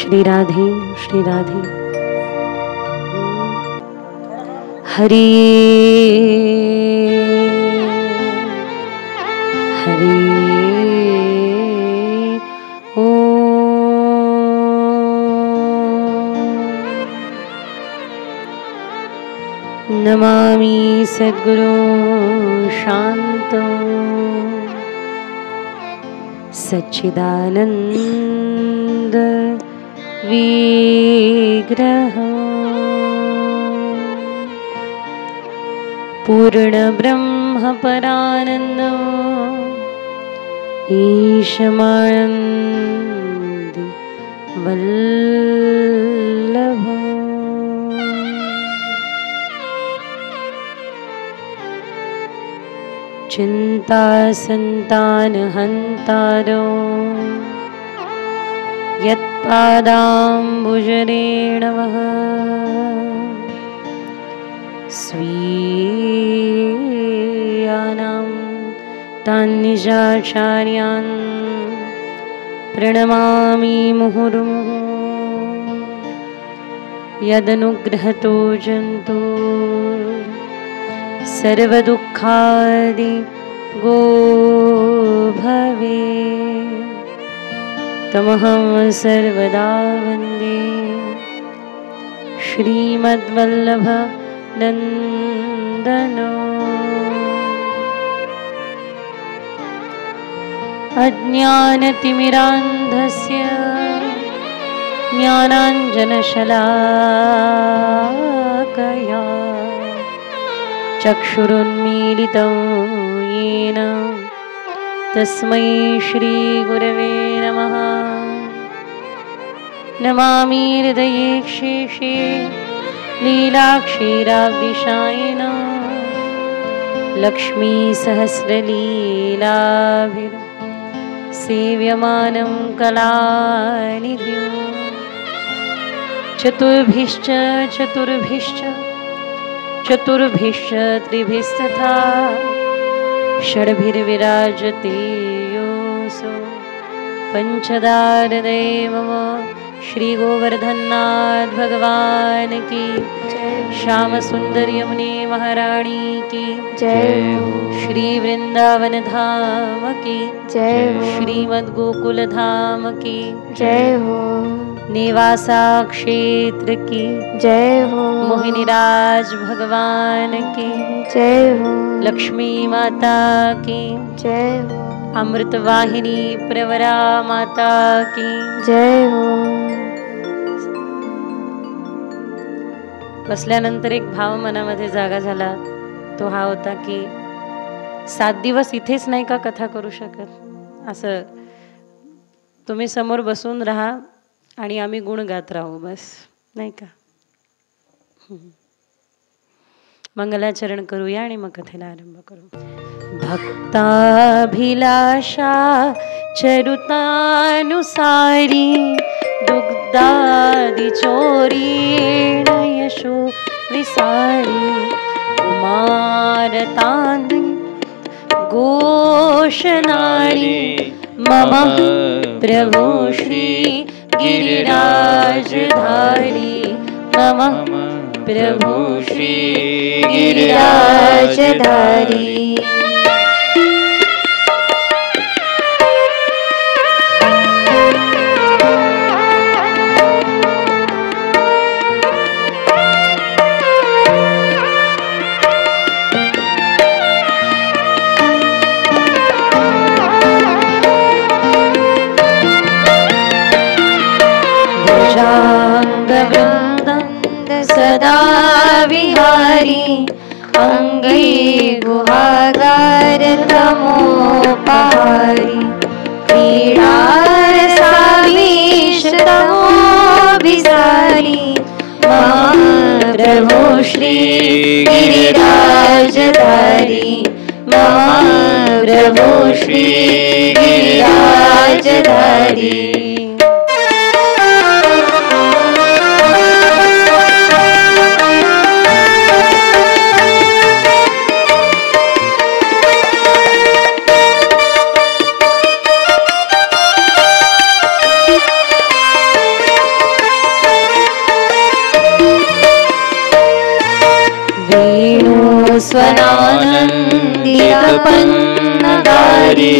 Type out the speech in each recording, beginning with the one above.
श्री राधे श्री राधे। हरि हरि नमामि सद्गुरु शांतो सच्चिदानंद विग्रह पूर्ण ब्रह्म परानंद ईशमानंद वल्लभ चिंता संतान हंतारो यत्पादाम्बुजरेणवः स्वीयानां तान् निजाचार्यान् प्रणमामि मुहुर्मुहुः। यदनुग्रहतो जन्तु सर्वदुःखादि गो भवे तमहं सर्वदा वन्दे श्रीमद्वल्लभ नन्दनो। अज्ञानतिमिरान्धस्य ज्ञानाञ्जनशलाकया चक्षुरुन्मीलितं येन तस्मै श्रीगुरवे नमः। नमामि हृदये शेषे लीलाक्षीराब्धिशायिन लक्ष्मीसहस्रलीलाभिर् सेव्यमानं कलानिधिं चतुर्भिश्च चतुर्भिश्च चतुर्भिश्च त्रिभिस्तथा षड्भिर्विराजते योऽसौ पंचदारदे मम। श्री गोवर्धननाथ भगवान की जय। श्याम सुंदर यमुने महारानी की जय। श्री वृंदावन धाम की जय। श्रीमद गोकुल धाम की जय हो। निवासा क्षेत्र की जय हो। मोहिनीराज भगवान की जय हो। लक्ष्मी माता की जय हो। अमृत वाहिनी प्रवरा माता की जय हो। बसल्यानंतर एक भाव मनामध्ये जागा झाला, तो हा होता की 7 दिवस इथेच नाही का कथा करू शकत? असं तुम्ही समोर बसून राहा आणि आम्ही गुण गात राहू, बस नाही का? मंगलाचरण करूया आणि मग कथेला आरंभ करू। भक्ताभिलाषा चरुतानुसारी दुग्धादि चोरीण यशो विसारी कुमारतानि घोषणानि मम प्रभु श्री गिरिराजधारी मम प्रभु श्री गिरिराजधारी। सदा विहारी अंगै गुहागार तमोपहारी क्रीडारसाविशतमोभिसारी मम प्रभु श्री गिरिराजधारी मम प्रभु श्री गिरिराजधारी। स्वनानन्दितपन्नगारी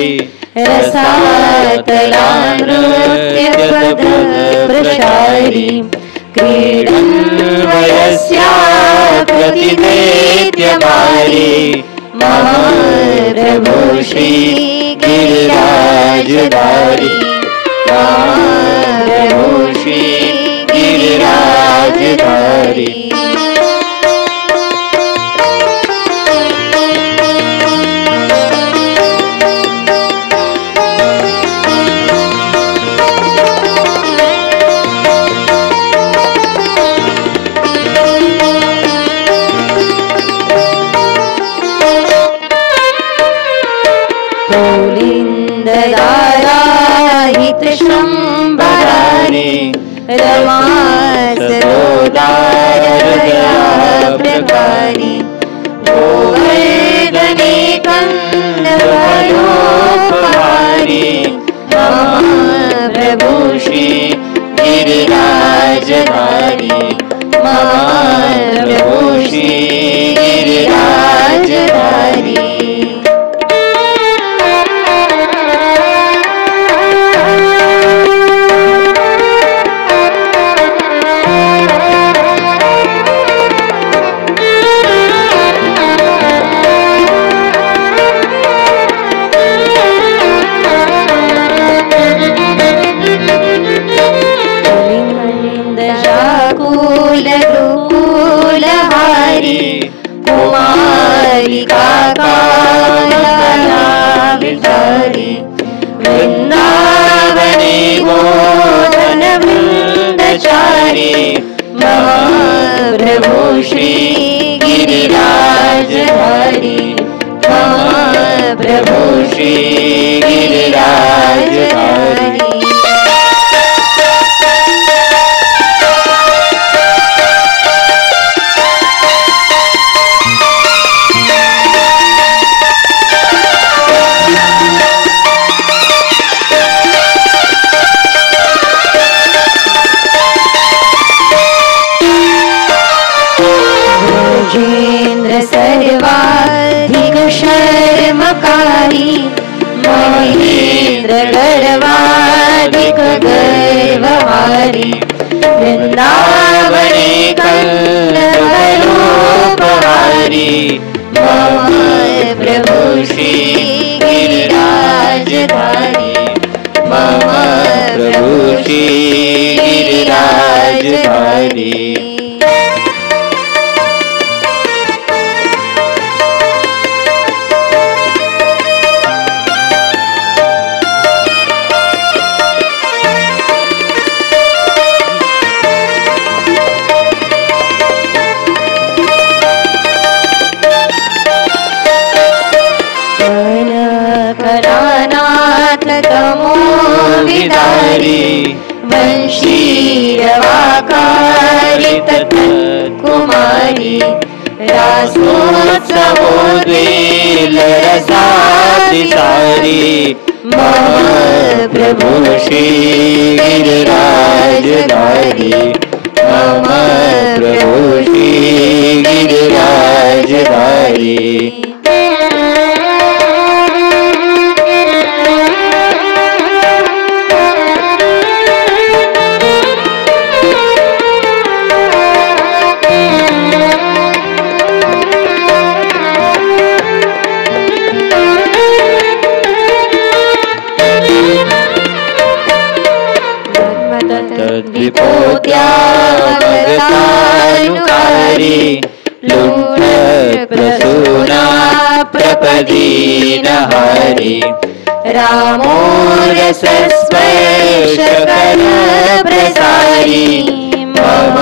रसातला नृत्यपदप्रचारी क्रीडन् वयस्या प्रतिवेद्यमारी मम प्रभु श्री गिरिराजधारी मम प्रभु श्री गिरिराजधारी। शंभरारी रमा सरोदारया प्रभारी गोवर्धने कंदवयोपहारी मम प्रभु श्री गिरिराजधारी मम प्रभु श्री गिरिराजधारी। वृंदावने गोधन वृंदचारी मम प्रभु श्री गिरिराजधारी मम प्रभु श्री गिरिराजधारी। सर्वाधिक शर्मकारी महेंद्र गर्वाधिक गर्वहारी वृंदावने कंदवयोपहारी मम प्रभु श्री गिरिराजधारी मम प्रभु श्री गिरिराजधारी। वंशीरवाकारी तत्कुमारी रासोत्सवोद्वेलरसातिसारी मम प्रभु श्री गिरिराजधारी मम प्रभु श्री गिरिराजधारी। द्विपोत्यागतानुकारी लुण्ठ प्रसूना प्रपदीनहारी रामो रसस्पर्शकर प्रसारी मम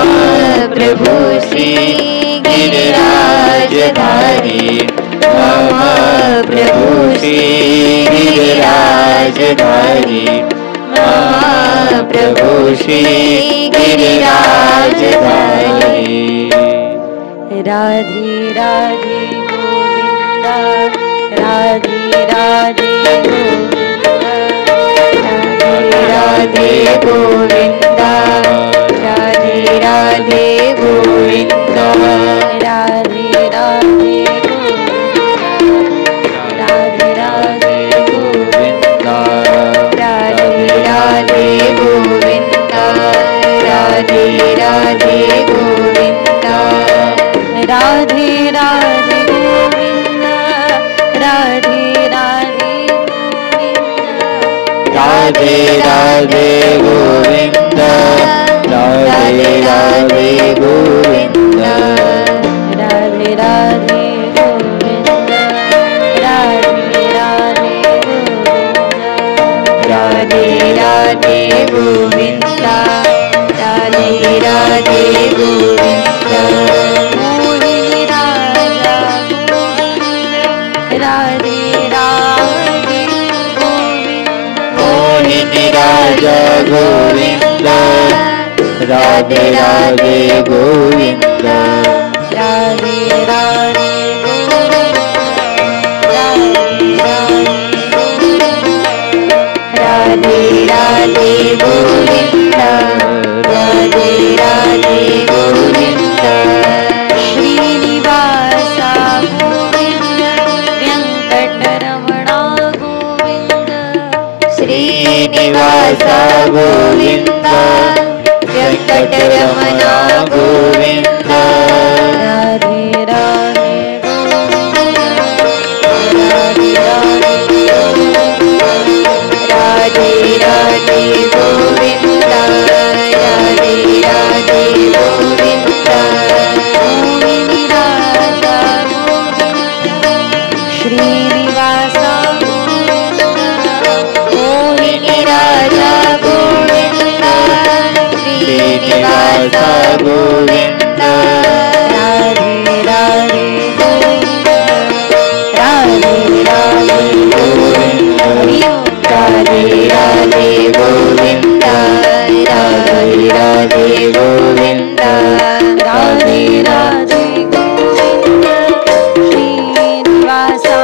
प्रभु श्री गिरिराजधारी मम प्रभु श्री गिरिराजधारी मम प्रभु श्री गिरिराजधारी। राधे राधे गोविंदा राधे राधे गोविंदा राधे गोविंदा राधे राधे गोविंदा राधे राधे राधे गोविंद राधे राधे गोविंद राधे राधे गोविंद राधे राधे गोविंद राधे राधे गोविंद राधे राधे गोविंद मोहिनी राजा गोविंद राधे राधे गोविंद मोहिनी राजा गोविंद राधे राधे गोविंद राधे राधे राधे राधे गोविंद राधे राधे गोविंद श्रीनिवासा गोविंद वेंकटरमणा गोविंद श्रीनिवासा गोविंद वेंकटरमणा गोविंद राधे राधे राधे राधे गोविंद राधे राधे गोविंद मोहिनी राजा गोविंद श्रीनिवासा मोहिनी राजा गोविंद श्रीनिवासा गोविंद राधे राधे राधे राधे गोविंद राधे राधे गोविंद राधे राधे गोविंद राधे राधे गोविंद श्रीनिवासा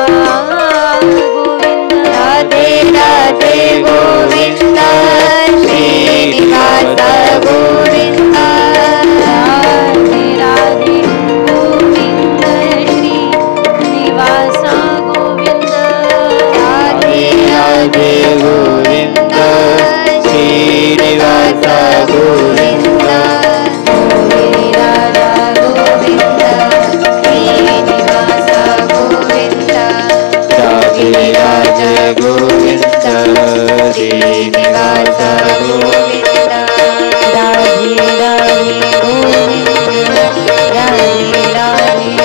गोविंद राधे राधे गोविंद श्रीनिवासा गोविंद राधे राधे गोविंद श्रीनिवासा गोविंद राधे राधे गोविंद श्रीनिवासा गोविंद मोहिनी राजा गोविंद श्रीनिवासा गोविंद राधे राधे गोविंद श्रीनिवासा गोविंद राधे राधे गोविंद राधे राधे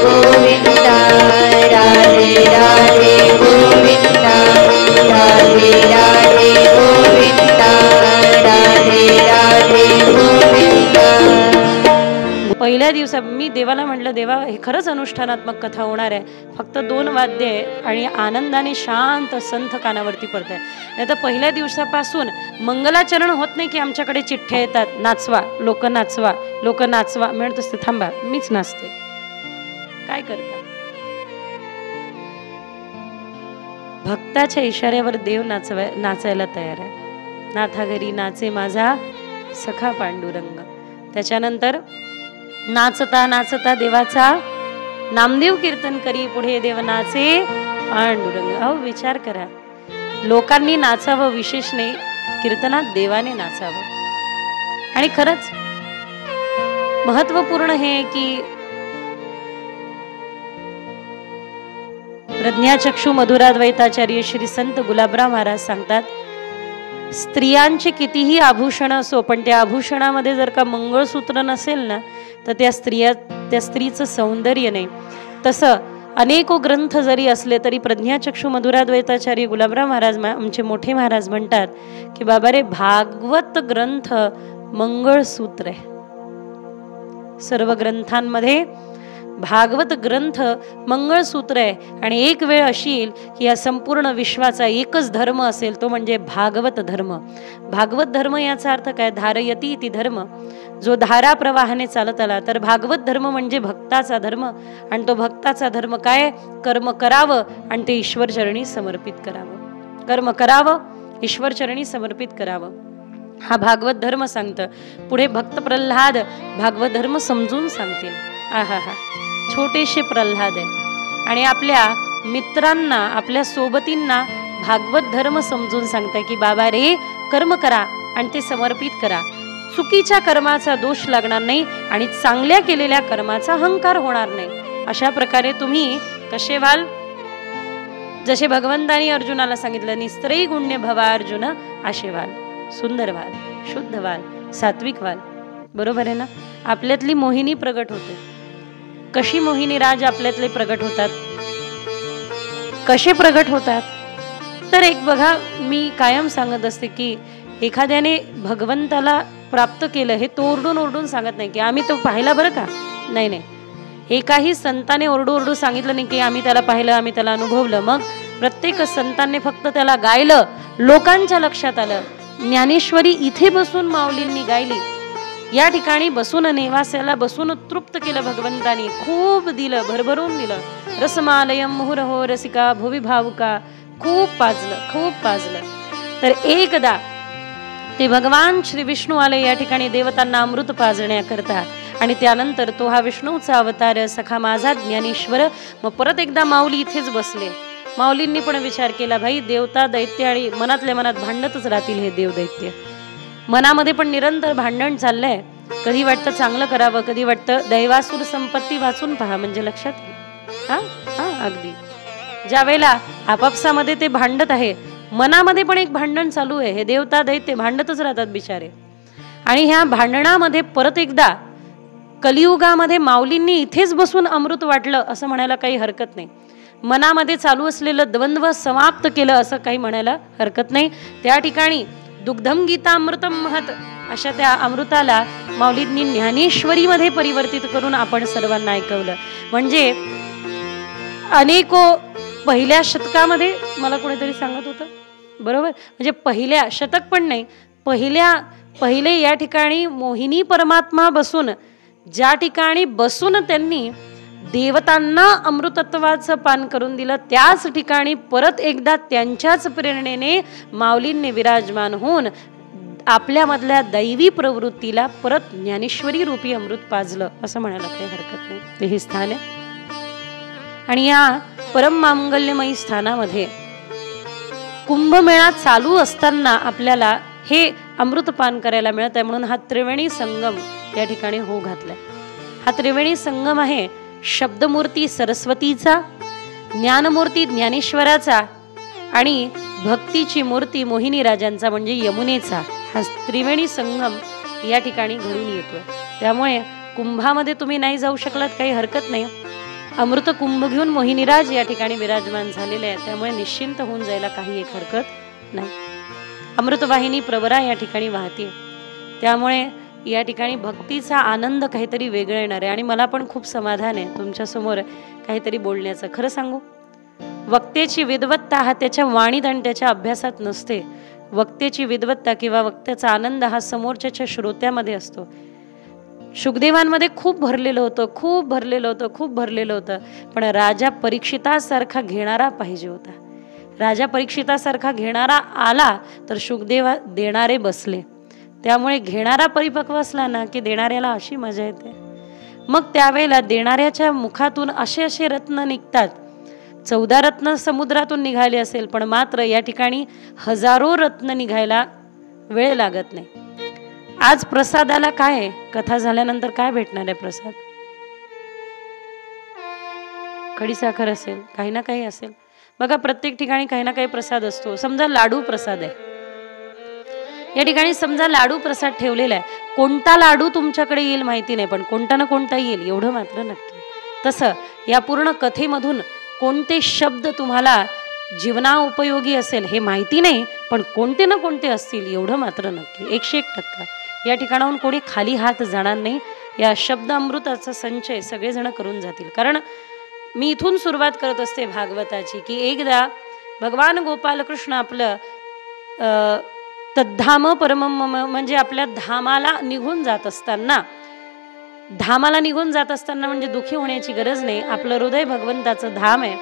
गोविंद राधे राधे गोविंद राधे राधे गोविंद राधे राधे गोविंद पहिल्या दिवसा मी देवाला म्हटलं, देवा हे खरंच अनुष्ठानात्मक कथा होणार आहे, फक्त 2 वाद्य आहे आणि आनंदाने शांत संथ कानावरती पडत आहे. नाही तर पहिल्या दिवसापासून मंगलाचरण होत नाही की आमच्याकडे चिठ्ठ्या येतात, नाचवा लोक नाचवा लोक नाचवा. म्हणत असते थांबा मीच नाचते. काय करता? भक्ताच्या इशाऱ्यावर देव नाचायला तयार आहे. नाथा घरी नाचे माझा सखा पांडुरंग. त्याच्यानंतर नाचता नाचता देवाचा नामदेव कीर्तन करी, पुढे देव नाचे पांडुरंग. अहो विचार करा, लोकांनी नाचावं विशेष नाही, कीर्तनात देवाने नाचावं. आणि खरंच महत्वपूर्ण हे की प्रज्ञाचक्षु मधुराद्वैताचार्य श्री संत गुलाबराव महाराज सांगतात, स्त्रियांचे कितीही आभूषण असो पण त्या आभूषणामध्ये जर का मंगळसूत्र नसेल ना तर त्या स्त्रीचं सौंदर्य नाही. तसं अनेको ग्रंथ जरी असले तरी प्रज्ञाचक्षु मधुराद्वैताचार्य गुलाबराव महाराज आमचे मोठे महाराज म्हणतात की बाबा रे, भागवत ग्रंथ मंगळसूत्र आहे. सर्व ग्रंथांमध्ये भागवत ग्रंथ मंगळसूत्र आहे. आणि एक वेळ अशी येईल की या संपूर्ण विश्वाचा एकच धर्म असेल, तो म्हणजे भागवत धर्म. भागवत धर्म याचा अर्थ काय? धारयती इति धर्म, जो धारा प्रवाहाने चालत आला. तर भागवत धर्म म्हणजे भक्ताचा धर्म. आणि तो भक्ताचा धर्म काय? कर्म करावं आणि ते ईश्वरचरणी समर्पित करावं. कर्म करावं, ईश्वरचरणी समर्पित करावं, हा भागवत धर्म सांगतं. पुढे भक्त प्रल्हाद भागवत धर्म समजून सांगतील. आहा हा, छोटेसे प्रल्हाद आहे आणि आपल्या मित्रांना, आपल्या सोबतींना भागवत धर्म समजून सांगताय की बाबा रे, कर्म करा आणि ते समर्पित करा. चुकीच्या कर्माचा दोष लागणार नाही आणि चांगल्या केलेल्या कर्माचा अहंकार होणार नाही. अशा प्रकारे तुम्ही कसे व्हाल? जसे भगवंतानी अर्जुनाला सांगितलं, निस्त्रयी गुण्य भवा अर्जुन आशेवाल, सुंदर वाल, शुद्ध वाल, सात्विक वाल. बरोबर आहे ना? आपल्यातली मोहिनी प्रगट होते. कशी मोहिनी राज आपल्यातले प्रगट होतात? कसे प्रगट होतात? तर एक बघा, मी कायम सांगत असते की एखाद्याने भगवंताला प्राप्त केलं हे तो ओरडून ओरडून सांगत नाही की आम्ही तो पाहिला बरं का. नाही नाही, एकाही संताने ओरडू सांगितलं नाही की आम्ही त्याला पाहिलं, आम्ही त्याला अनुभवलं. मग प्रत्येक संतांनी फक्त त्याला गायलं, लोकांच्या लक्षात आलं. ज्ञानेश्वरी इथे बसून माऊलींनी गायली. या ठिकाणी बसून नेवास्याला बसून तृप्त केलं भगवंतानी. खूप दिलं, भरभरून दिलं. रसमालयम मुहुरहो रसिका भुवी भावुका. खूप पाजलं, खूप पाजलं. तर एकदा ते भगवान श्री विष्णू आले या ठिकाणी देवतांना अमृत पाजण्याकरता. आणि त्यानंतर तो हा विष्णूचा अवतार सखा माझा ज्ञानेश्वर. मग परत एकदा माऊली इथेच बसले. माऊलींनी पण विचार केला, भाई देवता दैत्य आणि मनातल्या मनात भांडतच राहतील हे देव दैत्य. मनामध्ये पण निरंतर भांडण चाललंय. कधी वाटतं चांगलं करावं, कधी वाटतं दैवासुर संपत्ती वाचून पहा म्हणजे लक्षात येईल. हा हा अगदी ज्या वेळेला आपापसामध्ये ते भांडत आहे, मनामध्ये पण एक भांडण चालू आहे. हे देवता दैत्य भांडतच राहतात बिचारे. आणि ह्या भांडणामध्ये परत एकदा कलियुगामध्ये माऊलींनी इथेच बसून अमृत वाटलं असं म्हणायला काही हरकत नाही. मनामध्ये चालू असलेलं द्वंद्व समाप्त केलं असं काही म्हणायला हरकत नाही. त्या ठिकाणी दुग्धम गीता अमृतम महत अशा त्या अमृताला माऊलींनी ज्ञानेश्वरीमध्ये परिवर्तित करून आपण सर्वांना ऐकवलं. म्हणजे अनेको पहिल्या शतकामध्ये मला कोणीतरी सांगत होतं, बरोबर, म्हणजे पहिल्या शतक पण नाही, पहिले या ठिकाणी मोहिनी परमात्मा बसून, ज्या ठिकाणी बसून त्यांनी देवतांना अमृतत्वाचं पान करून दिलं, त्याच ठिकाणी परत एकदा त्यांच्याच प्रेरणेने माऊलींनी विराजमान होऊन आपल्यामधल्या दैवी प्रवृत्तीला परत ज्ञानेश्वरी रूपी अमृत पाजलं असं म्हणायला काही हरकत नाही. ते हे स्थान आहे. आणि या परम मांगल्यमयी स्थानामध्ये कुंभमेळा चालू असताना आपल्याला हे अमृतपान करायला मिळत आहे. म्हणून हा त्रिवेणी संगम या ठिकाणी हो घातलाय. हा त्रिवेणी संगम आहे शब्दमूर्ती सरस्वतीचा, ज्ञानमूर्ती ज्ञानेश्वराचा आणि भक्तीची मूर्ती मोहिनी राजांचा म्हणजे यमुनेचा. हा त्रिवेणी संगम या ठिकाणी घडून येतो. त्यामुळे कुंभामध्ये तुम्ही नाही जाऊ शकलात काही हरकत नाही. अमृत कुंभ घेऊन मोहिनीराज या ठिकाणी विराजमान झालेले आहे. त्यामुळे निश्चिंत होऊन जायला काही एक हरकत नाही. अमृतवाहिनी प्रवरा या ठिकाणी वाहते. त्यामुळे या ठिकाणी भक्तीचा आनंद काहीतरी वेगळं येणार आहे. आणि मला पण खूप समाधान आहे तुमच्यासमोर काहीतरी बोलण्याचं. खरं सांगू, वक्त्याची विद्वत्ता हा त्याच्या वाणीत आणि त्याच्या अभ्यासात नसते. वक्त्याची विद्वत्ता किंवा वक्त्याचा आनंद हा समोरच्या श्रोत्यामध्ये असतो. शुकदेवांमध्ये खूप भरलेलं होतं. पण राजा परीक्षितासारखा घेणारा पाहिजे होता. राजा परीक्षितासारखा घेणारा आला तर शुकदेव देणारे बसले. त्यामुळे घेणारा परिपक्व असला ना की देणाऱ्याला अशी मजा येते. मग त्यावेळेला देणाऱ्याच्या मुखातून असे रत्न निघतात. 14 रत्न समुद्रातून निघाले असेल, पण मात्र या ठिकाणी हजारो रत्न निघायला वेळ लागत नाही. आज प्रसादाला काय आहे? कथा झाल्यानंतर काय भेटणार आहे प्रसाद? खडीसाखर असेल, काही ना काही असेल. बघा प्रत्येक ठिकाणी काही ना काही प्रसाद असतो. समजा लाडू प्रसाद आहे, या ठिकाणी समजा लाडू प्रसाद ठेवलेला आहे. कोणता लाडू तुमच्याकडे येईल माहिती नाही, पण कोणता ना कोणता येईल एवढं मात्र नक्की. तसं या पूर्ण कथेमधून कोणते शब्द तुम्हाला जीवना उपयोगी असेल हे माहिती नाही, पण कोणते ना कोणते असतील एवढं मात्र नक्की. 101% या ठिकाणाहून कोणी खाली हात जाणार नाही. या शब्द अमृताचा संचय सगळेजण करून जातील. कारण मी इथून सुरुवात करत असते भागवताची की एकदा भगवान गोपालकृष्ण आपलं तद्धाम परमम म्हणजे आपल्या धामाला निघून जात असताना म्हणजे दुःखी होण्याची गरज नाही. आपलं हृदय भगवंताचं धाम आहे.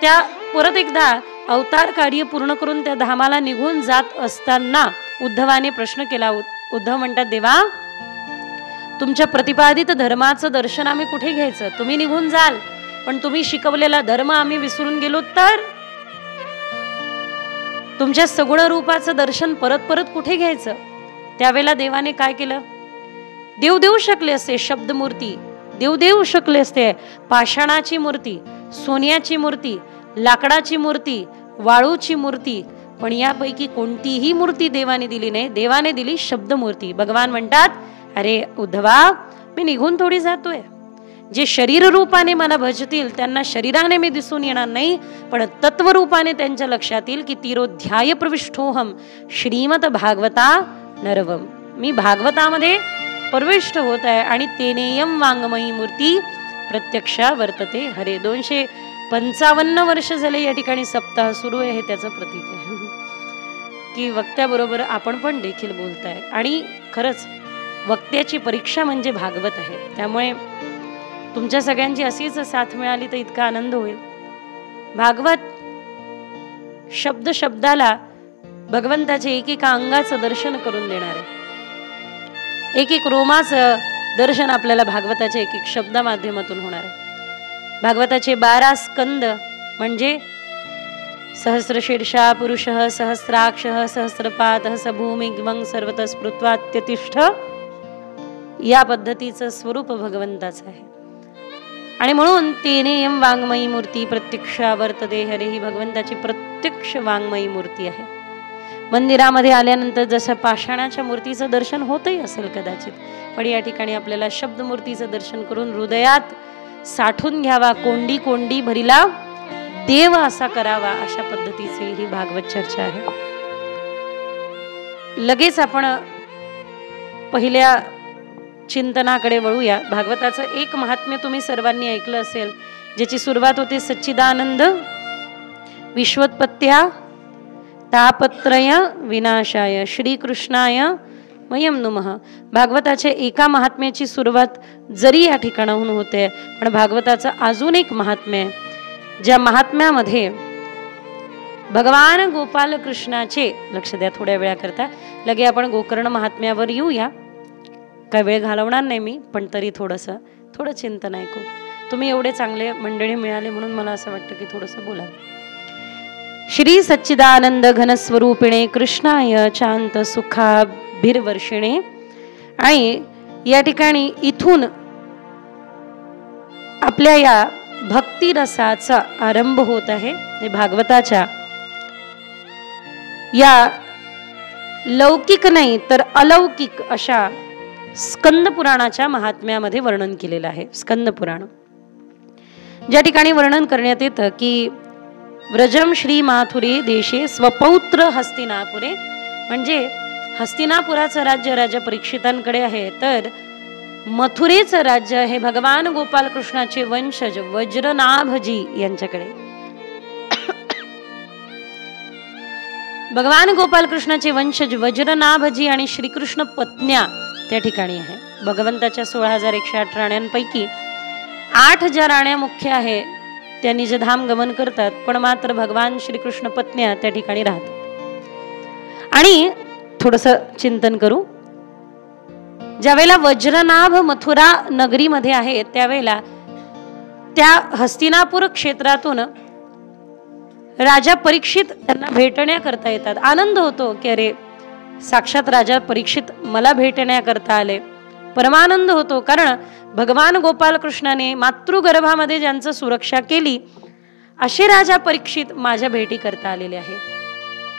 त्या परत एकदा अवतार कार्य पूर्ण करून त्या धामाला निघून जात असताना उद्धवाने प्रश्न केला. उद्धव म्हणतात, देवा तुमच्या प्रतिपादित धर्माचं दर्शन आम्ही कुठे घ्यायचं? तुम्ही निघून जाल, पण तुम्ही शिकवलेला धर्म आम्ही विसरून गेलो तर? तुमच्या सगुण रूपाचं दर्शन परत परत कुठे घ्यायचं? त्यावेळेला देवाने काय केलं? देऊ शकले असते शब्दमूर्ती, देऊ शकले असते पाषाणाची मूर्ती, सोन्याची मूर्ती, लाकडाची मूर्ती, वाळूची मूर्ती, पण यापैकी कोणतीही मूर्ती देवाने दिली नाही. देवाने दिली शब्दमूर्ती. भगवान म्हणतात, अरे उद्धवा, मी निघून थोडी जातोय. जे शरीर रूपाने मला भजतील त्यांना शरीराने मी दिसून येणार नाही, पण तत्वरूपाने त्यांच्या लक्षात येईल की तिरोध्याय प्रविष्टोहम श्रीमद भागवता नरवम. मी भागवतामध्ये प्रविष्ट होत आहे आणि तेनेयम वाङ्मयी मूर्ती प्रत्यक्षा वर्तते हरे. 255 वर्ष झाले या ठिकाणी सप्ताह सुरू आहे. हे त्याचं प्रतीक आहे की वक्त्याबरोबर आपण पण देखील बोलताय. आणि खरंच वक्त्याची परीक्षा म्हणजे भागवत आहे. त्यामुळे तुमच्या सगळ्यांची अशीच साथ मिळाली तर इतका आनंद होईल. भागवत शब्द शब्दाला भगवंताचे एकेका अंगाचं दर्शन करून देणार आहे. एक एक रोमाचं दर्शन आपल्याला भागवताच्या एक एक शब्दा माध्यमातून होणार आहे. भागवताचे 12 स्कंद म्हणजे सहस्रशीर्षा पुरुषः सहस्राक्षः सहस्रपादः स भूमिं सर्वतः स्फुत्वात्यतिष्ठ, या पद्धतीचं स्वरूप भगवंताचं आहे. आणि म्हणून तेनेयम वाङ्मयी मूर्ती प्रत्यक्षा वर्तते हरे, ही भगवंताची प्रत्यक्ष वाङ्मयी मूर्ती आहे. मंदिरामध्ये आल्यानंतर जसं पाषाणाच्या मूर्तीचं दर्शन होतही असेल कदाचित, पण या ठिकाणी आपल्याला शब्दमूर्तीचं दर्शन करून हृदयात साठून घ्यावा. कोंडी कोंडी भरिला देव असा करावा, अशा पद्धतीची ही भागवत चर्चा आहे. लगेच आपण पहिल्या चिंतनाकडे वळूया. भागवताचं एक महात्म्य तुम्ही सर्वांनी ऐकलं असेल, ज्याची सुरुवात होते सच्चिदानंद विश्वोत्पत्त्या तापत्रय विनाशाय श्रीकृष्णाय वयं नमः. भागवताच्या एका महात्म्याची सुरुवात जरी या ठिकाणाहून होते, पण भागवताचं अजून एक महात्म्य आहे, ज्या महात्म्यामध्ये भगवान गोपाल कृष्णाचे, लक्ष द्या थोड्या वेळाकरता, लगे आपण गोकर्ण महात्म्यावर येऊया. काय वेळ घालवणार नाही मी, पण तरी थोडं चिंतन ऐकू. तुम्ही एवढे चांगले मंडळी मिळाले म्हणून मला असं वाटतं की थोडंसं बोला. श्री सच्चिदानंद घनस्वरूपिणे कृष्णाय शांत सुखाभिर्वर्षिणे. आणि या ठिकाणी इथून आपल्या या भक्ती रसाचा आरंभ होत आहे. भागवताच्या या लौकिक नाही तर अलौकिक अशा स्कंद पुराणाच्या महात्म्यामध्ये वर्णन केलेलं आहे. स्कंद पुराण ज्या ठिकाणी वर्णन करण्यात येतं की व्रजम श्री माथुरे देशे स्वपौत्र हस्तिनापुरे, म्हणजे हस्तिनापुराचं राज्य राजा परीक्षितांकडे आहे, तर मथुरेचं राज्य हे भगवान गोपाल कृष्णाचे वंशज वज्रनाभजी यांच्याकडे. भगवान गोपाल कृष्णाचे वंशज वज्रनाभजी आणि श्रीकृष्ण पत्न्या त्या ठिकाणी आहे. भगवंताच्या 16,108 राण्यांपैकी 8 ज्या राण्या मुख्य आहे त्या निजधाम गमन करतात, पण मात्र भगवान श्रीकृष्ण पत्न्या त्या ठिकाणी राहतात. आणि थोडस चिंतन करू. ज्यावेळेला वज्रनाभ मथुरा नगरीमध्ये आहे त्यावेळेला त्या हस्तिनापूर क्षेत्रातून राजा परीक्षित त्यांना भेटण्याकरता येतात. आनंद होतो की अरे साक्षात राजा परीक्षित मला भेटण्याकरता आले. परमानंद होतो, कारण भगवान गोपाल कृष्णाने मातृगर्भामध्ये ज्यांचं सुरक्षा केली असे राजा परीक्षित माझ्या भेटी करता आलेले आहे.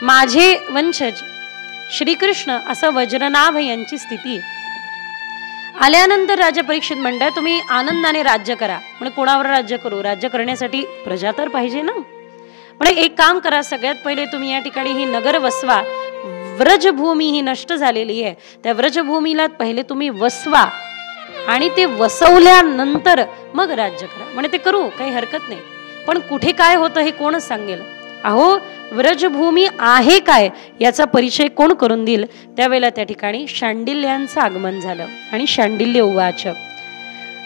माझे वंशज श्रीकृष्ण असं वज्रनाभ यांची स्थिती. आल्यानंतर राजा परीक्षित म्हणतात तुम्ही आनंदाने राज्य करा. म्हणजे कोणावर राज्य करू? राज्य करण्यासाठी प्रजा तर पाहिजे ना. म्हणजे एक काम करा, सगळ्यात पहिले तुम्ही या ठिकाणी ही नगर वसवा. व्रजभूमी ही नष्ट झालेली आहे, त्या व्रजभूमीला पहिले तुम्ही वसवा आणि ते वसवल्यानंतर मग राज्य करा. म्हणजे ते करू, काही हरकत नाही, पण कुठे काय होतं हे कोण सांगेल? अहो व्रजभूमी आहे काय याचा परिचय कोण करून देईल? त्यावेळेला त्या ठिकाणी शांडिल्यांचं आगमन झालं. आणि शांडिल्य उवाच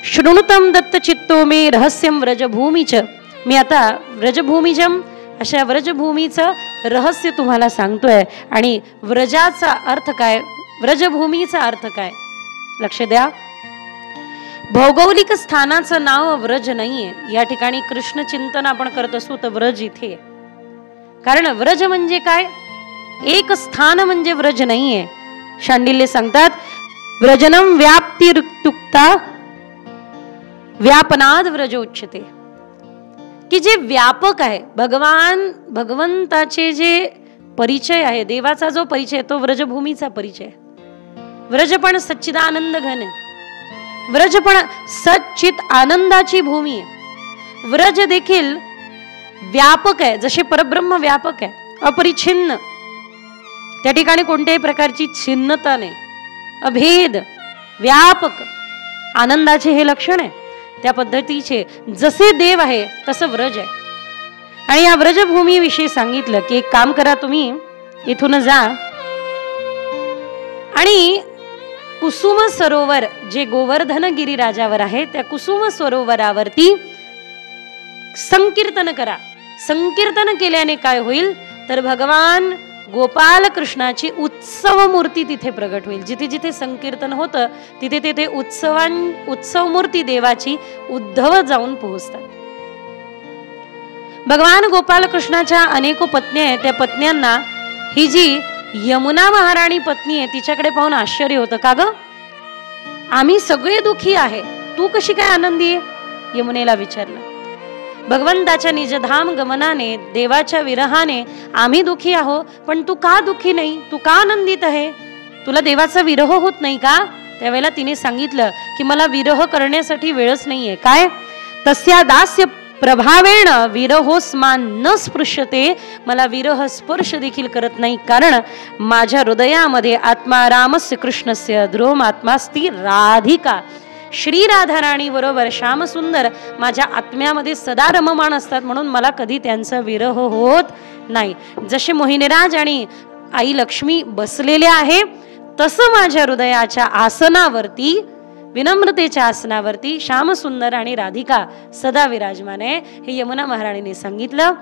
शृणुतम दत्त चित्तो मे रहस्यम व्रजभूमीच. मी आता व्रजभूमीजम अशा व्रजभूमीचं रहस्य तुम्हाला सांगतोय. आणि व्रजाचा अर्थ काय, व्रजभूमीचा अर्थ काय, लक्ष द्या. भौगोलिक स्थानाचं नाव व्रज नाहीये. या ठिकाणी कृष्ण चिंतन आपण करत असू तर व्रज इथे, कारण व्रज म्हणजे काय, एक स्थान म्हणजे व्रज नाहीये. शांडिल्य सांगतात व्रजनम व्याप्तिरुक्ता व्यापनाद व्रजोच्यते. की जे व्यापक आहे, भगवंताचे जे परिचय आहे, देवाचा जो परिचय तो व्रजभूमीचा परिचय. व्रज पण सच्चिदानंद घन आहे, व्रज पण सच्चित आनंदाची भूमी आहे. व्रज देखील व्यापक आहे, जसे परब्रह्म व्यापक आहे, अपरिच्छिन्न. त्या ठिकाणी कोणत्याही प्रकारची छिन्नता नाही, अभेद, व्यापक आनंदाचे हे लक्षण आहे. त्या पद्धतीचे जसे देव आहे तसं व्रज आहे. आणि या व्रजभूमीविषयी सांगितलं की एक काम करा, तुम्ही इथून जा आणि कुसुम सरोवर जे गोवर्धन गिरिराजावर आहे त्या कुसुम सरोवरावरती संकीर्तन करा. संकीर्तन केल्याने काय होईल तर भगवान गोपाल कृष्णाची उत्सव मूर्ती तिथे प्रगट होईल. जिथे जिथे संकीर्तन होतं तिथे तिथे उत्सव मूर्ती देवाची उद्धव जाऊन पोहोचतात. भगवान गोपाल कृष्णाच्या अनेको पत्नी आहेत. त्या पत्न्यांना ही जी यमुना महाराणी पत्नी आहे तिच्याकडे पाहून आश्चर्य होतं. का ग, आम्ही सगळे दुखी आहे, तू कशी काय आनंदी आहे? यमुनेला विचारलं. भगवंताच्या निजधाम गमनाने, देवाच्या विरहाने आम्ही दुखी आहो, पण तू का दुखी नाही, तू का आनंदित आहे? तुला देवाचा विरह होत नाही का? त्यावेळेला तिने सांगितलं की मला विरह करण्यासाठी वेळच नाहीये. काय? तस्या दास्य प्रभावेण विरहोस्मान न स्पृश्यते. मला विरह स्पर्श देखील करत नाही, कारण माझ्या हृदयामध्ये आत्मा रामस्य कृष्णस्य ध्रुवम आत्मास्ती राधिका. श्री राधा राणी बरोबर श्याम सुंदर माझ्या आत्म्यामध्ये सदा रममाण असतात, म्हणून मला कधी त्यांचा विरह होत नाही. जसे मोहिनीराज आणि आई लक्ष्मी बसलेले आहे तसं माझ्या हृदयाच्या आसनावरती, विनम्रतेच्या आसनावरती श्यामसुंदर आणि राधिका सदा विराजमान आहे. हे यमुना महाराणीने सांगितलं.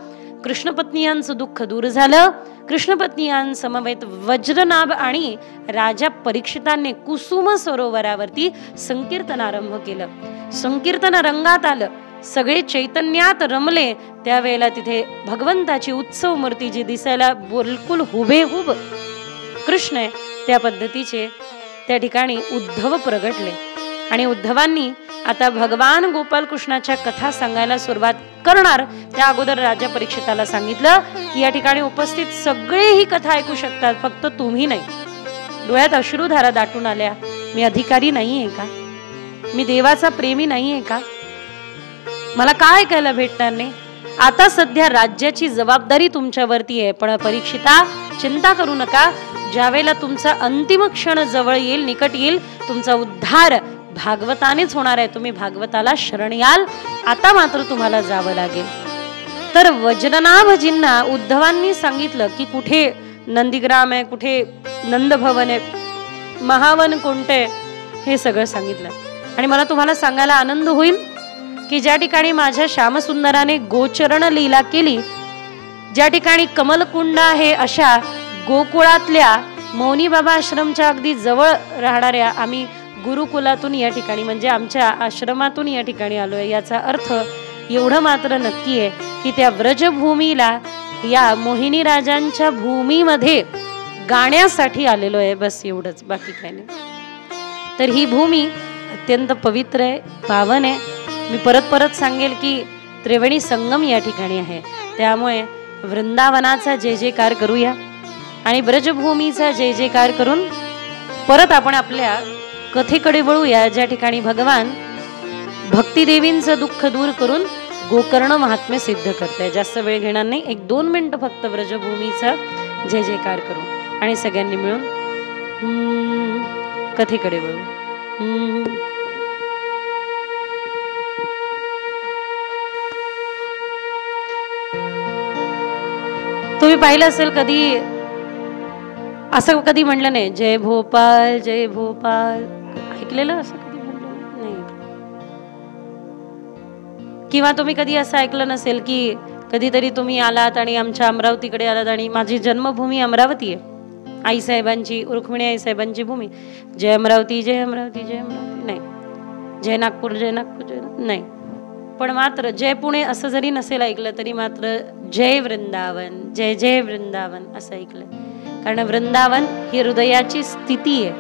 कृष्णपत्नीयांचं दुःख दूर झालं. कृष्णपत्नीयांसमवेत वज्रनाभ आणि राजा परीक्षितांनी कुसुम सरोवरावरती संकीर्तन आरंभ केलं. संकीर्तन रंगात आलं, सगळे चैतन्यात रमले. त्यावेळेला तिथे भगवंताची उत्सव मूर्ती जी दिसायला बिलकुल हुबेहूब कृष्ण आहे त्या पद्धतीचे त्या ठिकाणी उद्धव प्रगटले. आणि उद्धवांनी आता भगवान गोपाल कृष्णाच्या कथा सांगायला सुरुवात करणार. त्या अगोदर राजा परीक्षिताला सांगितलं की या ठिकाणी उपस्थित सगळे ही कथा ऐकू शकतात, फक्त तुम्ही नाही. डोळ्यात अश्रुधारा दाटून आल्या. मी अधिकारी नाहीये का? मी देवाचा प्रेमी नाहीये का? मला काय ऐकायला भेटणार नाही? आता सध्या राज्याची जबाबदारी तुमच्यावरती आहे, पण परीक्षिता चिंता करू नका. ज्यावेळेला तुमचा अंतिम क्षण जवळ येईल, निकट येईल, तुमचा उद्धार भागवतानेच होणार आहे. तुम्ही भागवताला शरण याल. आता मात्र तुम्हाला जावं लागेल. तर वज्रनाभजींना उद्धवांनी सांगितलं की कुठे नंदीग्राम आहे, कुठे नंदभवन आहे, महावन कोणते, हे सगळं सांगितलं. आणि मला तुम्हाला सांगायला आनंद होईल की ज्या ठिकाणी माझ्या श्यामसुंदराने गोचरण लीला केली, ज्या ठिकाणी कमलकुंड आहे, अशा गोकुळातल्या मौनी बाबा आश्रमच्या अगदी जवळ राहणाऱ्या आम्ही गुरुकुलातून या ठिकाणी म्हणजे आमच्या आश्रमातून या ठिकाणी आलोय. याचा अर्थ एवढं मात्र नक्की आहे की त्या व्रजभूमीला, या मोहिनी राजांच्या भूमीमध्ये गाण्यासाठी आलेलो आहे. बस एवढंच, बाकी काय नाही. तर ही भूमी अत्यंत पवित्र आहे, पावन आहे. मी परत परत सांगेल की त्रिवेणी संगम या ठिकाणी आहे. त्यामुळे वृंदावनाचा जय जयकार करूया आणि ब्रजभूमीचा जय जयकार करून परत आपण आपल्या कथेकडे वळूया, ज्या ठिकाणी भगवान भक्तिदेवींचं दुःख दूर करून गोकर्ण महात्म्य सिद्ध करते. जास्त वेळ घेणार नाही, 1-2 मिनिटं फक्त ब्रजभूमीचा जय जयकार करू आणि सगळ्यांनी मिळून कथेकडे वळू. तुम्ही पाहिलं असेल कधी असं कधी म्हणलं नाही जय भोपाळ जय भोपाळ, ऐकलेलं असं कधी म्हणलं नाही? किंवा तुम्ही कधी असं ऐकलं नसेल की कधीतरी तुम्ही आलात आणि आमच्या अमरावतीकडे आलात आणि माझी जन्मभूमी अमरावती आहे, आईसाहेबांची, रुक्मिणी आईसाहेबांची भूमी, जय अमरावती जय अमरावती जय अमरावती नाही, जय नागपूर जय नागपूर जय नाही. पण मात्र जय पुणे असं जरी नसेल ऐकलं तरी मात्र जय वृंदावन जय जय वृंदावन असं ऐकलं. कारण वृंदावन ही हृदयाची स्थिती आहे.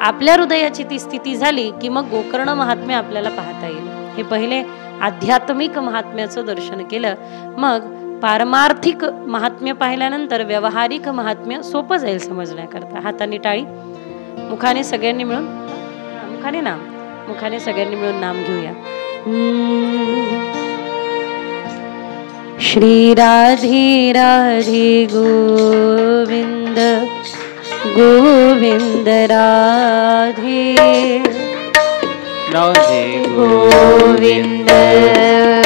आपल्या हृदयाची ती स्थिती झाली की मग गोकर्ण महात्म्य आपल्याला पाहता येईल. हे पहिले आध्यात्मिक महात्म्याचं दर्शन केलं, मग पारमार्थिक महात्म्य पाहिल्यानंतर व्यावहारिक महात्म्य सोपं जाईल समजण्याकरता. हाताने टाळी, मुखाने सगळ्यांनी मिळून, मुखाने सगळ्यांनी मिळून नाम घेऊया. श्री राधे राधे गोविंद गोविंद राधे राधे गोविंद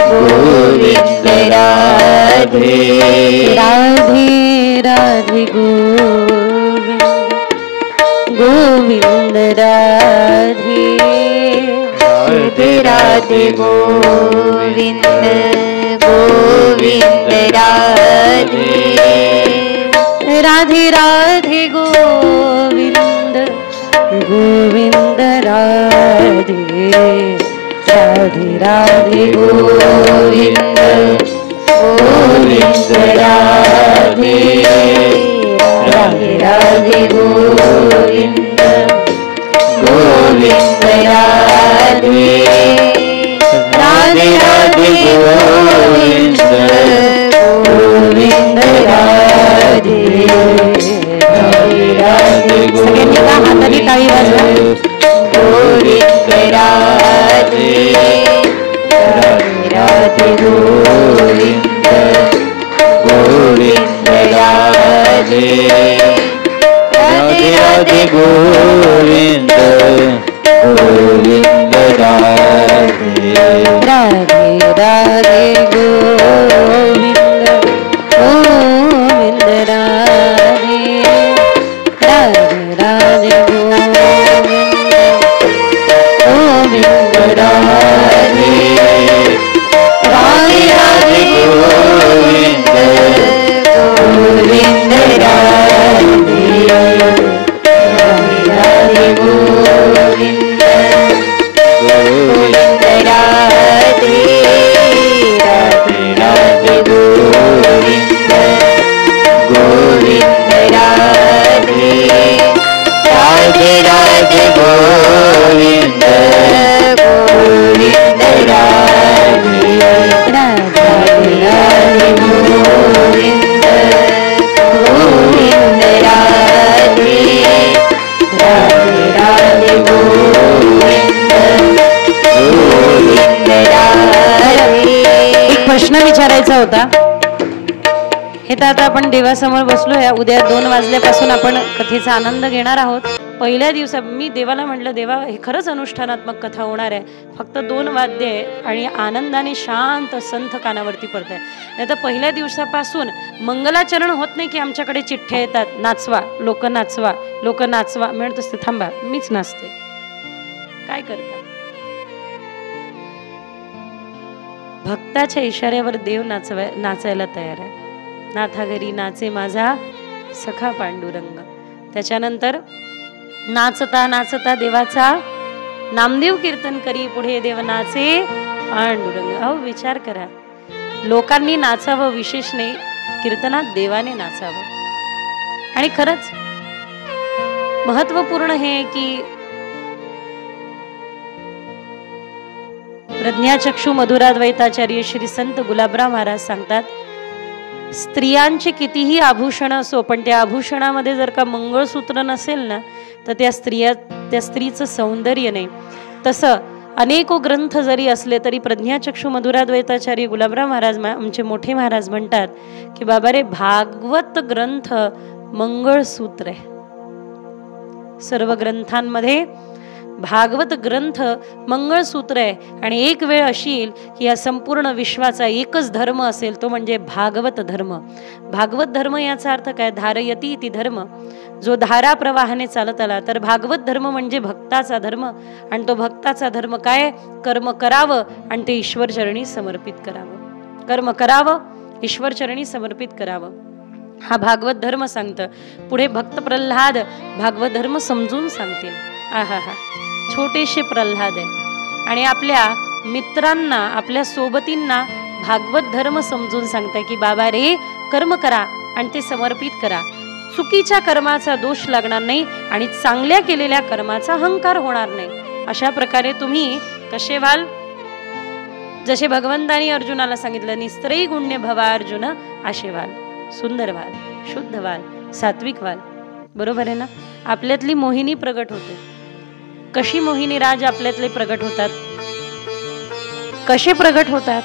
गोविंद राधे राधे राधे गोविंद गोविंद राधे राधे राधे गोविंद गोविंद राधे राधे राधे गोविंद गोविंद राधे राधे राधे गोविंद गोविंद राधे राधे राधे गोविंद गोविंद राधे राधे राधे गोविंद गोविंद राधे राधे राधे सगळ्यांनी का हाताने टाळी वाजवा. गोविंद राधे राधे राधे गोविंद गोविंद राधे राधे राधे गोविंद गोविंद राधे राधे राधे गोविंद गोविंद राधे राधे राधे गोविंद गोविंद राधे राधे राधे गोविंद गोविंद राधे राधे गोविंद गोविंद राधे राधे राधे गोविंद गोविंद राधे राधे राधे गोविंद गोविंद राधे राधे राधे गोविंद गोविंद राधे राधे राधे गोविंद गोविंद राधे. एक प्रश्न विचारायचा होता. हे तर आता आपण देवासमोर बसलोय, उद्या 2 वाजल्यापासून आपण कथेचा आनंद घेणार आहोत. पहिल्या दिवसा मी देवाला म्हटलं, देवा हे खरंच अनुष्ठानात्मक कथा होणार आहे, फक्त 2 वाद्य आहे आणि आनंदाने शांत संथ कानावरती पडत आहे. नाही तर पहिल्या दिवसापासून मंगलाचरण होत नाही की आमच्याकडे चिठ्ठ्या येतात, नाचवा लोक, नाचवा लोक, नाचवा. म्हणत असते थांबा मीच नाचते. काय करता? भक्ताच्या इशाऱ्यावर देव नाचायला तयार आहे. नाथा घरी नाचे माझा सखा पांडुरंग. त्याच्यानंतर नाचता नाचता देवाचा नामदेव कीर्तन करी, पुढे देव नाचे पांडुरंग. अहो विचार करा, लोकांनी नाचावं विशेष नाही, कीर्तनात देवाने नाचावं. आणि खरंच महत्वपूर्ण हे की प्रज्ञाचक्षु मधुराद्वैताचार्य श्री संत गुलाबराव महाराज सांगतात, स्त्रियांचे कितीही आभूषण असो पण त्या आभूषणामध्ये जर का मंगळसूत्र नसेल ना तर त्या स्त्रीचं सौंदर्य नाही. तसं अनेको ग्रंथ जरी असले तरी प्रज्ञाचक्षु मधुराद्वैताचार्य गुलाबराव महाराज आमचे मोठे महाराज म्हणतात की बाबा रे, भागवत ग्रंथ मंगळसूत्र आहे. सर्व ग्रंथांमध्ये भागवत ग्रंथ मंगळसूत्र आहे. आणि एक वेळ अशी येईल की या संपूर्ण विश्वाचा एकच धर्म असेल, तो म्हणजे भागवत धर्म. भागवत धर्म याचा अर्थ काय? धारयती इति धर्म, जो धारा प्रवाहाने चालत आला. तर भागवत धर्म म्हणजे भक्ताचा धर्म. आणि तो भक्ताचा धर्म काय? कर्म करावं आणि ते ईश्वर चरणी समर्पित करावं. कर्म करावं, ईश्वर चरणी समर्पित करावं, हा भागवत धर्म सांगतं. पुढे भक्त प्रल्हाद भागवत धर्म समजून सांगतील. आहा हा, छोटेसे प्रल्हाद आहे आणि आपल्या मित्रांना, आपल्या सोबतींना भागवत धर्म समजून सांगताय की बाबा रे, कर्म करा आणि ते समर्पित करा. चुकीच्या कर्माचा दोष लागणार नाही आणि चांगल्या केलेल्या कर्माचा अहंकार होणार नाही. अशा प्रकारे तुम्ही कसे व्हाल? जसे भगवंतानी अर्जुनाला सांगितलं, निस्त्रयी गुण्य भवा अर्जुन आशेवाल, सुंदर व्हाल, शुद्ध व्हाल, सात्विक व्हाल. बरोबर आहे ना? आपल्यातली मोहिनी प्रगट होते. कशी मोहिनी राज आपल्यातले प्रगट होतात? कसे प्रगट होतात?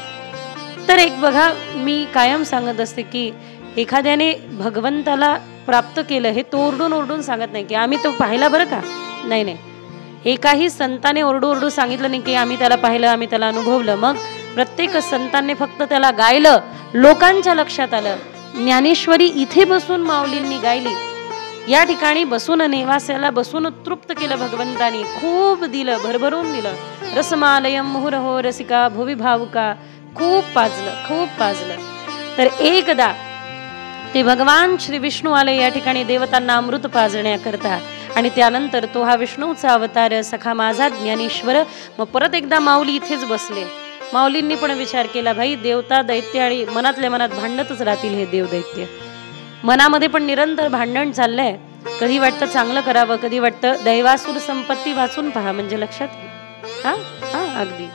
तर एक बघा, मी कायम सांगत असते की एखाद्याने भगवंताला प्राप्त केलं हे तो ओरडून ओरडून सांगत नाही की आम्ही तो पाहिला बरं का. नाही नाही, एकाही संताने ओरडू ओरडू सांगितलं नाही की आम्ही त्याला पाहिलं, आम्ही त्याला अनुभवलं. मग प्रत्येक संतांनी फक्त त्याला गायलं, लोकांच्या लक्षात आलं. ज्ञानेश्वरी इथे बसून माऊलींनी गायली, या ठिकाणी बसून नेवास्याला बसून तृप्त केलं भगवंतानी. खूप दिलं, भरभरून दिलं. रसमालयम मुहुरहो रसिका भुवी भावुका, खूप पाजलं, खूप पाजलं. तर एकदा ते भगवान श्री विष्णू आले या ठिकाणी देवतांना अमृत पाजण्याकरता, आणि त्यानंतर तो हा विष्णूचा अवतार सखा माझा ज्ञानेश्वर. मग परत एकदा माऊली इथेच बसले. माऊलींनी पण विचार केला, भाई देवता दैत्य आणि मनातल्या मनात भांडतच राहतील हे देव दैत्य. मनामध्ये पण निरंतर भांडण चाललंय. कधी वाटतं चांगलं करावं, कधी वाटतं दैवासुर संपत्ती वाचून पहा म्हणजे लक्षात येईल. हा हा अगदी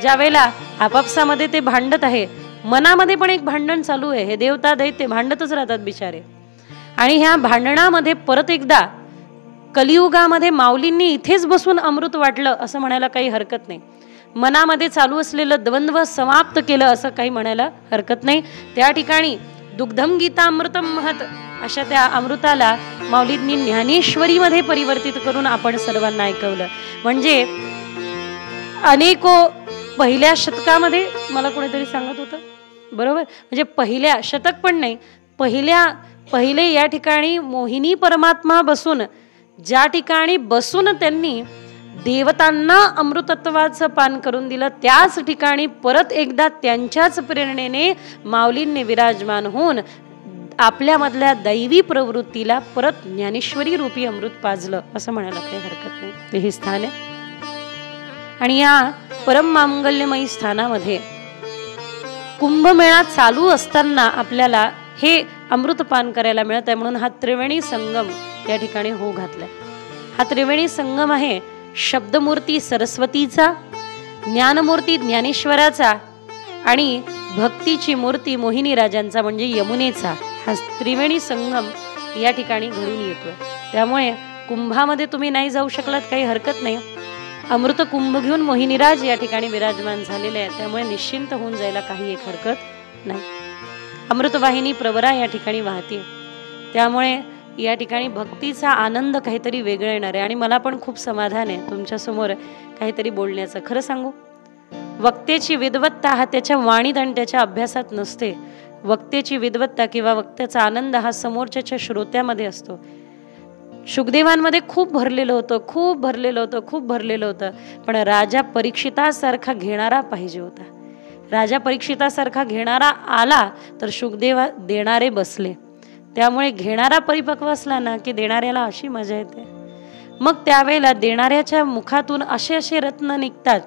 ज्या वेळेला आपापसामध्ये ते भांडत आहे, मनामध्ये पण एक भांडण चालू आहे. हे देवता दैत्य भांडतच राहतात बिचारे. आणि ह्या भांडणामध्ये परत एकदा कलियुगामध्ये माऊलींनी इथेच बसून अमृत वाटलं असं म्हणायला काही हरकत नाही. मनामध्ये चालू असलेलं द्वंद्व समाप्त केलं असं काही म्हणायला हरकत नाही. त्या ठिकाणी दुग्धम गीता अमृतम महत अशा त्या अमृताला माऊलींनी ज्ञानेश्वरीमध्ये परिवर्तित करून आपण सर्वांना ऐकवलं. म्हणजे अनेको पहिल्या शतकामध्ये मला कोणीतरी सांगत होतं, बरोबर, म्हणजे पहिल्या शतक पण नाही, पहिले या ठिकाणी मोहिनी परमात्मा बसून, ज्या ठिकाणी बसून त्यांनी देवतांना अमृतत्वाचं पान करून दिलं, त्याच ठिकाणी परत एकदा त्यांच्याच प्रेरणेने माऊलींनी विराजमान होऊन आपल्यामधल्या दैवी प्रवृत्तीला परत ज्ञानेश्वरी रूपी अमृत पाजलं असं म्हणायला काही हरकत नाही. ते हे स्थान आहे. आणि या परम मांगल्यमयी स्थानामध्ये कुंभमेळा चालू असताना आपल्याला हे अमृतपान करायला मिळत आहे. म्हणून हा त्रिवेणी संगम या ठिकाणी हो घातलाय. हा त्रिवेणी संगम आहे शब्दमूर्ती सरस्वतीचा, ज्ञानमूर्ती ज्ञानेश्वराचा आणि भक्तीची मूर्ती मोहिनी राजांचा म्हणजे यमुनेचा. हा त्रिवेणी संगम या ठिकाणी घडून येतो. त्यामुळे कुंभामध्ये तुम्ही नाही जाऊ शकलात काही हरकत नाही. अमृत कुंभ घेऊन मोहिनीराज या ठिकाणी विराजमान झालेले आहे. त्यामुळे निश्चिंत होऊन जायला काही एक हरकत नाही. अमृतवाहिनी प्रवरा या ठिकाणी वाहते. त्यामुळे या ठिकाणी भक्तीचा आनंद काहीतरी वेगळा येणार आहे. आणि मला पण खूप समाधान आहे तुमच्यासमोर काहीतरी बोलण्याचं. खरं सांगू, वक्त्याची विद्वत्ता हा त्याच्या वाणीत आणि त्याच्या अभ्यासात नसते. वक्त्याची विद्वत्ता किंवा वक्त्याचा आनंद हा समोरच्या श्रोत्यामध्ये असतो. शुकदेवांमध्ये खूप भरलेलं होतं. पण राजा परीक्षितासारखा घेणारा पाहिजे होता. राजा परीक्षितासारखा घेणारा आला तर शुकदेव देणारे बसले. त्यामुळे घेणारा परिपक्व असला ना की देणाऱ्याला अशी मजा येते. मग त्यावेळेला देणाऱ्याच्या मुखातून असे रत्न निघतात.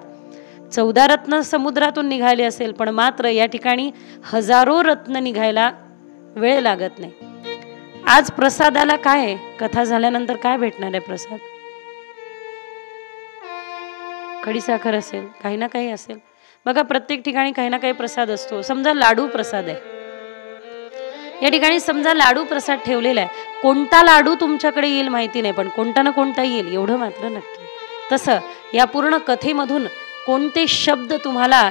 14 रत्न समुद्रातून निघाले असेल, पण मात्र या ठिकाणी हजारो रत्न निघायला वेळ लागत नाही. आज प्रसादाला काय आहे? कथा झाल्यानंतर काय भेटणार आहे प्रसाद? खडीसाखर असेल, काही ना काही असेल. बघा प्रत्येक ठिकाणी काही ना काही प्रसाद असतो. समजा लाडू प्रसाद आहे, या ठिकाणी समजा लाडू प्रसाद ठेवलेला आहे. कोणता लाडू तुमच्याकडे येईल माहिती नाही, पण कोणता ना कोणता येईल एवढं मात्र नक्की. तसं या पूर्ण कथेमधून कोणते शब्द तुम्हाला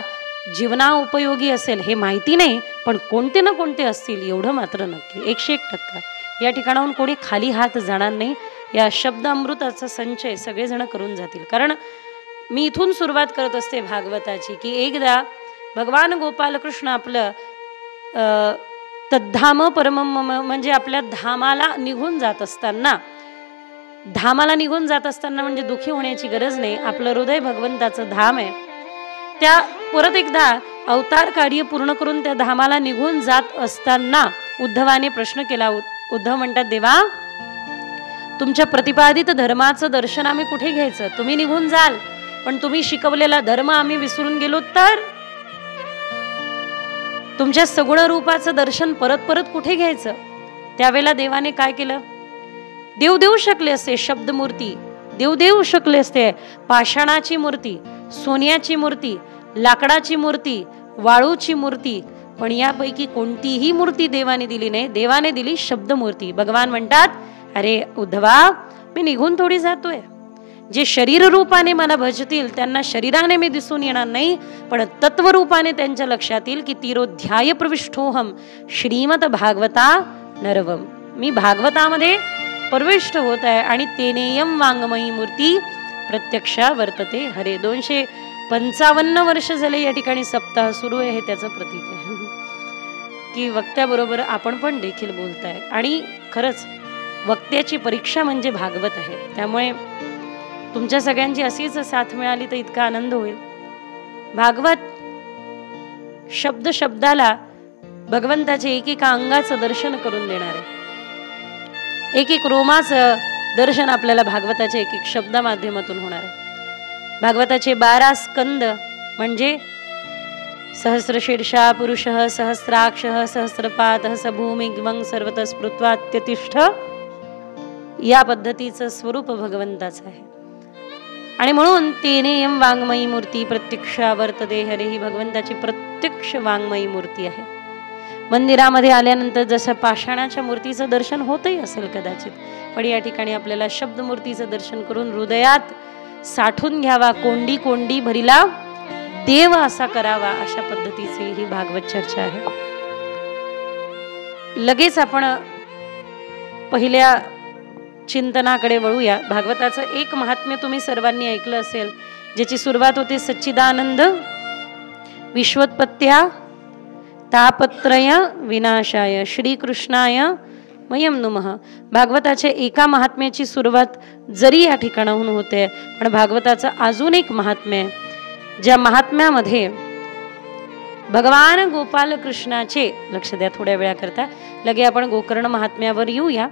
जीवना उपयोगी असेल हे माहिती नाही, पण कोणते ना कोणते असतील एवढं मात्र नक्की. 101% या ठिकाणाहून कोणी खाली हात जाणार नाही. या शब्द अमृताचा संचय सगळेजण करून जातील. कारण मी इथून सुरुवात करत असते भागवताची की एकदा भगवान गोपालकृष्ण आपलं तद्धाम परमम म्हणजे आपल्या धामाला निघून जात असताना म्हणजे दुःखी होण्याची गरज नाही. आपलं हृदय भगवंताचं धाम आहे. त्या परत एकदा अवतार कार्य पूर्ण करून त्या धामाला निघून जात असताना उद्धवाने प्रश्न केला. उद्धव म्हणतात, देवा तुमच्या प्रतिपादित धर्माचं दर्शन आम्ही कुठे घ्यायचं? तुम्ही निघून जाल, पण तुम्ही शिकवलेला धर्म आम्ही विसरून गेलो तर? तुमच्या सगुण रूपाचं दर्शन परत परत कुठे घ्यायचं? त्यावेळेला देवाने काय केलं? देऊ शकले असते शब्दमूर्ती, देऊ शकले असते पाषाणाची मूर्ती, सोन्याची मूर्ती, लाकडाची मूर्ती, वाळूची मूर्ती, पण यापैकी कोणतीही मूर्ती देवाने दिली नाही. देवाने दिली शब्दमूर्ती. भगवान म्हणतात, अरे उद्धवा, मी निघून थोडी जातोय. जे शरीर रूपाने मला भजतील त्यांना शरीराने मी दिसून येणार नाही, पण तत्वरूपाने त्यांच्या लक्षात येईल की तिरोध्याय प्रविष्टोहम श्रीमद भागवता नरवम. मी भागवतामध्ये प्रविष्ट होत आहे आणि तेनेयम वाङ्मयी मूर्ती प्रत्यक्षा वर्तते हरे. 255 वर्ष झाले या ठिकाणी सप्ताह सुरू आहे. हे त्याचं प्रतीक आहे की वक्त्याबरोबर आपण पण देखील बोलताय. आणि खरंच वक्त्याची परीक्षा म्हणजे भागवत आहे. त्यामुळे तुमच्या सगळ्यांची अशीच साथ मिळाली तर इतका आनंद होईल. भागवत शब्द शब्दाला भगवंताचे एकेका अंगाचं दर्शन करून देणार आहे. एक एक रोमाचं दर्शन आपल्याला भागवताच्या एक एक शब्दा माध्यमातून होणार आहे. भागवताचे 12 स्कंद म्हणजे सहस्रशीर्षा पुरुषः सहस्राक्षः सहस्रपादः स भूमिग्वं सर्वतः स्मृत्वात्यतिष्ठ, या पद्धतीचं स्वरूप भगवंताचं आहे. आणि म्हणून तेनेयम वाङ्मयी मूर्ती प्रत्यक्षा वर्तते हरे, ही भगवंताची प्रत्यक्ष वाङ्मयी मूर्ती आहे. मंदिरामध्ये आल्यानंतर जसं पाषाणाच्या मूर्तीचं दर्शन होतही असेल कदाचित, पण या ठिकाणी आपल्याला शब्दमूर्तीचं दर्शन करून हृदयात साठून घ्यावा, कोंडी कोंडी भरिला देव असा करावा, अशा पद्धतीची ही भागवत चर्चा आहे. लगेच आपण पहिल्या चिंतनाकडे वळूया. भागवताचं एक महात्म्य तुम्ही सर्वांनी ऐकलं असेल, ज्याची सुरुवात होते सच्चिदानंद विश्वोत्पत्त्या तापत्रय विनाशाय श्रीकृष्णाय मयम नुमः. भागवताच्या एका महात्म्याची सुरुवात जरी या ठिकाणाहून होते, पण भागवताचं अजून एक महात्म्य आहे, ज्या महात्म्यामध्ये भगवान गोपाल कृष्णाचे, लक्ष द्या थोड्या वेळाकरता, लगे आपण गोकर्ण महात्म्यावर येऊया.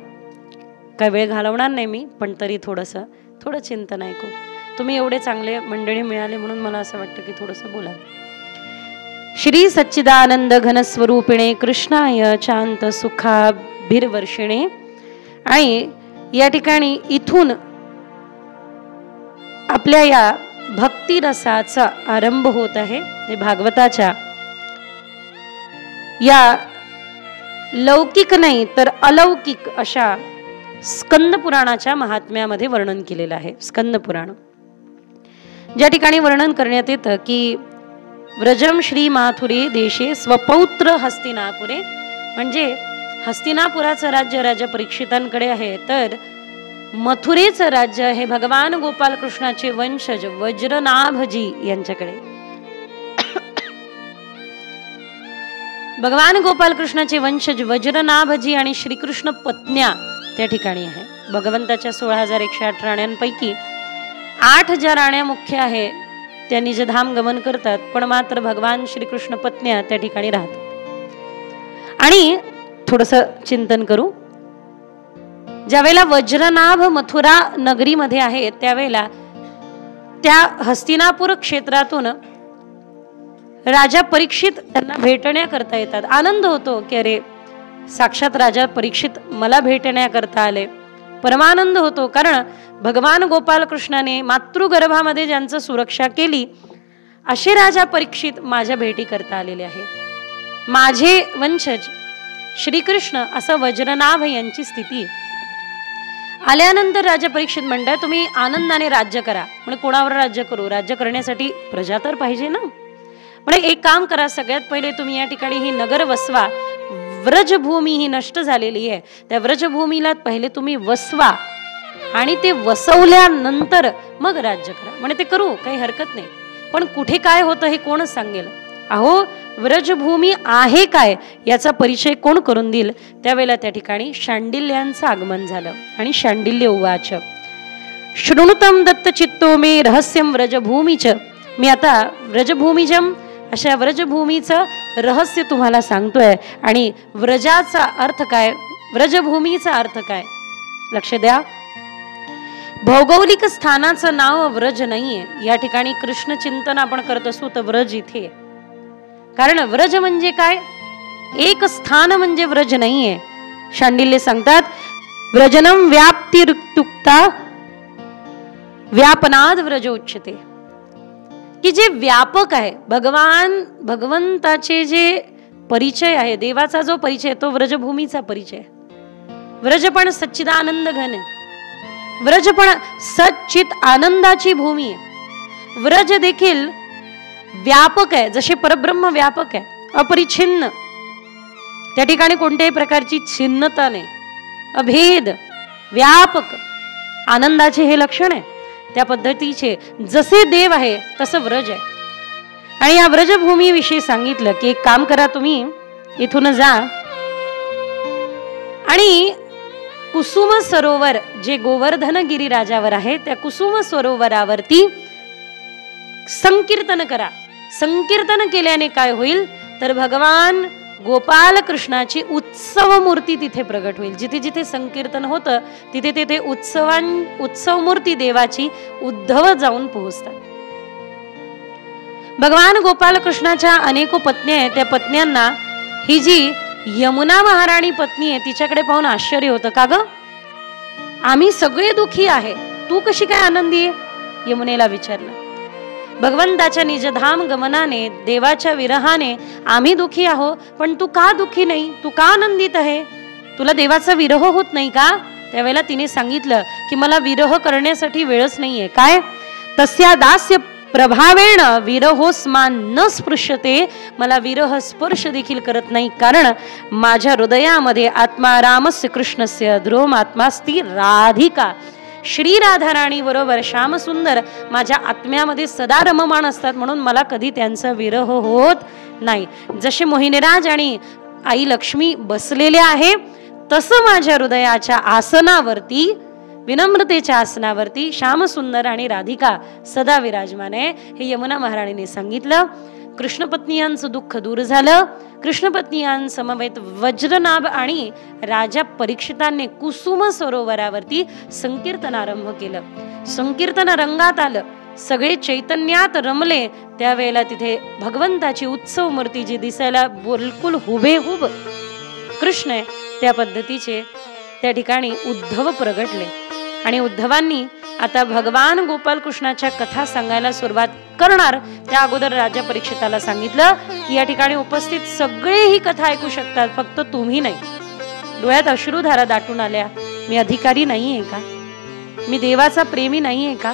काय वेळ घालवणार नाही मी, पण तरी थोडं चिंतन ऐकू. तुम्ही एवढे चांगले मंडळी मिळाले म्हणून मला असं वाटतं की थोडंसं बोला. श्री सच्चिदानंद घनस्वरूपिणे कृष्णाय शांत सुखाभिर्वर्षिणे. आणि या ठिकाणी इथून आपल्या या भक्ती रसाचा आरंभ होत आहे. भागवताच्या या लौकिक नाही तर अलौकिक अशा स्कंद पुराणाच्या महात्म्यामध्ये वर्णन केलेलं आहे. स्कंद पुराण ज्या ठिकाणी वर्णन करण्यात येतं की व्रजम श्री माथुरे देशे स्वपौत्र हस्तिनापुरे, म्हणजे हस्तिनापुराचं राज्य राजा परीक्षितांकडे आहे, तर मथुरेचं राज्य हे भगवान गोपाल कृष्णाचे वंशज वज्रनाभजी यांच्याकडे. भगवान गोपाल कृष्णाचे वंशज वज्रनाभजी आणि श्रीकृष्ण पत्न्या त्या ठिकाणी आहे. भगवंताच्या 16,108 राण्यांपैकी 8 ज्या राण्या मुख्य आहे त्या निजधाम गमन करतात, पण मात्र भगवान श्रीकृष्ण पत्न्या त्या ठिकाणी राहतात. आणि थोडस चिंतन करू. ज्यावेळेला वज्रनाभ मथुरा नगरीमध्ये आहे त्यावेळेला त्या हस्तिनापूर क्षेत्रातून राजा परीक्षित त्यांना भेटण्याकरता येतात. आनंद होतो की अरे साक्षात राजा परीक्षित मला भेटण्याकरता आले. परमानंद होतो, कारण भगवान गोपाल कृष्णाने मातृगर्भामध्ये ज्यांचं सुरक्षा केली असे राजा परीक्षित माझ्या भेटी करता आलेले आहे. माझे वंशज श्रीकृष्ण असं वज्रनाभ यांची स्थिती. आल्यानंतर राजा परीक्षित म्हणतात तुम्ही आनंदाने राज्य करा. म्हणजे कोणावर राज्य करू? राज्य करण्यासाठी प्रजा तर पाहिजे ना. म्हणजे एक काम करा, सगळ्यात पहिले तुम्ही या ठिकाणी ही नगर वसवा. व्रजभूमी ही नष्ट झालेली आहे, त्या व्रजभूमीला पहिले तुम्ही वसवा आणि ते वसवल्यानंतर मग राज्य करा. म्हणजे ते करू, काही हरकत नाही, पण कुठे काय होतं हे कोणच सांगेल? अहो व्रजभूमी आहे काय याचा परिचय कोण करून देईल? त्यावेळेला त्या ठिकाणी शांडिल्यांचं आगमन झालं. आणि शांडिल्य उवाच शृणुतम दत्त चित्तो मे रहस्यम व्रजभूमीच. मी आता व्रजभूमीजम अशा व्रजभूमीचं रहस्य तुम्हाला सांगतोय. आणि व्रजाचा अर्थ काय, व्रजभूमीचा अर्थ काय, लक्ष द्या. भौगोलिक स्थानाचं नाव व्रज नाहीये. या ठिकाणी कृष्ण चिंतन आपण करत असू तर व्रज इथे, कारण व्रज म्हणजे काय, एक स्थान म्हणजे व्रज नाहीये. शांडिल्य सांगतात व्रजनम व्याप्तिरुक्ता व्यापनाद व्रज उच्यते. की जे व्यापक आहे, भगवंताचे जे परिचय आहे, देवाचा जो परिचय तो व्रजभूमीचा परिचय. व्रज पण सच्चिदानंद घन आहे, व्रज पण सच्चित आनंदाची भूमी आहे. व्रज देखील व्यापक आहे, जसे परब्रह्म व्यापक आहे, अपरिच्छिन्न, त्या ठिकाणी कोणत्याही प्रकारची छिन्नता नाही, अभेद, व्यापक आनंदाचे हे लक्षण आहे. त्या पद्धतीचे जसे देव आहे तसं व्रज आहे. आणि या व्रजभूमीविषयी सांगितलं की एक काम करा, तुम्ही इथून जा आणि कुसुम सरोवर जे गोवर्धन गिरिराजावर आहे त्या कुसुम सरोवरावरती संकीर्तन करा. संकीर्तन केल्याने काय होईल तर भगवान गोपाल कृष्णाची उत्सव मूर्ती तिथे प्रगट होईल. जिथे जिथे संकीर्तन होतं तिथे तिथे उत्सव मूर्ती देवाची उद्धव जाऊन पोहोचतात. भगवान गोपाल कृष्णाच्या अनेको पत्नी आहेत. त्या पत्न्यांना ही जी यमुना महाराणी पत्नी आहे तिच्याकडे पाहून आश्चर्य होतं. का ग, आम्ही सगळे दुखी आहे, तू कशी काय आनंदी आहे? यमुनेला विचारलं. भगवंताच्या निजधाम गमनाने, देवाच्या विरहाने आम्ही दुखी आहो, पण तू का दुखी नाही, तू का आनंदित आहे? तुला देवाचा विरह होत नाही का? त्यावेळेला तिने सांगितलं की मला विरह करण्यासाठी वेळच नाहीये. काय? तस्या दास्य प्रभावेण विरहोस्मान न स्पृश्यते. मला विरह स्पर्श देखील करत नाही, कारण माझ्या हृदयामध्ये आत्मा रामस्य कृष्णस्य ध्रुवम आत्मास्ती राधिका. श्री राधा राणी बरोबर श्याम सुंदर माझ्या आत्म्यामध्ये सदा रममाण असतात, म्हणून मला कधी त्यांचा विरह होत नाही. जसे मोहिनीराज आणि आई लक्ष्मी बसलेले आहे तसं माझ्या हृदयाच्या आसनावरती, विनम्रतेच्या आसनावरती श्यामसुंदर आणि राधिका सदा विराजमान आहे. हे यमुना महाराणीने सांगितलं. कृष्णपत्नीयांचं दुःख दूर झालं. कृष्णपत्नीयांसमवेत वज्रनाभ आणि राजा परीक्षितांनी कुसुम सरोवरावरती संकीर्तन आरंभ केलं. संकीर्तन रंगात आलं, सगळे चैतन्यात रमले. त्यावेळेला तिथे भगवंताची उत्सव मूर्ती जी दिसायला बिलकुल हुबेहूब कृष्ण आहे त्या पद्धतीचे त्या ठिकाणी उद्धव प्रगटले. आणि उद्धवांनी आता भगवान गोपाल कृष्णाच्या कथा सांगायला सुरुवात करणार. त्या अगोदर राजा परीक्षिताला सांगितलं की या ठिकाणी उपस्थित सगळे ही कथा ऐकू शकतात, फक्त तुम्ही नाही. डोळ्यात अश्रुधारा दाटून आल्या. मी अधिकारी नाहीये का? मी देवाचा प्रेमी नाहीये का?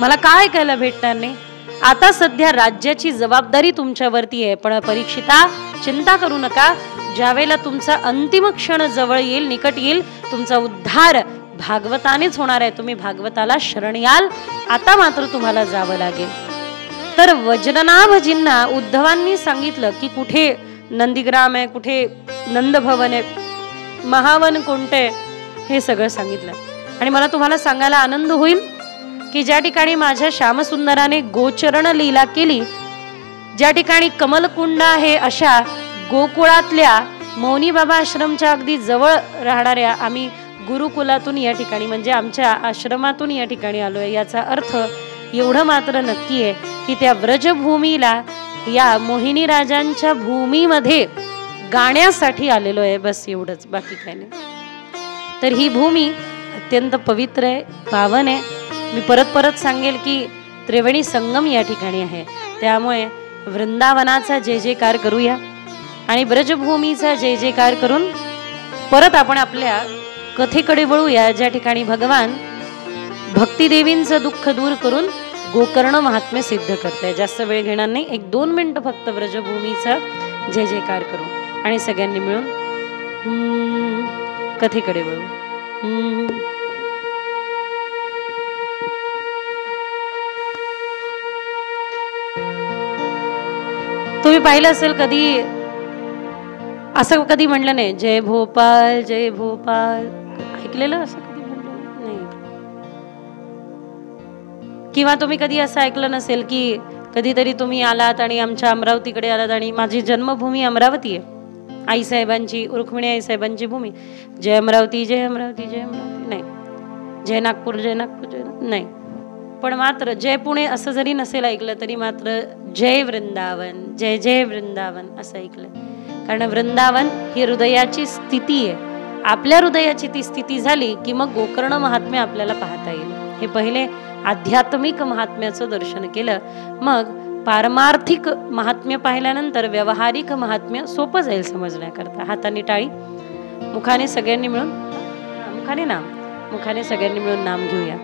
मला काय ऐकायला भेटणार नाही? आता सध्या राज्याची जबाबदारी तुमच्यावरती आहे, पण परीक्षिता चिंता करू नका. ज्यावेळेला तुमचा अंतिम क्षण जवळ येईल, निकट येईल, तुमचा उद्धार भागवतानेच होणार आहे. तुम्ही भागवताला शरण याल. आता मात्र तुम्हाला जावं लागेल. तर वज्रनाभजींना उद्धवांनी सांगितलं की कुठे नंदीग्राम आहे, कुठे नंदभवन आहे, महावन कोणते, हे सगळं सांगितलं. आणि मला तुम्हाला सांगायला आनंद होईल की ज्या ठिकाणी माझ्या श्यामसुंदराने गोचरण लीला केली, ज्या ठिकाणी कमलकुंड आहे, अशा गोकुळातल्या मौनी बाबा आश्रमच्या अगदी जवळ राहणाऱ्या आम्ही गुरुकुलातून या ठिकाणी म्हणजे आमच्या आश्रमातून या ठिकाणी आलोय. याचा अर्थ एवढं मात्र नक्की आहे की त्या व्रजभूमीला, या मोहिनी राजांच्या भूमीमध्ये गाण्यासाठी आलेलो आहे. बस एवढंच, बाकी काय नाही. तर ही भूमी अत्यंत पवित्र आहे, पावन आहे. मी परत परत सांगेल की त्रिवेणी संगम या ठिकाणी आहे. त्यामुळे वृंदावनाचा जय जयकार करूया आणि ब्रजभूमीचा जय जयकार करून परत आपण आपल्या कथेकडे वळूया, ज्या ठिकाणी भगवान भक्तिदेवींचं दुःख दूर करून गोकर्ण महात्म्य सिद्ध करताय. जास्त वेळ घेणार नाही, 1-2 मिनिटं फक्त ब्रजभूमीचा जय जयकार करू आणि सगळ्यांनी मिळून कथेकडे वळू. तुम्ही पाहिलं असेल कधी असं कधी म्हणलं नाही जय भोपाल जय भोपाल, ऐकलेलं असं कधी म्हणलं नाही? किंवा तुम्ही कधी असं ऐकलं नसेल की कधीतरी तुम्ही आलात आणि आमच्या अमरावतीकडे आलात आणि माझी जन्मभूमी अमरावती आहे, आईसाहेबांची, रुक्मिणी आईसाहेबांची भूमी, जय अमरावती जय अमरावती जय अमरावती नाही, जय नागपूर जय नागपूर जय नाही. पण मात्र जय पुणे असं जरी नसेल ऐकलं तरी मात्र जय वृंदावन जय जय वृंदावन असं ऐकलं. कारण वृंदावन ही हृदयाची स्थिती आहे. आपल्या हृदयाची ती स्थिती झाली की मग गोकर्ण महात्म्य आपल्याला पाहता येईल. हे पहिले आध्यात्मिक महात्म्याचं दर्शन केलं, मग पारमार्थिक महात्म्य पाहिल्यानंतर व्यावहारिक महात्म्य सोपं जाईल समजण्याकरता. हाताने टाळी, मुखाने सगळ्यांनी मिळून, मुखाने सगळ्यांनी मिळून नाम घेऊया.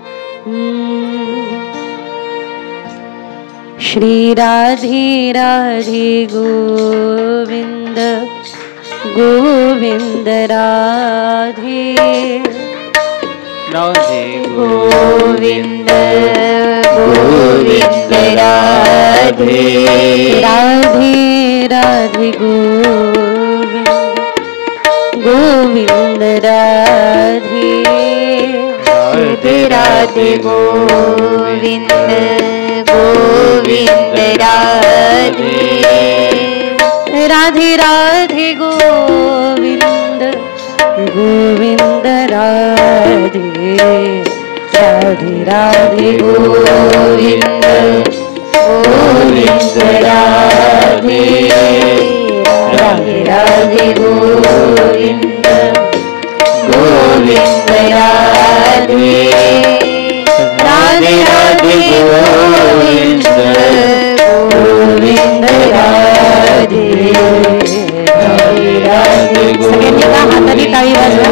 श्री राधे राधे गोविंद गोविंद राधे राधे गोविंद गोविंद राधे राधे राधे गोविंद गोविंद राधे राधे राधे गोविंद गोविंद राधे राधे राधे गोविंद गोविंद राधे राधे राधे गोविंद गोविंद राधे राधे राधे गोविंद गोविंद राधे राधे राधे गोविंद गोविंद राधे राधे राधे सगळ्यांनी का हाताने टाळी वाजवा.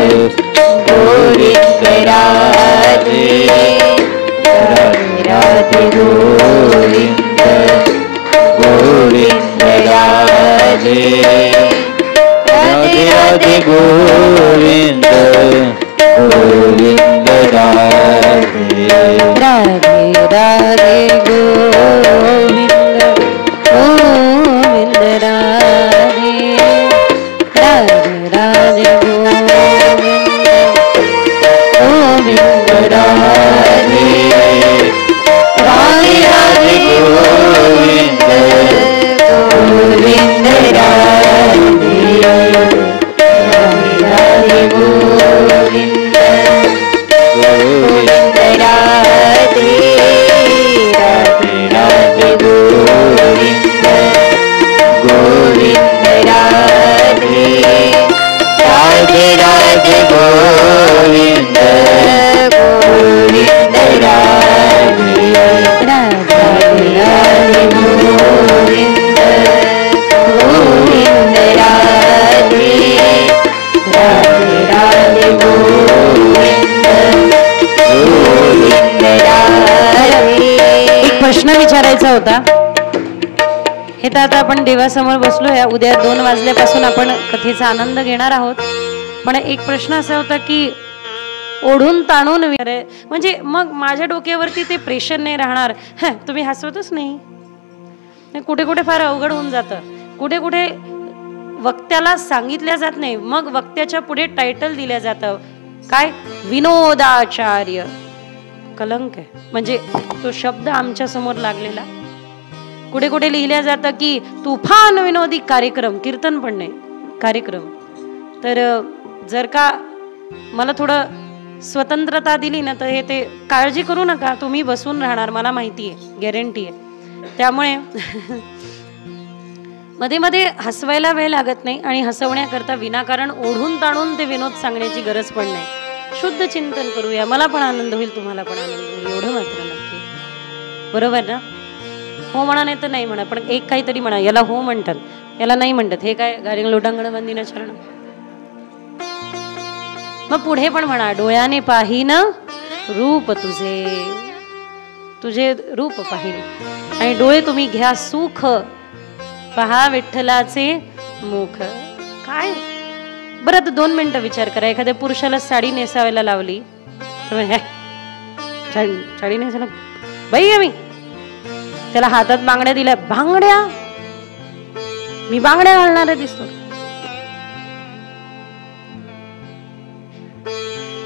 गोविंद राधे राधे राधे गोविंद गोविंद राधे राधे राधे गोविंद गोविंद राधे राधे राधे गोविंद गोविंद राधे राधे राधे गोविंद गोविंद राधे राधे राधे गोविंद गोविंद राधे राधे गोविंद गोविंद राधे राधे राधे गोविंद गोविंद राधे राधे राधे गोविंद गोविंद राधे राधे राधे गोविंद गोविंद राधे राधे राधे गोविंद गोविंद राधे. एक प्रश्न विचारायचा होता. हे तर आता आपण देवासमोर बसलोय, उद्या 2 वाजल्यापासून आपण कथेचा आनंद घेणार आहोत. पण एक प्रश्न असा होता की ओढून ताणून म्हणजे मग माझ्या डोक्यावरती ते प्रेशर नाही राहणार. तुम्ही हसवतच नाही. कुठे कुठे फार अवघड होऊन जातं. कुठे कुठे वक्त्याला सांगितल्या जात नाही, मग वक्त्याच्या पुढे टायटल दिल्या जातं काय, विनोदाचार्य. कलंक आहे. म्हणजे तो शब्द आमच्या समोर लागलेला. कुठे कुठे लिहिल्या जातं की तुफान विनोदी कार्यक्रम, कीर्तन पण नाही, कार्यक्रम. तर जर का मला थोडं स्वतंत्रता दिली ना, तर हे ते काळजी करू नका, तुम्ही बसून राहणार, मला माहिती आहे, गॅरंटी आहे. त्यामुळे मध्ये मध्ये हसवायला वेळ लागत नाही आणि हसवण्याकरता विनाकारण ओढून ताणून ते विनोद सांगण्याची गरज पण नाही. शुद्ध चिंतन करूया, मला पण आनंद होईल, तुम्हाला पण आनंद होईल, एवढं मात्र नक्की. बरोबर ना? हो म्हणा, नाही तर नाही म्हणा, पण एक काहीतरी म्हणा. याला हो म्हणतात, याला नाही म्हणतात. हे काय गारिंग लोटांगण बंदिना चरण. मग पुढे पण म्हणा, डोळ्याने पाहिन रूप तुझे, तुझे रूप पाहिन. आणि डोळे तुम्ही घ्या सुख, पहा विठ्ठलाचे मुख. काय बरं, आता 2 मिनिटं विचार करा. एखाद्या पुरुषाला साडी नेसावायला लावली तर साडी नेसायला बाई आम्ही, त्याला हातात बांगड्या दिल्या, बांगड्या मी बांगड्या घालणारे दिसतो.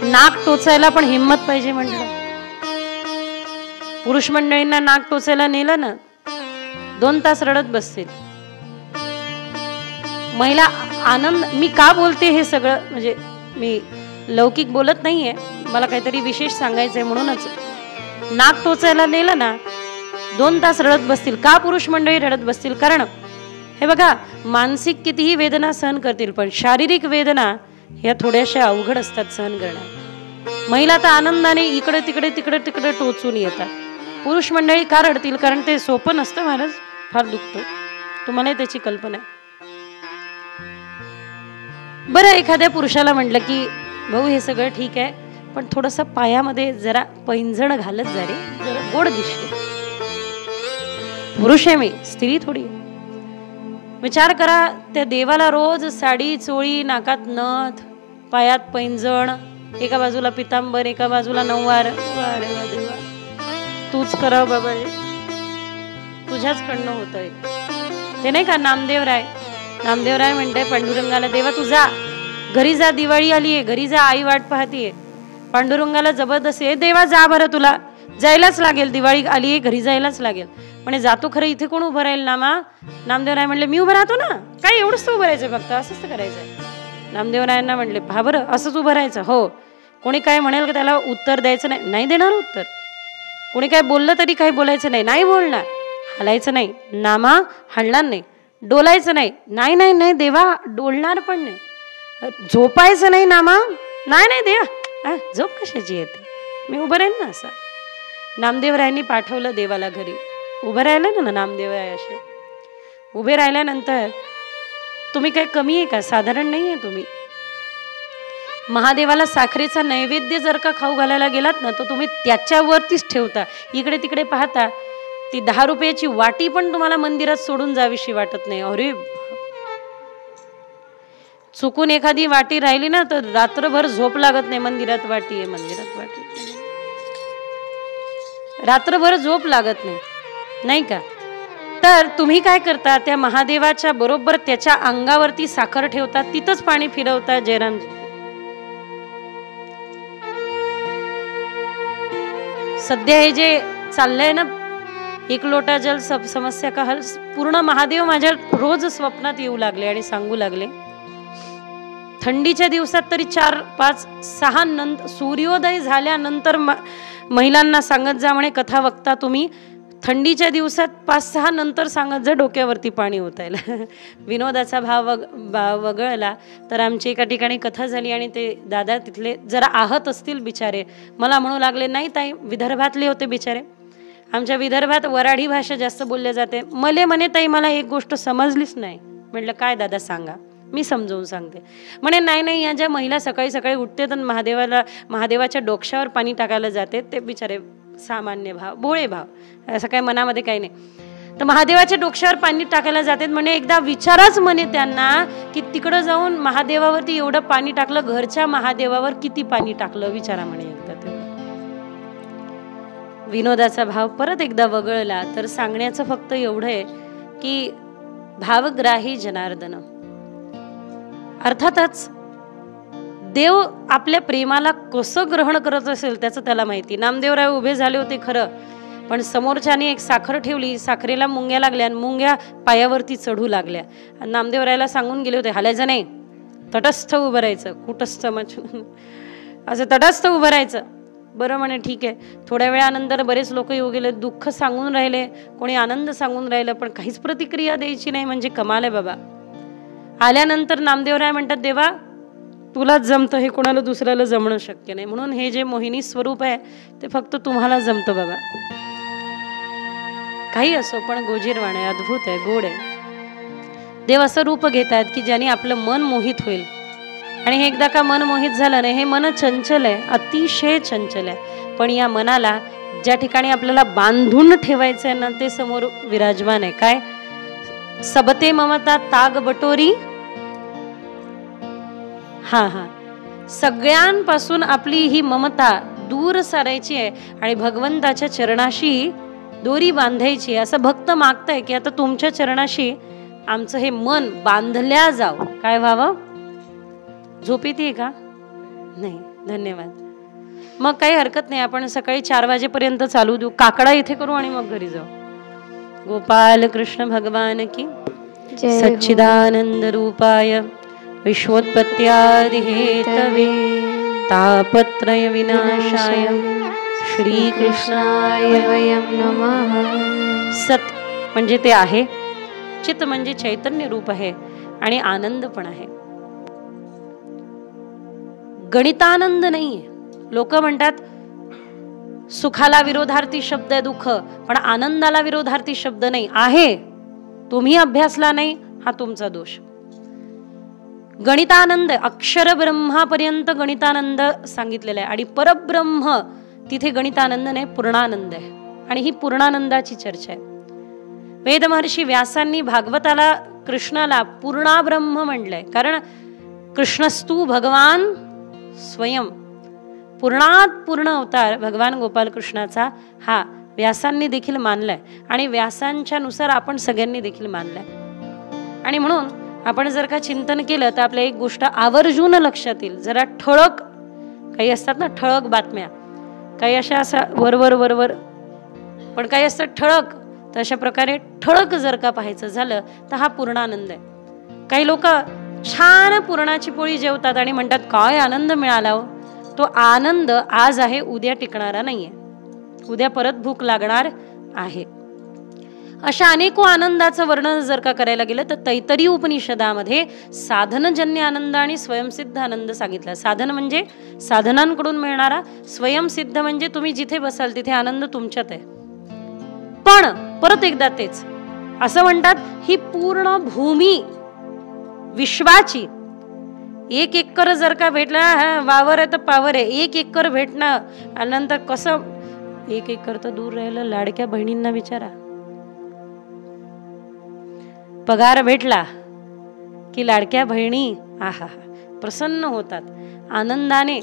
नाक टोचायला पण हिंमत पाहिजे म्हटलं. पुरुष मंडळींना नाक टोचायला नेलं ना, 2 तास रडत बसतील. महिला आनंद, मी का बोलते हे सगळं, म्हणजे मी लौकिक बोलत नाहीये, मला काहीतरी विशेष सांगायचंय म्हणूनच. नाक टोचायला नेलं ना, 2 तास रडत बसतील. का पुरुष मंडळी रडत बसतील? कारण हे बघा, मानसिक कितीही वेदना सहन करतील, पण शारीरिक वेदना ह्या थोड्याशा अवघड असतात सहन करणं. महिला तर आनंदाने इकडे तिकडे तिकडे तिकडे टोचून येतात. पुरुष मंडळी का रडतील? कारण ते सोपं नसतं महाराज, फार दुखतं. तुम्हालाही त्याची कल्पना आहे. बरं, एखाद्या पुरुषाला म्हटलं की भाऊ हे सगळं ठीक आहे, पण थोडस पायामध्ये जरा पैंजण घालत जा रे, जरा गोड दिसते. पुरुष आहे मी, स्त्री थोडी. विचार करा, त्या देवाला रोज साडी चोळी, नाकात नथ, पायात पैंजण, एका बाजूला पितांबर, एका बाजूला नऊवार. अरे वा देवा, तूच कराव बाबा, तुझ्याच कडनं होतंय. ते नाही का नामदेवराय म्हणते पांडुरंगाला, देवा तू जा घरी, जा दिवाळी आलीये, घरी जा, आई वाट पाहतीये. पांडुरंगाला जबरदस्ती, देवा जा बरं, तुला जायलाच लागेल, दिवाळी आलीये, घरी जायलाच लागेल. म्हणे जातो खरं, इथे कोण उभं राहील नामा? नामदेवराय म्हणले मी उभं राहतो ना, काय एवढंच तर उभं राहायचं, फक्त असंच तर करायचंय. नामदेवरायांना म्हणले पहा बरं, असंच उभं राहायचं. हो, कोणी काय म्हणेल का त्याला उत्तर द्यायचं नाही? नाही देणार उत्तर. कोणी काय बोललं तरी काही बोलायचं नाही, नाही बोलणार. हलायचं नाही, नामा हलणार नाही. डोलायचं नाही, नाही नाही नाही देवा, डोलणार पण नाही. झोपायचं नाही नामा, नाही नाही देवा, झोप कशाची येते, मी उभं राहीन ना. असं नामदेवरायांनी पाठवलं देवाला घरी. उभं राहिलं ना नामदेवराय असे. उभे राहिल्यानंतर तुम्ही काय कमी आहे का? साधारण नाही आहे तुम्ही. महादेवाला साखरेचा नैवेद्य जर का खाऊ घालायला गेलात ना, तर तुम्ही त्याच्यावरतीच ठेवता. इकडे तिकडे पाहता, ती 10 रुपयाची वाटी पण तुम्हाला मंदिरात सोडून जावीशी वाटत नाही. अरे चुकून एखादी वाटी राहिली ना, तर रात्रभर झोप लागत नाही. मंदिरात वाटी आहे, मंदिरात वाटी, रात्रभर झोप लागत नाही, नाही का? तर तुम्ही काय करता, त्या महादेवाच्या बरोबर त्याच्या अंगावरती साखर ठेवता, तिथंच पाणी फिरवता. जयरामजी, सध्या हे जे चाललंय ना, 1 लोटा जल सब समस्या का हल, पूर्ण महादेव माझ्या रोज स्वप्नात येऊ लागले आणि सांगू लागले. थंडीच्या दिवसात तरी 4, 5, 6 नंतर, सूर्योदय झाल्यानंतर महिलांना सांगत जा म्हणे, कथा वक्ता तुम्ही थंडीच्या दिवसात 5-6 नंतर सांगत जा डोक्यावरती पाणी ओतायला. विनोदाचा भाव वगळला. तर आमची एका ठिकाणी कथा झाली आणि ते दादा तिथले जरा आहत असतील बिचारे, मला म्हणू लागले, नाही ताई, विदर्भातले होते बिचारे. आमच्या विदर्भात वराडी भाषा जास्त बोलल्या जाते. मले म्हणे ताई मला एक गोष्ट समजलीच नाही. म्हटलं काय दादा सांगा, मी समजावून सांगते. म्हणे नाही नाही, या ज्या महिला सकाळी सकाळी उठते तर महादेवाच्या डोक्यावर पाणी टाकायला जाते, ते बिचारे सामान्य भाव, भोळे भाव, असं काय मनामध्ये काही नाही. तर महादेवाच्या डोक्यावर पाणी टाकायला जाते. म्हणे एकदा विचाराच म्हणे त्यांना की तिकडं जाऊन महादेवावरती एवढं पाणी टाकलं, घरच्या महादेवावर किती पाणी टाकलं, विचारा म्हणे एकदा. तेवढं विनोदाचा भाव परत एकदा वगळला. तर सांगण्याचं फक्त एवढं आहे की भावग्राही जनार्दन. अर्थातच देव आपल्या प्रेमाला कसं ग्रहण करत असेल त्याचं त्याला माहिती. नामदेवराय उभे झाले होते खरं, पण समोरच्याने एक साखर ठेवली, साखरेला मुंग्या लागल्या, मुंग्या पायावरती चढू लागल्या. नामदेवरायला सांगून गेले होते, हालायचं नाही, तटस्थ उभं राहायचं. कुटस्थ असं तटस्थ उभं राहायचं. बरं म्हणे ठीक आहे. थोड्या वेळानंतर बरेच लोक येऊ गेले, दुःख सांगून राहिले, कोणी आनंद सांगून राहिलं, पण काहीच प्रतिक्रिया द्यायची नाही. म्हणजे कमाल आहे बाबा. आल्यानंतर नामदेवराय म्हणतात, देवा तुलाच जमतं, हे कोणाला दुसऱ्याला जमणं शक्य नाही. म्हणून हे जे मोहिनी स्वरूप आहे ते फक्त तुम्हाला जमतं बाबा. काही असो, पण गोजीरवाण आहे, अद्भुत आहे, गोड आहे. देव असं रूप घेतात की ज्याने आपलं मन मोहित होईल. आणि हे एकदा का मन मोहित झालं नाही, हे मन चंचल आहे, अतिशय चंचल आहे. पण या मनाला ज्या ठिकाणी आपल्याला बांधून ठेवायचं आहे ना, ते समोर विराजमान आहे. काय? सबते ममता ताग बटोरी. हा, सगळ्यांपासून आपली ही ममता दूर सारायची आहे आणि भगवंताच्या चरणाशी दोरी बांधायची आहे. असं भक्त मागताय की आता तुमच्या चरणाशी आमचं हे मन बांधल्या जाव. काय व्हावं? झोप येते का? नाही, धन्यवाद. मग काही हरकत नाही, आपण सकाळी 4 वाजेपर्यंत चालू देऊ, काकडा इथे करू आणि मग घरी जाऊ. गोपाल कृष्ण भगवान की सच्चिदानंद रूपाय विश्वोत्पत्त्यादि हेतवे तापत्रय विनाशाय श्रीकृष्णाय वयं नमः. सत म्हणजे ते आहे, चित म्हणजे चैतन्य रूप आहे आणि आनंद पण आहे. गणितानंद नाहीये, लोक म्हणतात सुखाला विरोधार्थी शब्द आहे दुःख, पण आनंदाला विरोधार्थी शब्द नाही आहे. तुम्ही अभ्यासला नाही, हा तुमचा दोष. गणितानंद, अक्षर ब्रह्मापर्यंत गणितानंद सांगितलेला आहे आणि परब्रह्म तिथे गणितानंद नाही, पूर्णानंद आहे. आणि ही पूर्णानंदाची चर्चा आहे. वेद महर्षी व्यासांनी भागवताला कृष्णाला पूर्णाब्रह्म म्हणलंय, कारण कृष्णस्तू भगवान स्वयं, पूर्णात पूर्ण अवतार भगवान गोपाल कृष्णाचा हा व्यासांनी देखील मानलाय आणि व्यासांच्या नुसार आपण सगळ्यांनी देखील मानलाय. आणि म्हणून आपण जर का चिंतन केलं तर आपल्या एक गोष्ट आवर्जून लक्षात येईल. जरा ठळक काही असतात ना, ठळक बातम्या, काही अशा वरवर, पण काही असतात ठळक. तर अशा प्रकारे ठळक जर का पाहायचं झालं तर हा पूर्णानंद आहे. काही लोक छान पुरणाची पोळी जेवतात आणि म्हणतात काय आनंद मिळाला हो. तो आनंद आज आहे, उद्या टिकणारा नाहीये, उद्या परत भूक लागणार आहे. अशा अनेको आनंदाचं वर्णन जर का करायला गेलं तर तैत्तरीय उपनिषदामध्ये साधनजन्य आनंद आणि स्वयंसिद्ध आनंद सांगितला. साधन म्हणजे साधनांकडून मिळणारा, स्वयंसिद्ध म्हणजे तुम्ही जिथे बसाल तिथे आनंद तुमच्यात आहे. पण परत एकदा तेच असं म्हणतात, ही पूर्ण भूमी विश्वाची 1 एकर जर का भेटला, वावर आहे तर पावर आहे, 1 एकर भेटणं आणि नंतर कसं 1 एकर तर दूर राहिलं, लाडक्या बहिणींना विचारा. पगार भेटला की लाडक्या बहिणी आहा प्रसन्न होतात आनंदाने.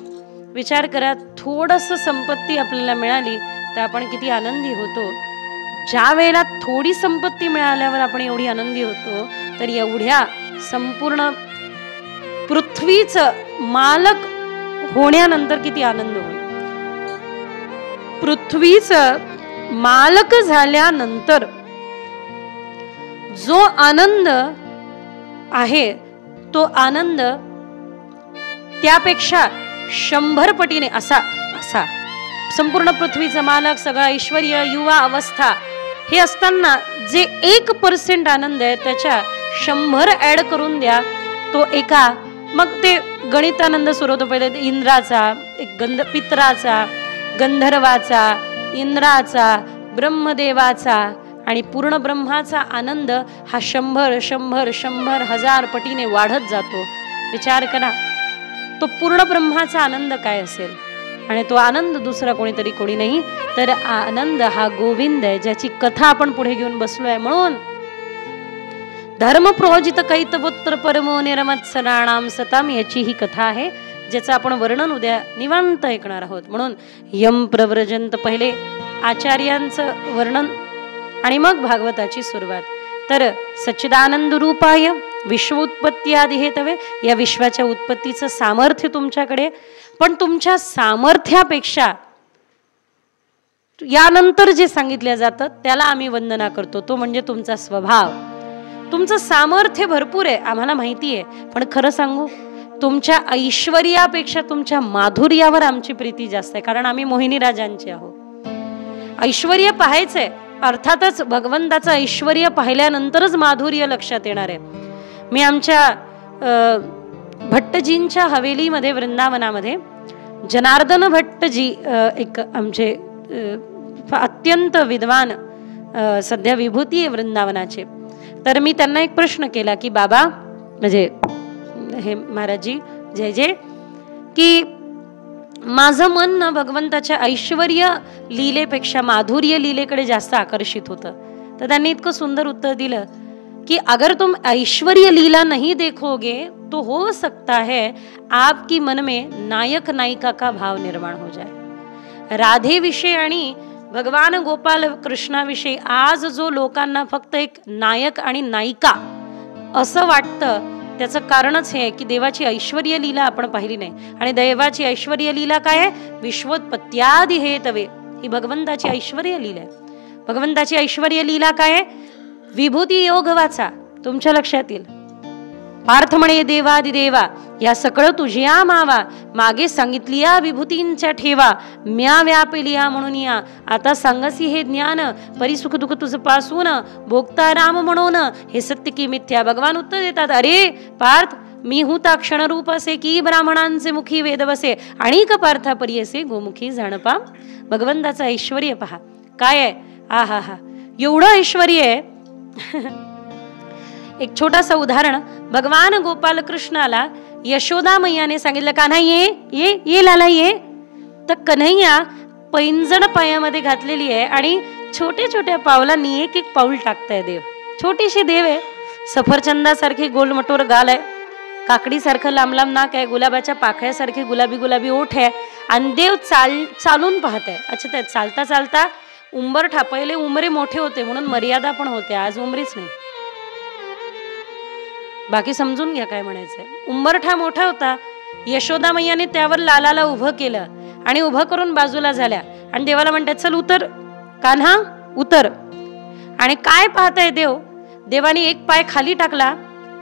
विचार करा, थोडस संपत्ती आपल्याला मिळाली तर आपण किती आनंदी होतो. ज्या वेळेला थोडी संपत्ती मिळाल्यावर आपण एवढी आनंदी होतो, तर एवढ्या संपूर्ण पृथ्वीचं मालक होण्यानंतर किती आनंद होईल. पृथ्वीचं मालक झाल्यानंतर जो आनंद आहे तो आनंद त्यापेक्षा 100 पटीने असा संपूर्ण पृथ्वीचं मालक, सगळं ऐश्वर, युवा अवस्था हे असताना जे 1% आनंद आहे त्याच्या 100 ऍड करून द्या. तो एका, मग ते गणितानंद सुरू होतो. पहिले इंद्राचा, पित्राचा, गंधर्वाचा, इंद्राचा, ब्रह्मदेवाचा आणि पूर्ण ब्रह्माचा आनंद हा 100,000 पटीने वाढत जातो. विचार करा, तो पूर्ण ब्रह्माचा आनंद काय असेल. आणि तो आनंद दुसरा कोणी नाही तर आनंद हा गोविंद आहे, ज्याची कथा आपण पुढे घेऊन बसलोय. म्हणून धर्म प्रोजित कैतपुत्र परमो निरमत्सराणाम सताम, याची ही कथा आहे, ज्याचं आपण वर्णन उद्या निवांत ऐकणार आहोत. म्हणून यम प्रव्रजंत, पहिले आचार्यांचं वर्णन आणि मग भागवताची सुरुवात. तर सच्चिदानंद रूपाय विश्व उत्पत्ती आदी हेतवे, या विश्वाच्या उत्पत्तीचं सामर्थ्य तुमच्याकडे, पण तुमच्या सामर्थ्यापेक्षा यानंतर जे सांगितलं जातं त्याला आम्ही वंदना करतो. तो म्हणजे तुमचा स्वभाव. तुमचं सामर्थ्य भरपूर आहे, आम्हाला माहिती आहे, पण खरं सांगू, तुमच्या ऐश्वर्यापेक्षा तुमच्या माधुर्यावर आमची प्रीती जास्त आहे, कारण आम्ही मोहिनी राजांचे आहोत. ऐश्वर्य पाहायचंय, अर्थातच भगवंताचं ऐश्वर्य पाहिल्यानंतरच माधुर्य लक्षात येणार आहे. मी आमच्या भट्टजींच्या हवेलीमध्ये वृंदावनामध्ये जनार्दन भट्टजी एक आमचे अत्यंत विद्वान सध्या विभूती आहे वृंदावनाचे. तर मी त्यांना एक प्रश्न केला की बाबा, म्हणजे हे महाराजजी जय जय, की माझं मन ना भगवंताच्या ऐश्वर्य लीलेपेक्षा माधुर्य लीलेकडे जास्त आकर्षित होतं. तर त्यांनी इतकं सुंदर उत्तर दिलं कि अगर तुम ऐश्वर्य लीला नहीं देखोगे तो हो सकता है आपकी मन में नायक नायिका का भाव निर्माण हो जाए. राधे विषय आणि भगवान गोपाल कृष्णाविषयी आज जो लोकांना फक्त एक नायक आणि नायिका असं वाटतं, त्याचं कारणच हे आहे की देवाची ऐश्वर्य लीला आपण पाहिली नाही. आणि देवाची ऐश्वर्य लीला काय आहे? विश्वोत्पत्त्यादी हेतवे, ही भगवंताची ऐश्वर्य लीला आहे. भगवंताची ऐश्वर्य लीला काय आहे? विभूती योग वाचा, तुमच्या लक्षात येईल. पार्थ म्हणे देवादिदेवा, या सगळं तुझ्या मावा, मागे सांगितली या विभूतींच्या ठेवा, म्या व्यापिलिया म्हणून या, आता सांगसी हे ज्ञान, परिसुख दुःख तुझ पासून, भोगता राम म्हणून, हे सत्य की मिथ्या. भगवान उत्तर देतात, अरे पार्थ, मी हुता क्षणरूप असे की ब्राह्मणांचे मुखी वेद बसे आणि पार्था परियसे गोमुखी जाणपा. भगवंताचं ऐश्वर्य पहा काय आहे. आ हा हा एवढं ऐश्वर्य आहे. एक छोटासा उदाहरण. भगवान गोपाल कृष्णाला यशोदा मैयाने सांगितलं कान्हा ये ये ये लाला ये. तर कन्हैया पैंजण पायामध्ये घातलेली आहे आणि छोट्या छोट्या पावलांनी एक एक पाऊल टाकताय देव. छोटीशी देव आहे. सफरचंदासारखी गोलमटोर गाल आहे, काकडीसारखं लांब लांब नाक आहे, गुलाबाच्या पाकळ्यासारखे गुलाबी गुलाबी ओठ आहे आणि देव चालून पाहत आहे. अच्छा ते चालता चालता उंबरठा, पहिले उमरे मोठे होते म्हणून मर्यादा पण होते, आज उमरीच नाही. बाकी समजून घ्या काय म्हणायचंय. उंबरठा मोठा होता. यशोदा मैयाने त्यावर लालाला उभं केलं आणि उभं करून बाजूला झाल्या आणि देवाला म्हणतात चल उतर कान्हा उतर. आणि काय पाहताय देव. देवाने एक पाय खाली टाकला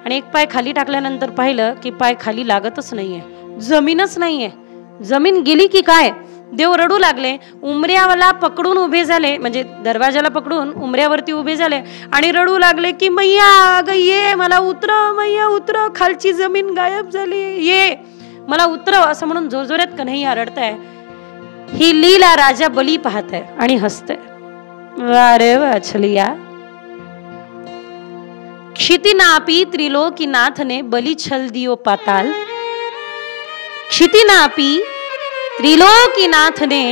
आणि एक पाय खाली टाकल्यानंतर पाहिलं की पाय खाली लागतच नाहीये, जमीनच नाहीये. जमीन गेली की काय. देव रडू लागले. उमऱ्याला पकडून उभे झाले, म्हणजे दरवाजाला पकडून उमऱ्यावरती उभे झाले आणि रडू लागले की मैया अगं ये मला उतरव, मैया उतरव, खालची जमीन गायब झाली, ये मला उतरव असं म्हणून जोरजोरात कन्हैया रडताय. ही लीला राजा बली पाहताय आणि हसताय. वारे वा छलिया. क्षितिनापी त्रिलोकीनाथने बली छल दियो पाताल. क्षितिनापी त्रिलोकीनाथने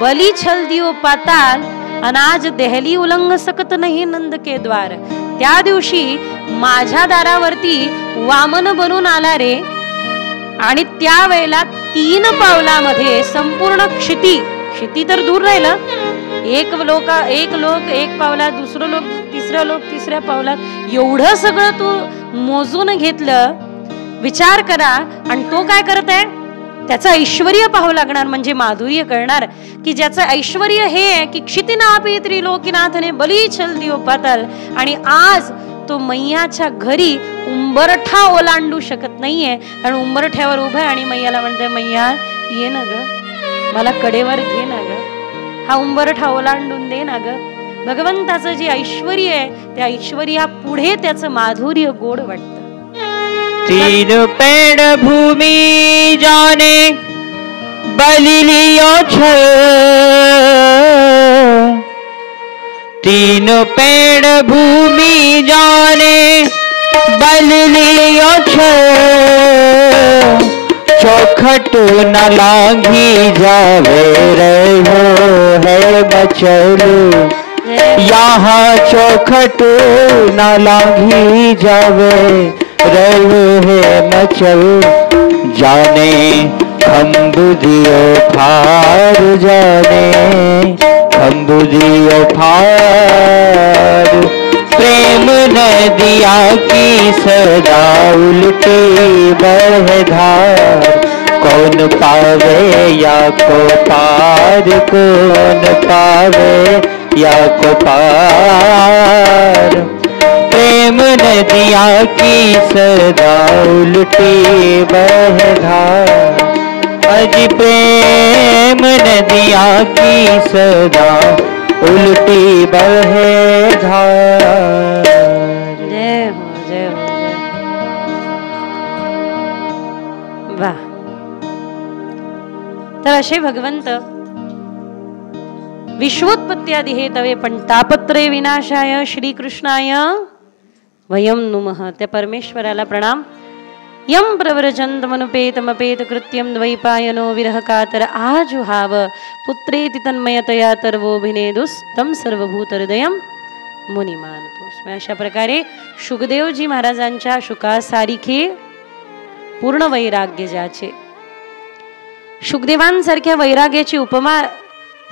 बली छल दियो पाताल. अनाज देहली उलंग सकत नाही नंद के द्वार. त्या दिवशी माझ्या दारावरती वामन बनून आला रे आणि त्यावेळेला 3 पावलामध्ये संपूर्ण क्षिती तर दूर राहिलं. एक लोक एक पावलात, दुसरं लोक तिसरं लोक तिसऱ्या पावलात, एवढं सगळं तू मोजून घेतलं. विचार करा. आणि तो काय करत आहे. त्याचं ऐश्वर्य पाहावं लागणार, म्हणजे माधुर्य कळणार की ज्याचं ऐश्वर्य हे आहे की क्षितिनापी त्रिलोकीनाथने बली छल दियो पाताल. आणि आज तो मैयाच्या घरी उंबरठा ओलांडू शकत नाहीये आणि उंबरठ्यावर उभा आणि मैयाला म्हणते मैया ये ना ग, मला कडेवर घे ना ग, हा उंबरठा ओलांडून दे ना ग. भगवंताचं जे ऐश्वर्य आहे त्या ऐश्वर्या पुढे त्याचं माधुर्य गोड वाटतं. 3 पेड़ भूमि जाने बलि लियो छल. 3 पेड़ भूमि जाने बलि लियो छल. चौखट न लांघी जावे रहो है बचलू. यहाँ चौखट न लांघी जावे रहो है मचल. जाने खम्बुदियो फार, जाने खम्बुदियो फार. प्रेम नदिया की सदा उल्टी बह धार. कौन पावे या को पार, कौन पावे या को पार. प्रेम नदिया की सदा उल्टी बह धार. अज प्रेम नदिया की सदा उल्टी बह धार. जय हो जय हो जय. वा. तर असे भगवंत विश्वोत्पत्त्यादी हे तवे पण तापत्रे विनाशाय श्रीकृष्णाय वयम नुमः. त्या परमेश्वराला प्रणाम. यम प्रव्रजंत मनुपेतमपेत कृत्यम द्वैपायनो विरह कातर आजुहाव. पुत्रेति तन्मयतया तर्वोभिनेदुस तम सर्वभूत हृदयम मुनिमानतोस. अशा प्रकारे शुकदेवजी महाराजांच्या शुकासारिखे पूर्ण वैराग्य ज्याचे. शुकदेवांसारख्या वैराग्याची उपमा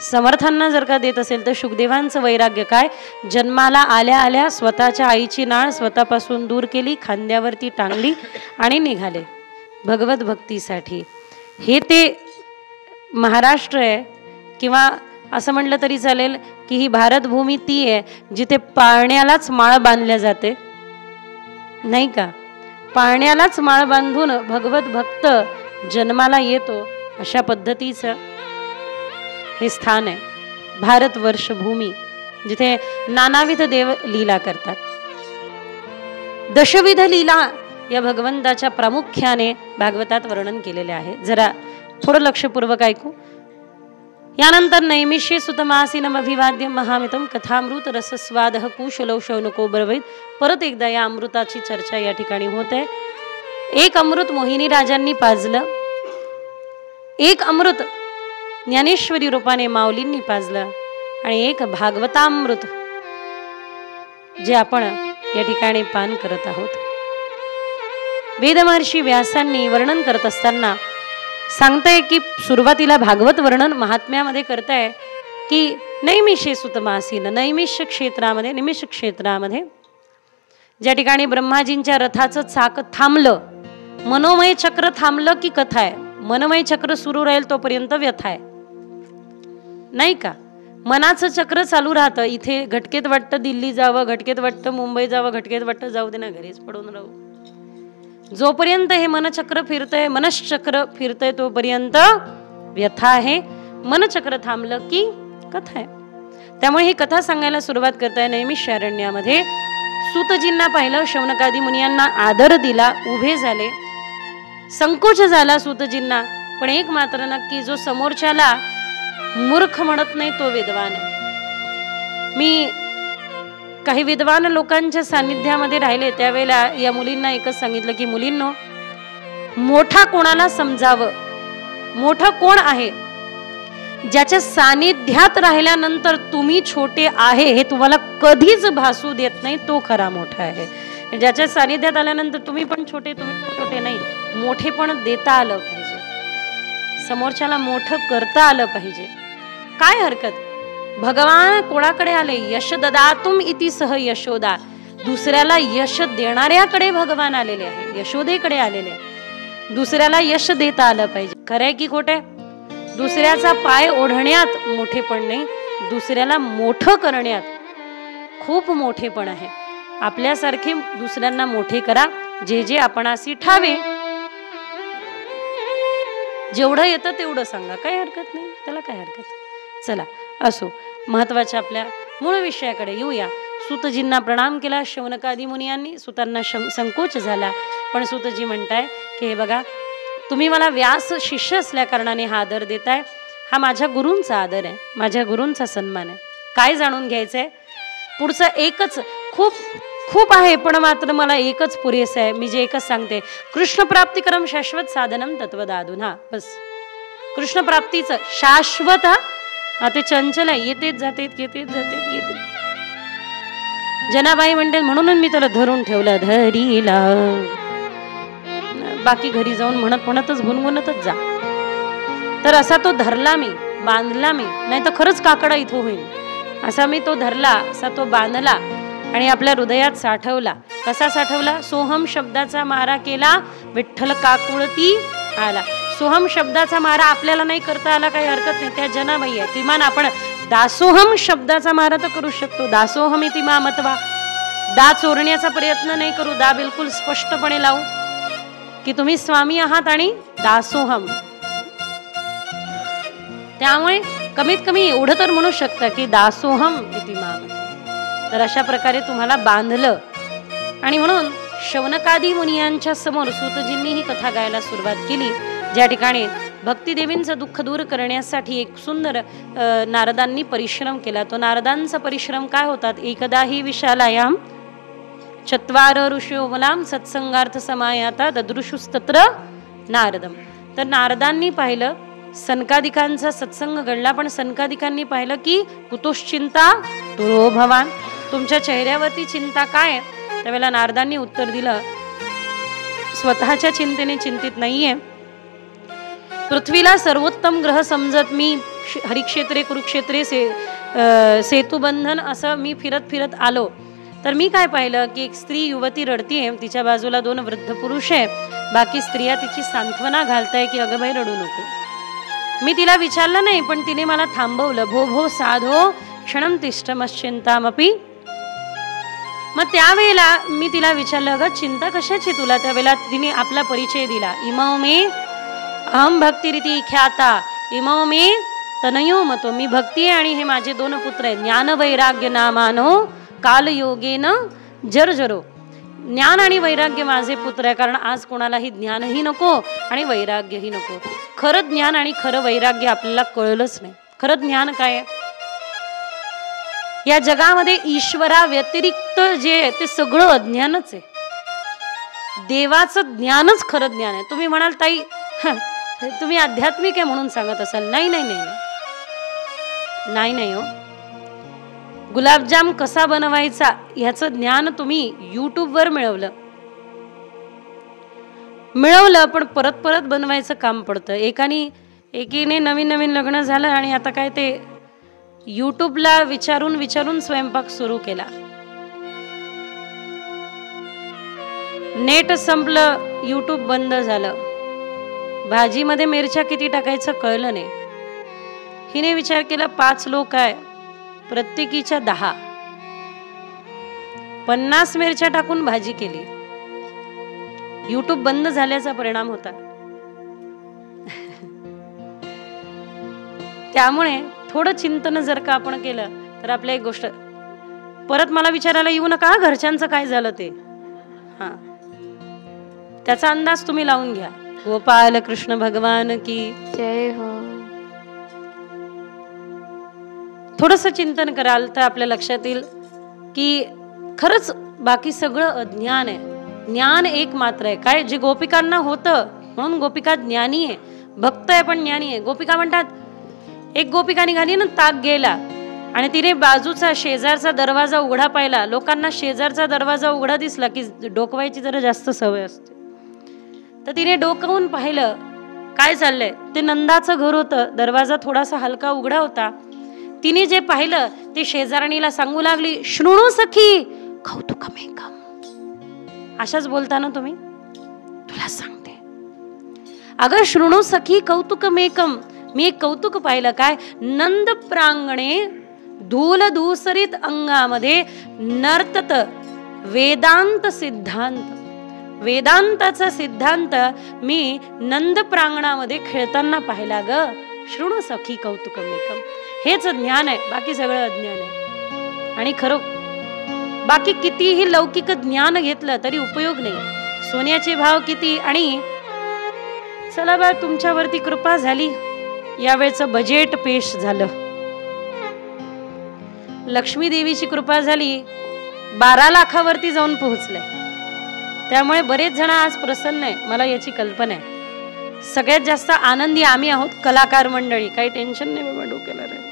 समर्थांना जर का देत असेल तर शुकदेवांचं वैराग्य काय. जन्माला आल्या आल्या स्वतःच्या आईची नाळ स्वतःपासून दूर केली, खांद्यावरती टांगली आणि निघाले भगवत भक्तीसाठी. हे ते महाराष्ट्र आहे किंवा असं म्हटलं तरी चालेल की ही भारतभूमी ती आहे जिथे पाळण्यालाच माळ बांधल्या जाते, नाही का. पाळण्यालाच माळ बांधून भगवत भक्त जन्माला येतो. अशा पद्धतीचं हे स्थान आहे भारतवर्ष भूमी, जिथे नानाविध देव लीला करतात. दशविध लीला या भगवंताच्या प्रामुख्याने भागवतात वर्णन केलेले आहे. जरा थोडं लक्षपूर्वक ऐकू. यानंतर नैमिष्ये सुतमासीनम अभिवाद्य महामितम कथामृत रसस्वादः कुशलौ शौनको ब्रवीत. परत एकदा या अमृताची चर्चा या ठिकाणी होत आहे. एक अमृत मोहिनी राजांनी पाजलं, एक अमृत ज्ञानेश्वरी रूपाने माऊलींनी पाजलं आणि एक भागवतामृत जे आपण या ठिकाणी पान करत आहोत. वेदमहर्षी व्यासांनी वर्णन करत असताना सांगताय की सुरुवातीला भागवत वर्णन महात्म्यामध्ये करताय की नैमिषे सुतमासीन, नैमिष क्षेत्रामध्ये, निमिष क्षेत्रामध्ये ज्या ठिकाणी ब्रह्माजींच्या रथाचं चाक थांबलं, मनोमय चक्र थांबलं की कथा आहे. मनमय चक्र सुरू राहील तोपर्यंत व्यथा आहे, नाही का? मनाचं चक्र चालू राहतं. इथे घटकेत वाटतं दिल्ली जावं, घटकेत वाटतं मुंबई जावं, घटकेत वाटतं जाऊ दे ना, घरीच पडून राहू. जोपर्यंत हे मनचक्र फिरतंय, मनश्चक्र फिरतंय तोपर्यंत व्यथा आहे. मनचक्र थांबलं की कथा आहे. त्यामुळे ही कथा सांगायला सुरुवात करताय. नैमिषारण्यामध्ये सूतजींना पाहिलं, शौनकादी मुनियांना आदर दिला, उभे झाले. संकोच झाला सूतजींना, पण एक मात्र नक्की, जो समोरच्याला मूर्ख म्हणत नाही तो विद्वान आहे. मी काही विद्वान लोकांच्या सानिध्यामध्ये राहिले त्यावेळेला या मुलींना एकच सांगितलं की मुलींनो, मोठा कोणाला समजावं, मोठं कोण आहे? ज्याच्या सानिध्यात राहिल्यानंतर तुम्ही छोटे आहे हे तुम्हाला कधीच भासू देत नाही, तो खरा मोठा आहे. ज्याच्या सानिध्यात आल्यानंतर तुम्ही पण छोटे, तुम्ही पण छोटे नाही, मोठे पण देता आलं पाहिजे, समोरच्याला मोठं करता आलं पाहिजे. काय हरकत? भगवान कोणाकडे आले? यश ददातुम इति सह यशोदा. दुसऱ्याला यश देणाऱ्याकडे भगवान आलेले आहे, यशोदेकडे आलेले आहे. दुसऱ्याला यश देता आलं पाहिजे. खरंय की खोटंय? दुसऱ्याचा पाय ओढण्यात मोठेपण नाही, दुसऱ्याला मोठं करण्यात खूप मोठेपण आहे. आपल्यासारखे दुसऱ्यांना मोठे करा, जे जे आपणासी ठावे. जेवढं येतं तेवढं सांगा, काय हरकत नाही, त्याला काय हरकत. चला असो, महत्वाच्या आपल्या मूळ विषयाकडे येऊया. सूतजींना प्रणाम केला शौनकादी मुनियांनी. सूतांना संकोच झाला, पण सूतजी म्हणताय की हे बघा, तुम्ही मला व्यास शिष्य असल्या कारणाने हा आदर देताय. हा माझ्या गुरूंचा आदर आहे, माझ्या गुरूंचा सन्मान आहे. काय जाणून घ्यायचंय? पुढचं एकच, खूप खूप आहे पण मात्र मला एकच पुरेसं आहे. मी जे एकच सांगते, कृष्ण प्राप्तिकरम शाश्वत साधनम तत्वदाधून. हा बस, कृष्ण प्राप्तीचं शाश्वत. हा ते चंचल आहे, येतेच जातेत, येतेच जातेत, येते. जनाबाई म्हणते म्हणून मी त्याला धरून ठेवलं, धरीला. बाकी घरी जाऊन म्हणत म्हणतच गुणगुणतच जा. तर असा तो धरला मी, बांधला मी, नाही तर खरंच काकडा इथं होईल. असा मी तो धरला, असा तो बांधला आणि आपल्या हृदयात साठवला. कसा साठवला? सोहम शब्दाचा मारा केला, विठ्ठल काकुळती आला. सोहम शब्दाचा मारा आपल्याला नाही करता आला, काही हरकत नाही, त्या जनाबाई आहे. किमान आपण दासोहम शब्दाचा मारा तर करू शकतो. दासोहम इति मामत्वा. दा चोरण्याचा प्रयत्न नाही करू, दा बिलकुल स्पष्टपणे लावू की तुम्ही स्वामी आहात आणि दासोहम. त्यामुळे कमीत कमी एवढं तर म्हणू शकता की दासोहम इति मामत्वा. तर अशा प्रकारे तुम्हाला बांधलं. आणि म्हणून शौनकादी मुनियांच्या समोर सूतजींनी ही कथा गायला सुरुवात केली, ज्या ठिकाणी भक्तिदेवींचं दुःख दूर करण्यासाठी एक सुंदर नारदांनी परिश्रम केला. तो नारदांचा परिश्रम काय होतात? एकदाही विशालायाम चत्वार ऋषयो मुलाम सत्संगार्थ समायाता ददृशुस्तत्र नारदम. तर नारदांनी पाहिलं, सनकादिकांचा सत्संग घडला, पण सनकादिकांनी पाहिलं की कुतोश्चिंता तुरो भवान, तुमच्या चेहऱ्यावरती चिंता काय? त्यावेळेला नारदांनी उत्तर दिलं, स्वतःच्या चिंतेने चिंतित नाहीये. पृथ्वीला सर्वोत्तम ग्रह समजत मी हरिक्षेत्रे कुरुक्षेत्रे सेतुबंधन असं मी फिरत फिरत आलो, तर मी काय पाहिलं की एक स्त्री युवती रडतीये, तिच्या बाजूला 2 वृद्ध पुरुष आहे, बाकी स्त्रिया तिची सांत्वना घालताय की अगं बाई रडू नको. मी तिला विचारलं नाही, पण तिने मला थांबवलं. भो भो साधो क्षणम तिष्ठमश्चिंतामपि. मग त्यावेळेला मी तिला विचारलं, अगं चिंता कशाची तुला? त्यावेळेला तिने आपला परिचय दिला. इमौ मे अहम भक्तिरिती ख्याता इमौ मे तनयो मतो. मी भक्ती आहे आणि हे माझे 2 पुत्र आहेत. ज्ञान वैराग्य नामानो कालयोगेन जर्जरो. ज्ञान आणि वैराग्य माझे पुत्र आहे, कारण आज कोणालाही ज्ञानही नको आणि वैराग्यही नको. खरं ज्ञान आणि खरं वैराग्य आपल्याला कळलंच नाही. खरं ज्ञान काय आहे? या जगामध्ये ईश्वरा व्यतिरिक्त जे आहे ते सगळं अज्ञानच आहे. देवाचं ज्ञानच खरं ज्ञान आहे. तुम्ही म्हणाल ताई तुम्ही आध्यात्मिक आहे म्हणून सांगत असाल. नाही नाही नाही नाही नाही हो. गुलाबजाम कसा बनवायचा ह्याचं ज्ञान तुम्ही युट्यूबवर मिळवलं, पण परत परत बनवायचं काम पडतं. एकीने नवीन नवीन लग्न झालं आणि आता काय ते युट्यूबला विचारून विचारून स्वयंपाक सुरू केला. नेट संपलं, युट्यूब बंद झालं. भाजीमध्ये मिरच्या किती टाकायचं कळलं नाही. हिने विचार केला 5 लोक आहे, प्रत्येकीच्या 10, 50 मिरच्या टाकून भाजी केली. युट्यूब बंद झाल्याचा परिणाम होता. त्यामुळे थोडं चिंतन जर का आपण केलं तर आपल्या एक गोष्ट परत मला विचारायला येऊ नका घरच्यांचं काय झालं ते. हा, त्याचा अंदाज तुम्ही लावून घ्या. गोपाल कृष्ण भगवान की जय हो. थोडस चिंतन कराल तर आपल्या लक्षात येईल की खरंच बाकी सगळं अज्ञान आहे. ज्ञान एक मात्र आहे. काय जे गोपिकांना होतं म्हणून गोपिका ज्ञानी आहे, भक्त आहे पण ज्ञानी आहे. गोपिका म्हणतात, एक गोपिका निघाली ना ताक घ्यायला आणि तिने बाजूचा शेजारचा दरवाजा उघडा पाहिला. लोकांना शेजारचा दरवाजा उघडा दिसला की डोकवायची जरा जास्त सवय असते. तर तिने डोकावून पाहिलं काय चाललंय. ते नंदाचं घर होतं. दरवाजा थोडासा हलका उघडा होता. तिने जे पाहिलं ते शेजारणीला सांगू लागली, शृणू सखी कौतुकमेकम. अशाच बोलताना तुम्ही, तुला सांगते अगं शृणू सखी कौतुकमेकम. मी एक कौतुक पाहिलं. काय? नंद प्रांगणे धूल धूसरित अंगामध्ये नर्तत वेदांत सिद्धांत. वेदांताचा सिद्धांत मी नंद प्रांगणामध्ये खेळताना पाहिला ग. शृणू सखी कौतुकमेकम. हेच ज्ञान आहे, बाकी सगळं अज्ञान आहे. आणि खरं बाकी कितीही लौकिक ज्ञान घेतलं तरी उपयोग नाही. सोन्याचे भाव किती. आणि चला बा तुमच्यावरती कृपा झाली, यावेळचं बजेट पेश झालं. लक्ष्मी देवीची कृपा झाली, 12 लाखावरती जाऊन पोहोचले. त्यामुळे बरेच जण आज प्रसन्न आहे. मला याची कल्पना आहे. सगळ्यात जास्त आनंदी आम्ही आहोत, कलाकार मंडळी. काही टेन्शन नाही बाबा डोक्याला रे.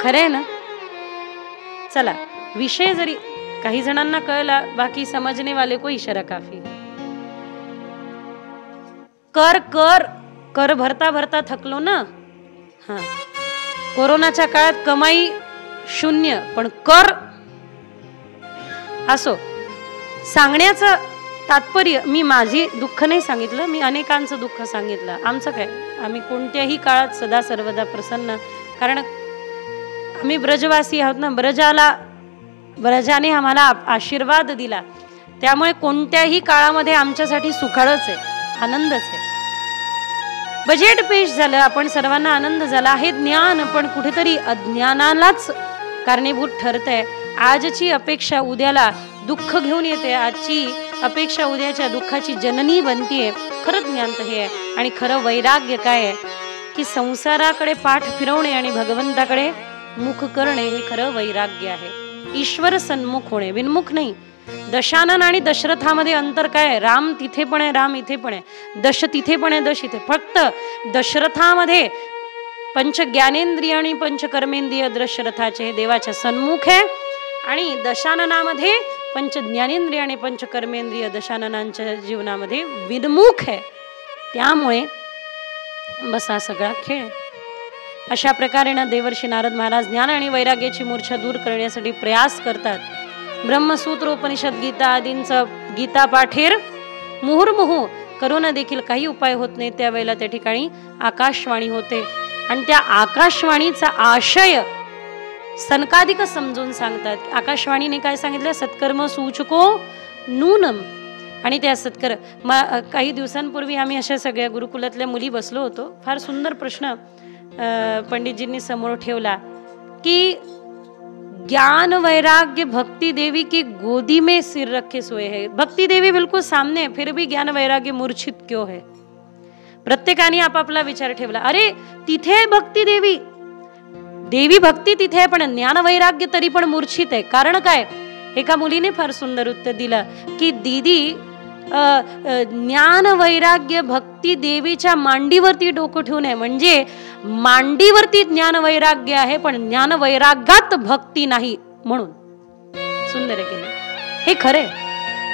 खरंय ना. चला, विषय जरी काही जणांना कळला, बाकी समजने वाले को इशारा काफी. कर कर कर भरता भरता थकलो ना. हा, कोरोनाच्या काळात कमाई 0, पण कर असो. सांगण्याचं तात्पर्य, मी माझी दुःख नाही सांगितलं, मी अनेकांचं दुःख सांगितलं. आमचं काय, आम्ही कोणत्याही काळात सदा सर्वदा प्रसन्न. कारण आम्ही ब्रजवासी आहोत ना. ब्रजाने आम्हाला आशीर्वाद दिला. त्यामुळे कोणत्याही काळामध्ये आमच्यासाठी सुखाळच आहे, आनंदच आहे. बजेट पेश झालं, आपण सर्वांना आनंद झाला. हे ज्ञान पण कुठेतरी अज्ञानालाच कारणीभूत ठरतंय. आजची अपेक्षा उद्याला दुःख घेऊन येते. आजची अपेक्षा उद्याच्या दुःखाची जननी बनतीये. खरं ज्ञान तर हे आहे. आणि खरं वैराग्य काय आहे की संसाराकडे पाठ फिरवणे आणि भगवंताकडे मुख करणे हे खरं वैराग्य आहे. ईश्वर सन्मुख होणे, विनमुख नाही. दशानन आणि दशरथामध्ये अंतर काय? राम तिथे पण आहे, राम इथे पण आहे. दश तिथे पण आहे, दश इथे. फक्त दशरथामध्ये पंच ज्ञानेंद्रिय आणि पंच कर्मेंद्रिय दशरथाचे देवाच्या सन्मुख आहे. आणि दशाननामध्ये पंच ज्ञानेंद्रिय आणि पंच कर्मेंद्रिय दशाननांच्या जीवनामध्ये विनमुख आहे. त्यामुळे बस हा सगळा खेळ. अशा प्रकारे ना देवर्षी नारद महाराज ज्ञान आणि वैराग्याची मूर्छा दूर करण्यासाठी प्रयास करतात. ब्रह्मसूत्र, उपनिषद, गीता आदींचा गीता पाठेर मुहुर्मुहू करून देखील काही उपाय होत नाही. त्यावेळेला त्या ठिकाणी आकाशवाणी होते. आणि त्या आकाशवाणीचा आशय सनकादिक समजून सांगतात. आकाशवाणीने काय सांगितलं? सत्कर्म सूचको नूनम. आणि त्या काही दिवसांपूर्वी आम्ही अशा सगळ्या गुरुकुलातल्या मुली बसलो होतो. फार सुंदर प्रश्न पंडितजींनी समोर ठेवला की ज्ञान वैराग्य भक्ति देवी की गोदी में सिर रखे सोए है। भक्ति देवी बिलकुल सामने है, फिर भी ज्ञान वैराग्य मूर्छित क्यों है? प्रत्येकाने आपापला विचार ठेवला, अरे तिथे आहे भक्ती देवी, देवी भक्ती तिथे आहे, पण ज्ञान वैराग्य तरी पण मूर्छित आहे. कारण काय? एका मुलीने फार सुंदर उत्तर दिलं की दीदी ज्ञान वैराग्य भक्ती देवीच्या मांडीवरती डोकं ठेवून आहे, म्हणजे मांडीवरती ज्ञान वैराग्य आहे पण ज्ञान वैराग्यात भक्ती नाही म्हणून. सुंदर आहे की नाही? हे खरे,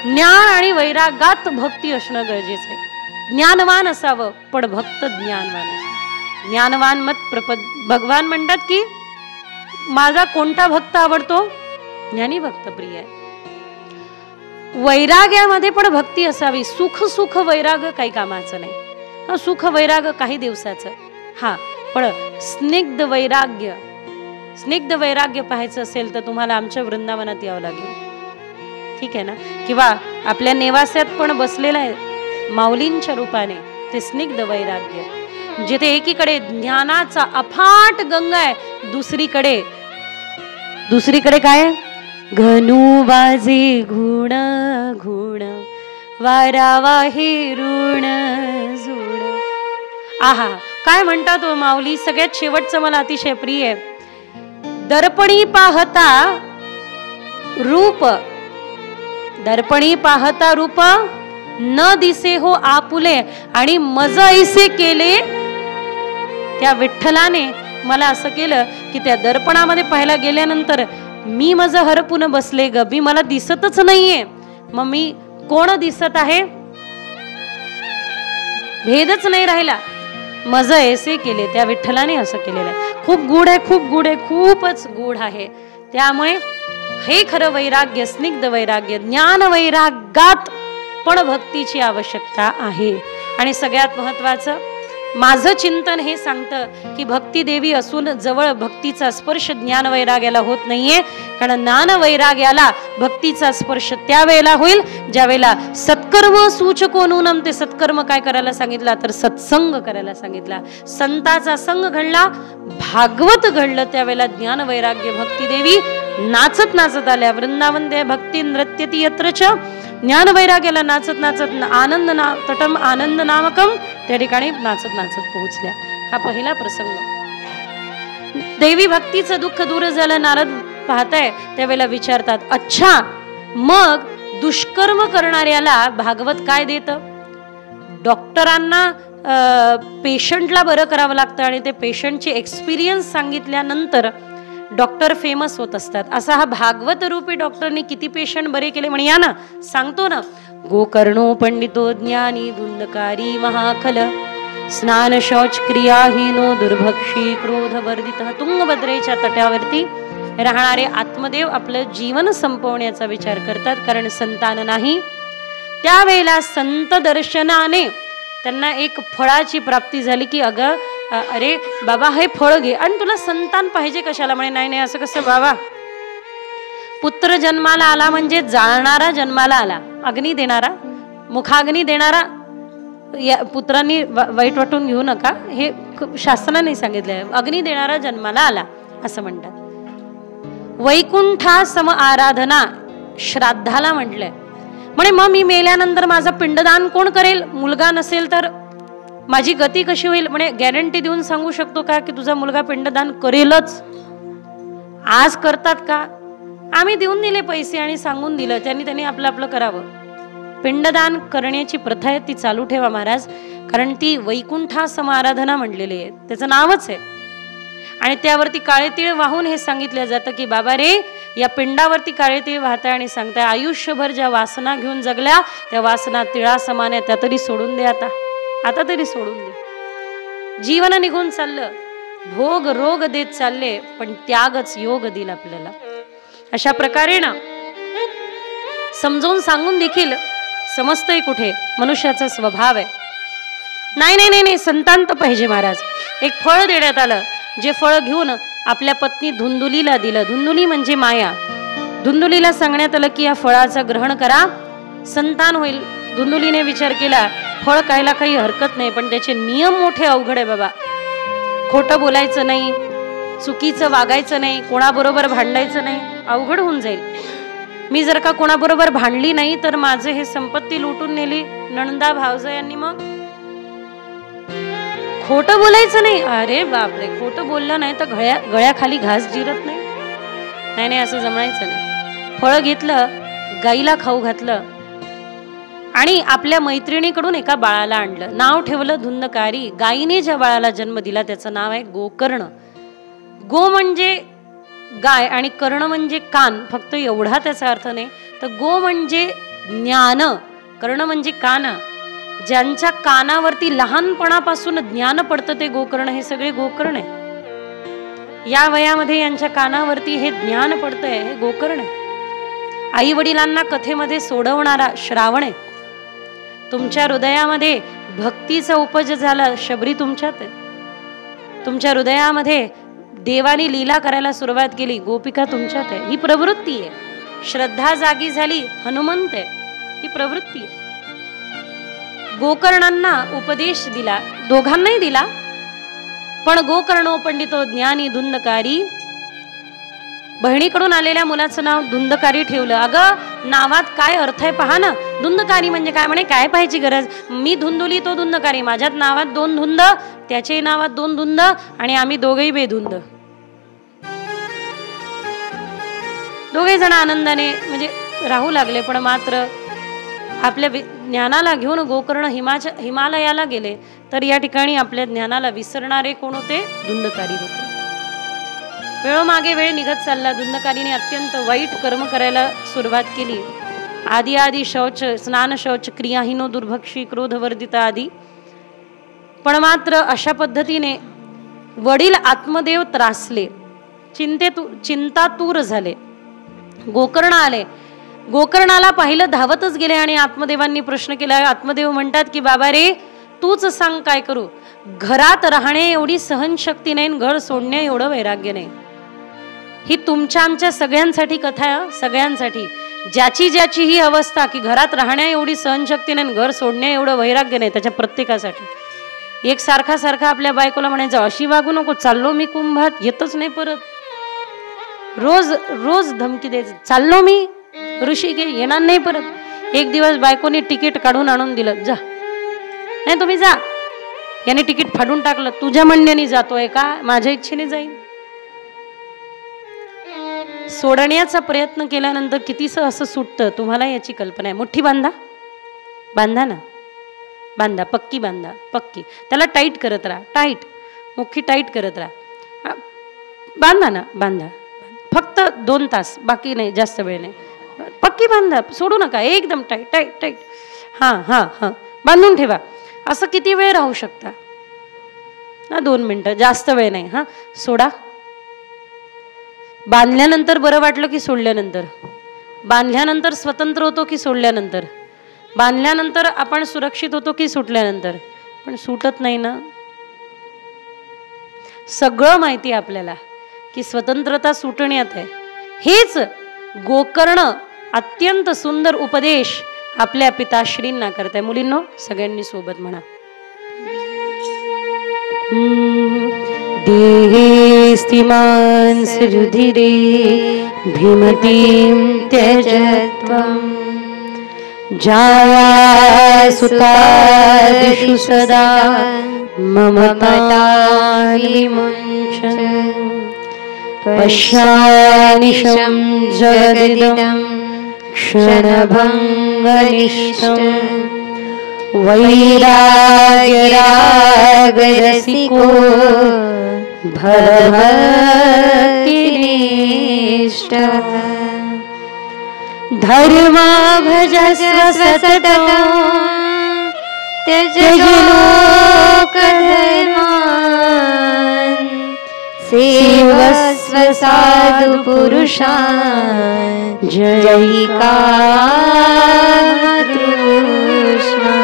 ज्ञान आणि वैराग्यात भक्ती असणं गरजेचं आहे. ज्ञानवान असावं पण भक्त ज्ञानवान असावं. ज्ञानवान मत प्रपद. भगवान म्हणतात की माझा कोणता भक्त आवडतो? ज्ञानी भक्त प्रिय आहे. वैराग्यामध्ये पण भक्ती असावी. सुख सुख वैराग काही कामाचं नाही. सुख वैराग काही दिवसाचं, हा, पण स्निग्ध वैराग्य, स्निग्ध वैराग्य पाहायचं असेल तर तुम्हाला आमच्या वृंदावनात यावं लागेल. ठीक आहे ना? किंवा आपल्या नेवास्यात पण बसलेलं आहे माऊलींच्या रूपाने ते स्निग्ध वैराग्य, जिथे एकीकडे ज्ञानाचा अफाट गंगा आहे, दुसरीकडे काय? घनु वाजे घुण घुण वारावा हे ऋण झुण. आहा, काय म्हणता तो माऊली? सगळ्यात शेवटचं मला अतिशय प्रिय आहे. दर्पणी पाहता रूप, दर्पणी पाहता रूप न दिसे हो आपुले, आणि मज ऐसे केले त्या विठ्ठलाने मला असं केलं की त्या दर्पणामध्ये पाहायला गेल्यानंतर मी माझं हरपून बसले ग, मी मला दिसतच नाहीये. मग मी कोण दिसत आहे? भेदच नाही राहिला. मज ऐसे केले, त्या विठ्ठलाने असं केलेलं आहे. खूप गूढ आहे, खूप गूढ आहे, खूपच गूढ आहे. त्यामुळे हे खरं वैराग्य, स्निग्ध वैराग्य. ज्ञान वैराग्यात पण भक्तीची आवश्यकता आहे. आणि सगळ्यात महत्वाचं माझं चिंतन हे सांगतं की भक्ती देवी असून जवळ भक्तीचा स्पर्श ज्ञान वैराग्याला होत नाहीये. कारण ज्ञान वैराग्याला भक्तीचा स्पर्श त्यावेळेला होईल ज्यावेळेला सत्कर्म सूचको नूनम. ते सत्कर्म काय करायला सांगितला? तर सत्संग करायला सांगितला. संताचा संग घडला, भागवत घडलं, त्यावेळेला ज्ञान वैराग्य भक्ती देवी नाचत नाचत आल्या. वृंदावन दे भक्ती नृत्यती यत्रच. ज्ञान वैराग्याला नाचत नाचत आनंद तटम आनंद नामकम, त्या ठिकाणी नाचत नाचत पोहोचल्या. हा पहिला प्रसंग. देवी भक्तीचं दुःख दूर झालं. नारद पाहताय त्यावेळेला विचारतात, अच्छा मग दुष्कर्म करणाऱ्याला भागवत काय देतं? डॉक्टरांना पेशंटला बरं करावं लागतं आणि ते पेशंटचे एक्सपिरियन्स सांगितल्यानंतर डॉक्टर फेमस होत असतात. असा हा भागवत रूपी डॉक्टरने किती पेशंट बरे केले म्हणे. या ना, सांगतो ना. गोकर्णो पंडितो ज्ञानी धुंदकारी महाखल, स्नान शौच क्रियाहीनो दुर्भक्षी क्रोध वर्धित. तुंगभद्रेच्या तट्यावरती राहणारे आत्मदेव आपलं जीवन संपवण्याचा विचार करतात, कारण संतान नाही. त्यावेळेला संत दर्शनाने त्यांना एक फळाची प्राप्ती झाली की अगं अरे बाबा हे फळ घे. आणि तुला संतान पाहिजे कशाला? म्हणे नाही नाही, असं कसं बाबा? पुत्र जन्माला आला म्हणजे जाळणारा जन्माला आला, अग्नी देणारा, मुखाग्नी देणारा. या पुत्रांनी वाईट वाटून घेऊ नका, हे शास्त्राने सांगितलंय. अग्नी देणारा जन्माला आला असं म्हणतात. वैकुंठा सम आराधना श्राद्धाला म्हटलंय. म्हणे मग मी मेल्यानंतर माझं पिंडदान कोण करेल? मुलगा नसेल तर माझी गती कशी होईल? म्हणे गॅरंटी देऊन सांगू शकतो का की तुझा मुलगा पिंडदान करेलच? आज करतात का? आम्ही देऊन दिले पैसे आणि सांगून दिलं, त्यांनी आपलं आपलं करावं. पिंडदान करण्याची प्रथा आहे ती चालू ठेवा महाराज, कारण ती वैकुंठा समाराधना म्हणलेली आहे, त्याचं नावच आहे. आणि त्यावरती काळे तीळ वाहून हे सांगितलं जातं की बाबा रे, या पिंडावरती काळे तीळ वाहताय आणि सांगताय आयुष्यभर ज्या वासना घेऊन जगल्या त्या वासना तिळा समान आहे, त्या तरी सोडून दे. आता तरी सोडून दे. जीवन निघून चाललं, भोग रोग देत चालले, पण त्यागच योग दिल आपल्याला. अशा प्रकारे ना समजून सांगून देखील समजतंय कुठे मनुष्याचा स्वभाव आहे. नाही नाही नाही नाही, संतान तर पाहिजे महाराज. एक फळ देण्यात आलं, जे फळ घेऊन आपल्या पत्नी धुंदुलीला दिलं. धुंदुली म्हणजे माया. धुंदुलीला सांगण्यात आलं की या फळाचं ग्रहण करा, संतान होईल. धुंदुलीने विचार केला फळ खायला काही हरकत नाही, पण त्याचे नियम मोठे अवघड आहे बाबा. खोटं बोलायचं नाही, चुकीचं वागायचं नाही, कोणाबरोबर भांडायचं नाही, अवघड होऊन जाईल. मी जर का कोणाबरोबर भांडली नाही तर माझं हे संपत्ती लुटून नेली नणंदा भावजयांनी, मग खोटं बोलायचं नाही. अरे बापरे, खोटं बोललं नाही तर गळ्याखाली घास जिरत नाही. नाही नाही, असं जमायचं नाही. फळ घेतलं, गाईला खाऊ घातलं आणि आपल्या मैत्रिणीकडून एका बाळाला आणलं, नाव ठेवलं धुंदकारी. गायीने ज्या बाळाला जन्म दिला त्याचं नाव आहे गोकर्ण. गो म्हणजे गाय आणि कर्ण म्हणजे कान, फक्त एवढा त्याचा अर्थ नाही. तर गो म्हणजे ज्ञान, कर्ण म्हणजे कान. ज्यांच्या कानावरती लहानपणापासून ज्ञान पडतं ते गोकर्ण, हे सगळे गोकर्ण आहे. या वयामध्ये यांच्या कानावरती हे ज्ञान पडतंय, हे गोकर्ण आहे. आई वडिलांना कथेमध्ये सोडवणारा श्रावण आहे. तुमच्या हृदयामध्ये भक्तीचा उपज झाला, शबरी तुमच्यात आहे. तुमच्या हृदयामध्ये देवानी लीला करायला सुरुवात केली, गोपिका तुमच्यात आहे. ही प्रवृत्ती आहे. श्रद्धा जागी झाली, हनुमंत आहे. ही प्रवृत्ती आहे. गोकर्णांना उपदेश दिला, दोघांनाही दिला, पण गोकर्णो पंडितो ज्ञानी धुंदकारी. बहिणीकडून आलेल्या मुलाचं नाव धुंदकारी ठेवलं. अगं, नावात काय अर्थ आहे पहा ना. धुंदकारी म्हणजे काय? म्हणे काय पाहायची गरज, मी धुंदुली तो धुंदकारी. माझ्यात नावात 2 धुंद, त्याच्याही नावात 2 धुंद आणि आम्ही दोघेही बेधुंद. दोघे जण आनंदाने म्हणजे राहू लागले. पण मात्र आपल्या ज्ञानाला घेऊन गोकर्ण हिमालयाला गेले. तर या ठिकाणी आपल्या ज्ञानाला विसरणारे कोण होते? धुंदकारी होते. वेळोमागे वेळ निघत चालला. धुंदकारीने अत्यंत वाईट कर्म करायला सुरुवात केली. आधी शौच, स्नान शौच, क्रियाहीनो, दुर्भक्षी, क्रोधवर्धित आदी. पण मात्र अशा पद्धतीने वडील आत्मदेव त्रासले, चिंतातूर झाले. गोकर्ण आले. गोकर्णाला पाहिलं, धावतच गेले आणि आत्मदेवांनी प्रश्न केला. आत्मदेव म्हणतात की बाबा रे, तूच सांग काय करू. घरात राहणे एवढी सहनशक्ती नाही, घर सोडणे एवढं वैराग्य नाही. ही तुमच्या आमच्या सगळ्यांसाठी कथा आहे, सगळ्यांसाठी. ज्याची ज्याची ही अवस्था की घरात राहण्या एवढी सहनशक्ती नाही, घर सोडण्या एवढं वैराग्य नाही, त्याच्या प्रत्येकासाठी. एक सारखा आपल्या बायकोला म्हणायचं अशी वागू नको, चाललो मी कुंभात, येतच नाही परत. रोज धमकी द्यायचं, चाललो मी ऋषिकेश, येणार नाही परत. एक दिवस बायकोने तिकीट काढून आणून दिलं, जा नाही तुम्ही जा. याने तिकीट फाडून टाकलं. तुझ्या म्हणण्याने जातोय का, माझ्या इच्छेने जाईन. सोडण्याचा प्रयत्न केल्यानंतर कितीसं असं सुटतं तुम्हाला याची कल्पना आहे. मुठ्ठी बांधा ना, बांधा, पक्की बांधा, पक्की. त्याला टाईट करत राहा, टाईट, मुठ्ठी टाईट करत राहा. बांधा ना, बांधा. फक्त 2 तास, बाकी नाही, जास्त वेळ नाही. पक्की बांधा, सोडू नका, एकदम टाईट टाईट टाईट. हां बांधून ठेवा. असं किती वेळ राहू शकता? 2 मिनिटं, जास्त वेळ नाही. हां, सोडा. बांधल्यानंतर बरं वाटलं की सोडल्यानंतर? बांधल्यानंतर स्वतंत्र होतो की सोडल्यानंतर? बांधल्यानंतर आपण सुरक्षित होतो की सुटल्यानंतर? पण सुटत नाही ना. सगळं माहिती आपल्याला की स्वतंत्रता सुटण्यात आहे. हेच गोकर्ण अत्यंत सुंदर उपदेश आपल्या पिताश्रींना करताय. मुलींनो, सगळ्यांनी सोबत म्हणा. देहेस्तिमान् रुधिरे भीमतीं त्यजत्वं जाया सुतादिषु सदा ममतानि मुञ्चन् पश्यानिशं जगदिदं क्षणभङ्गनिष्ठं वैराग्यरागरसिको भवभक्तिनिष्ठः धर्मा भजस्व सततं त्यज लोकधर्मान् सेवस्व साधु पुरुषान् जयिका तृष्णा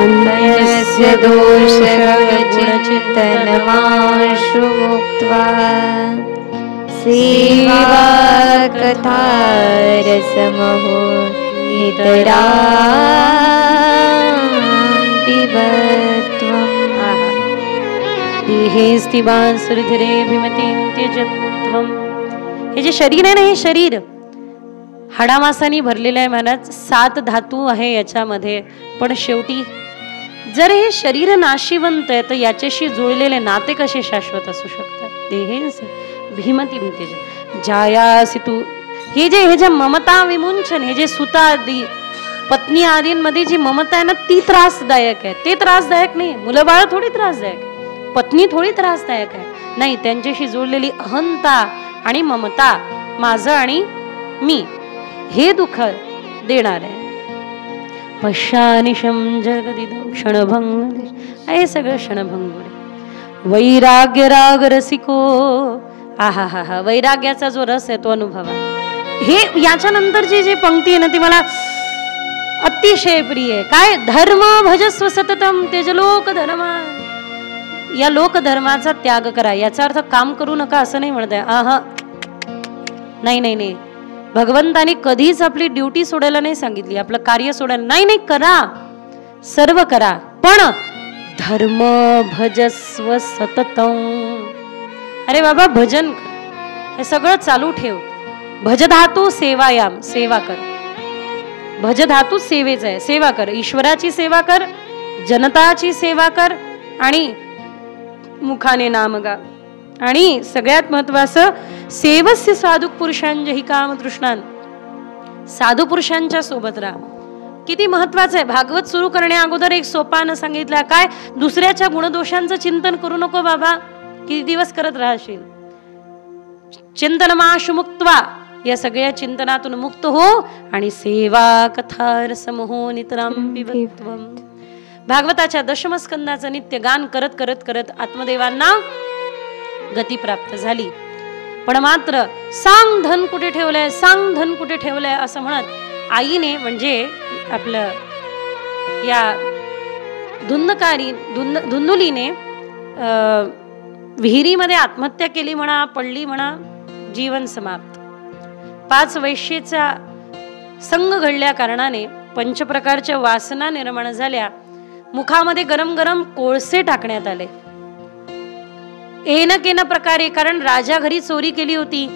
अन्यस्य दोषचिन्तनमाशु मुक्त्वा सेवा कथा रसमहो नितरा पिबत्वम् देहे स्थिबान सुरधिरे भीमतीं त्यजत्वम. हे जे शरीर आहे ना, हे शरीर हाडामासानी भरलेलं आहे महाराज. 7 धातू आहे याच्यामध्ये. पण शेवटी जर हे शरीर नाशिवंत आहे तर याच्याशी जुळलेले नाते कसे शाश्वत असू शकतात. देहेस भीमतीं त्यज जायासी तू. हे जे ममता विमुंचन, हे जे सुता आदी पत्नी आदींमध्ये जी ममता आहे ना, ती त्रासदायक आहे. ते त्रासदायक नाही. मुलं बाळ थोडी त्रासदायक आहे, पत्नी थोडी त्रासदायक आहे. नाही, त्यांच्याशी जुळलेली अहंता आणि ममता, माझं आणि मी, हे दुःख देणार आहे. पश्यानिशम जगदिदं क्षणभंग. हे सगळं क्षणभंग. वैराग्य राग रसिको. आहा हा हा, वैराग्याचा जो रस आहे तो अनुभवा. हे याच्यानंतरची जी पंक्ती आहे ना, ती मला अतिशय प्रिय आहे. काय? धर्म भजस्व सततम तेजलोक धर्म. या लोकधर्माचा त्याग करा. याचा अर्थ काम करू नका असं नाही म्हणत आहे. आहा, नाही नाही नाही, भगवंतानी कधीच आपली ड्युटी सोडायला नाही सांगितली, आपलं कार्य सोडायला नाही. नाही, करा, सर्व करा, पण धर्म भजस्व सततम. अरे बाबा, भजन कर, हे सगळं चालू ठेव. भजधातू सेवायाम, सेवा कर. भजधातू सेवेच आहे, सेवा कर. ईश्वराची सेवा कर, जनताची सेवा कर, आणि मुखाने नाम गा. आणि सगळ्यात महत्वाचं, सेवस्य साधू पुरुषांजही काम तृष्णान. साधू पुरुषांच्या सोबत राहा. किती महत्वाचं आहे. भागवत सुरू करण्या अगोदर एक सोपान सांगितलं. काय? दुसऱ्याच्या गुणदोषांचं चिंतन करू नको बाबा. किती दिवस करत राहशील? चिंतनमाशु मुक्त्वा, या सगळ्या चिंतनातून मुक्त हो, आणि सेवा कथा समूह नितराम पिबत्वम. भागवताच्या दशमस्कंदाचं नित्य गान करत करत करत आत्मदेवांना गती प्राप्त झाली. पण मात्र सांग धन कुठे ठेवलंय, सांग धन कुठे ठेवलंय असं म्हणत आईने, म्हणजे आपलं या धुंदुलीने विहिरीमध्ये आत्महत्या केली म्हणा, पडली म्हणा, जीवन समाप्त. 5 वैश्येचा संग घडल्या कारणाने पंचप्रकारच्या वासना निर्माण झाल्या. मुखामध्ये गरम गरम कोळसे टाकण्यात आले. एन केन प्रकारे, कारण राजा घरी चोरी केली होती,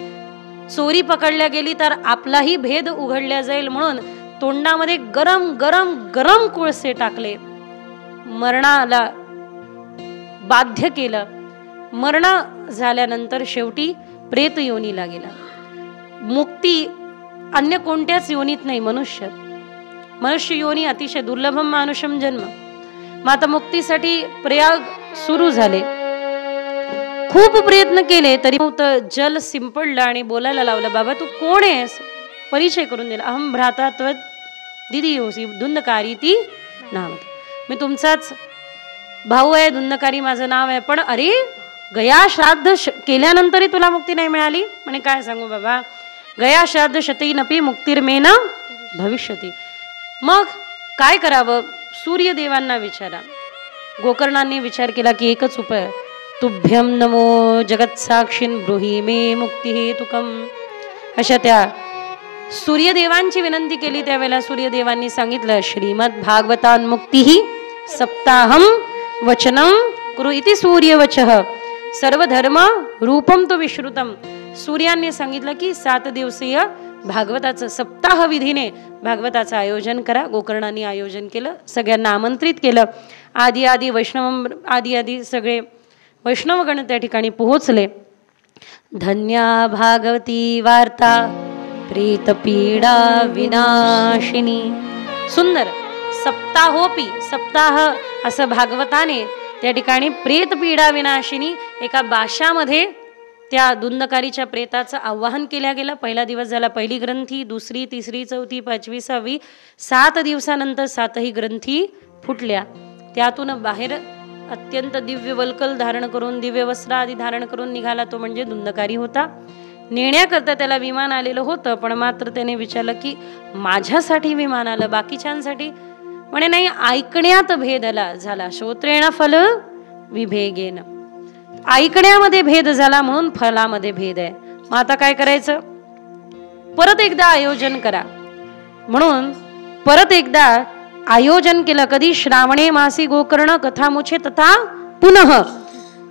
चोरी पकडल्या गेली तर आपलाही भेद उघडला जाईल म्हणून तोंडामध्ये गरम गरम गरम कोळसे टाकले. मरणाला बाध्य केलं. मरण झाल्यानंतर शेवटी प्रेत योनीला गेला. मुक्ती अन्य कोणत्याच योनीत नाही. मनुष्य योनी अतिशय दुर्लभम मानुषम जन्म. माता मुक्तीसाठी प्रयाग सुरू झाले. खूप प्रयत्न केले तरी जल शिंपडलं आणि बोलायला लावलं. बाबा तू कोण आहेस? परिचय करून दिला. अहम भ्राता त्वद दिदी होसी धुंदकारी ती नाव. मी तुमचाच भाऊ आहे, धुंदकारी माझं नाव आहे. पण अरे, गया श्राद्ध केल्यानंतरही तुला मुक्ती नाही मिळाली. म्हणे काय सांगू बाबा, गया श्राद्ध शतैनपि मुक्तिर्मेन भविष्यती. मग काय करावं? सूर्यदेवांना विचारा. गोकर्णांनी विचार केला की एकच उपाय, तुभ्यम नमो जगत साक्षीन ब्रूहि मे मुक्ती हेतुकम. अशा त्या सूर्यदेवांची विनंती केली. त्यावेळेला सूर्यदेवांनी सांगितलं, श्रीमद भागवतान मुक्तीहि सप्ताहम वचनम कुरु इति सूर्यवचः सर्वधर्म रूपम तो विश्रुतम. सूर्यांनी सांगितलं की 7 दिवसीय भागवताचं सप्ताह विधीने भागवताचं आयोजन करा. गोकर्णांनी आयोजन केलं, सगळ्यांना आमंत्रित केलं. आदी वैष्णव आदी सगळे वैष्णवगण त्या ठिकाणी पोहोचले. धन्या भागवती वार्ता प्रेत पीडा विनाशिनी. सुंदर सप्ताहोपी, सप्ताह असं भागवताने त्या ठिकाणी प्रेत पीडा विनाशिनी एका बाशामध्ये त्या धुंदकारीच्या प्रेताचं आवाहन केल्या गेलं. पहिला दिवस झाला पहिली ग्रंथी, दुसरी, तिसरी, चौथी, 5वी, 6वी. 7 दिवसानंतर 7ही ग्रंथी फुटल्या. त्यातून बाहेर अत्यंत दिव्य वल्कल धारण करून, दिव्य वस्त्र आदी धारण करून निघाला. तो म्हणजे धुंदकारी होता. नेण्याकरता त्याला विमान आलेलं होतं, पण मात्र त्याने विचारलं की माझ्यासाठी विमान आलं, बाकीच्यांसाठी? म्हणे नाही, ऐकण्यात भेद झाला. श्रोत्रेण फल विभेगेन. ऐकण्यामध्ये भेद झाला म्हणून फलामध्ये भेद आहे. मग आता काय करायचं? परत एकदा आयोजन करा. म्हणून परत एकदा आयोजन केलं. कधी? श्रावणे मासी गोकर्ण कथामुचे तथा पुनः.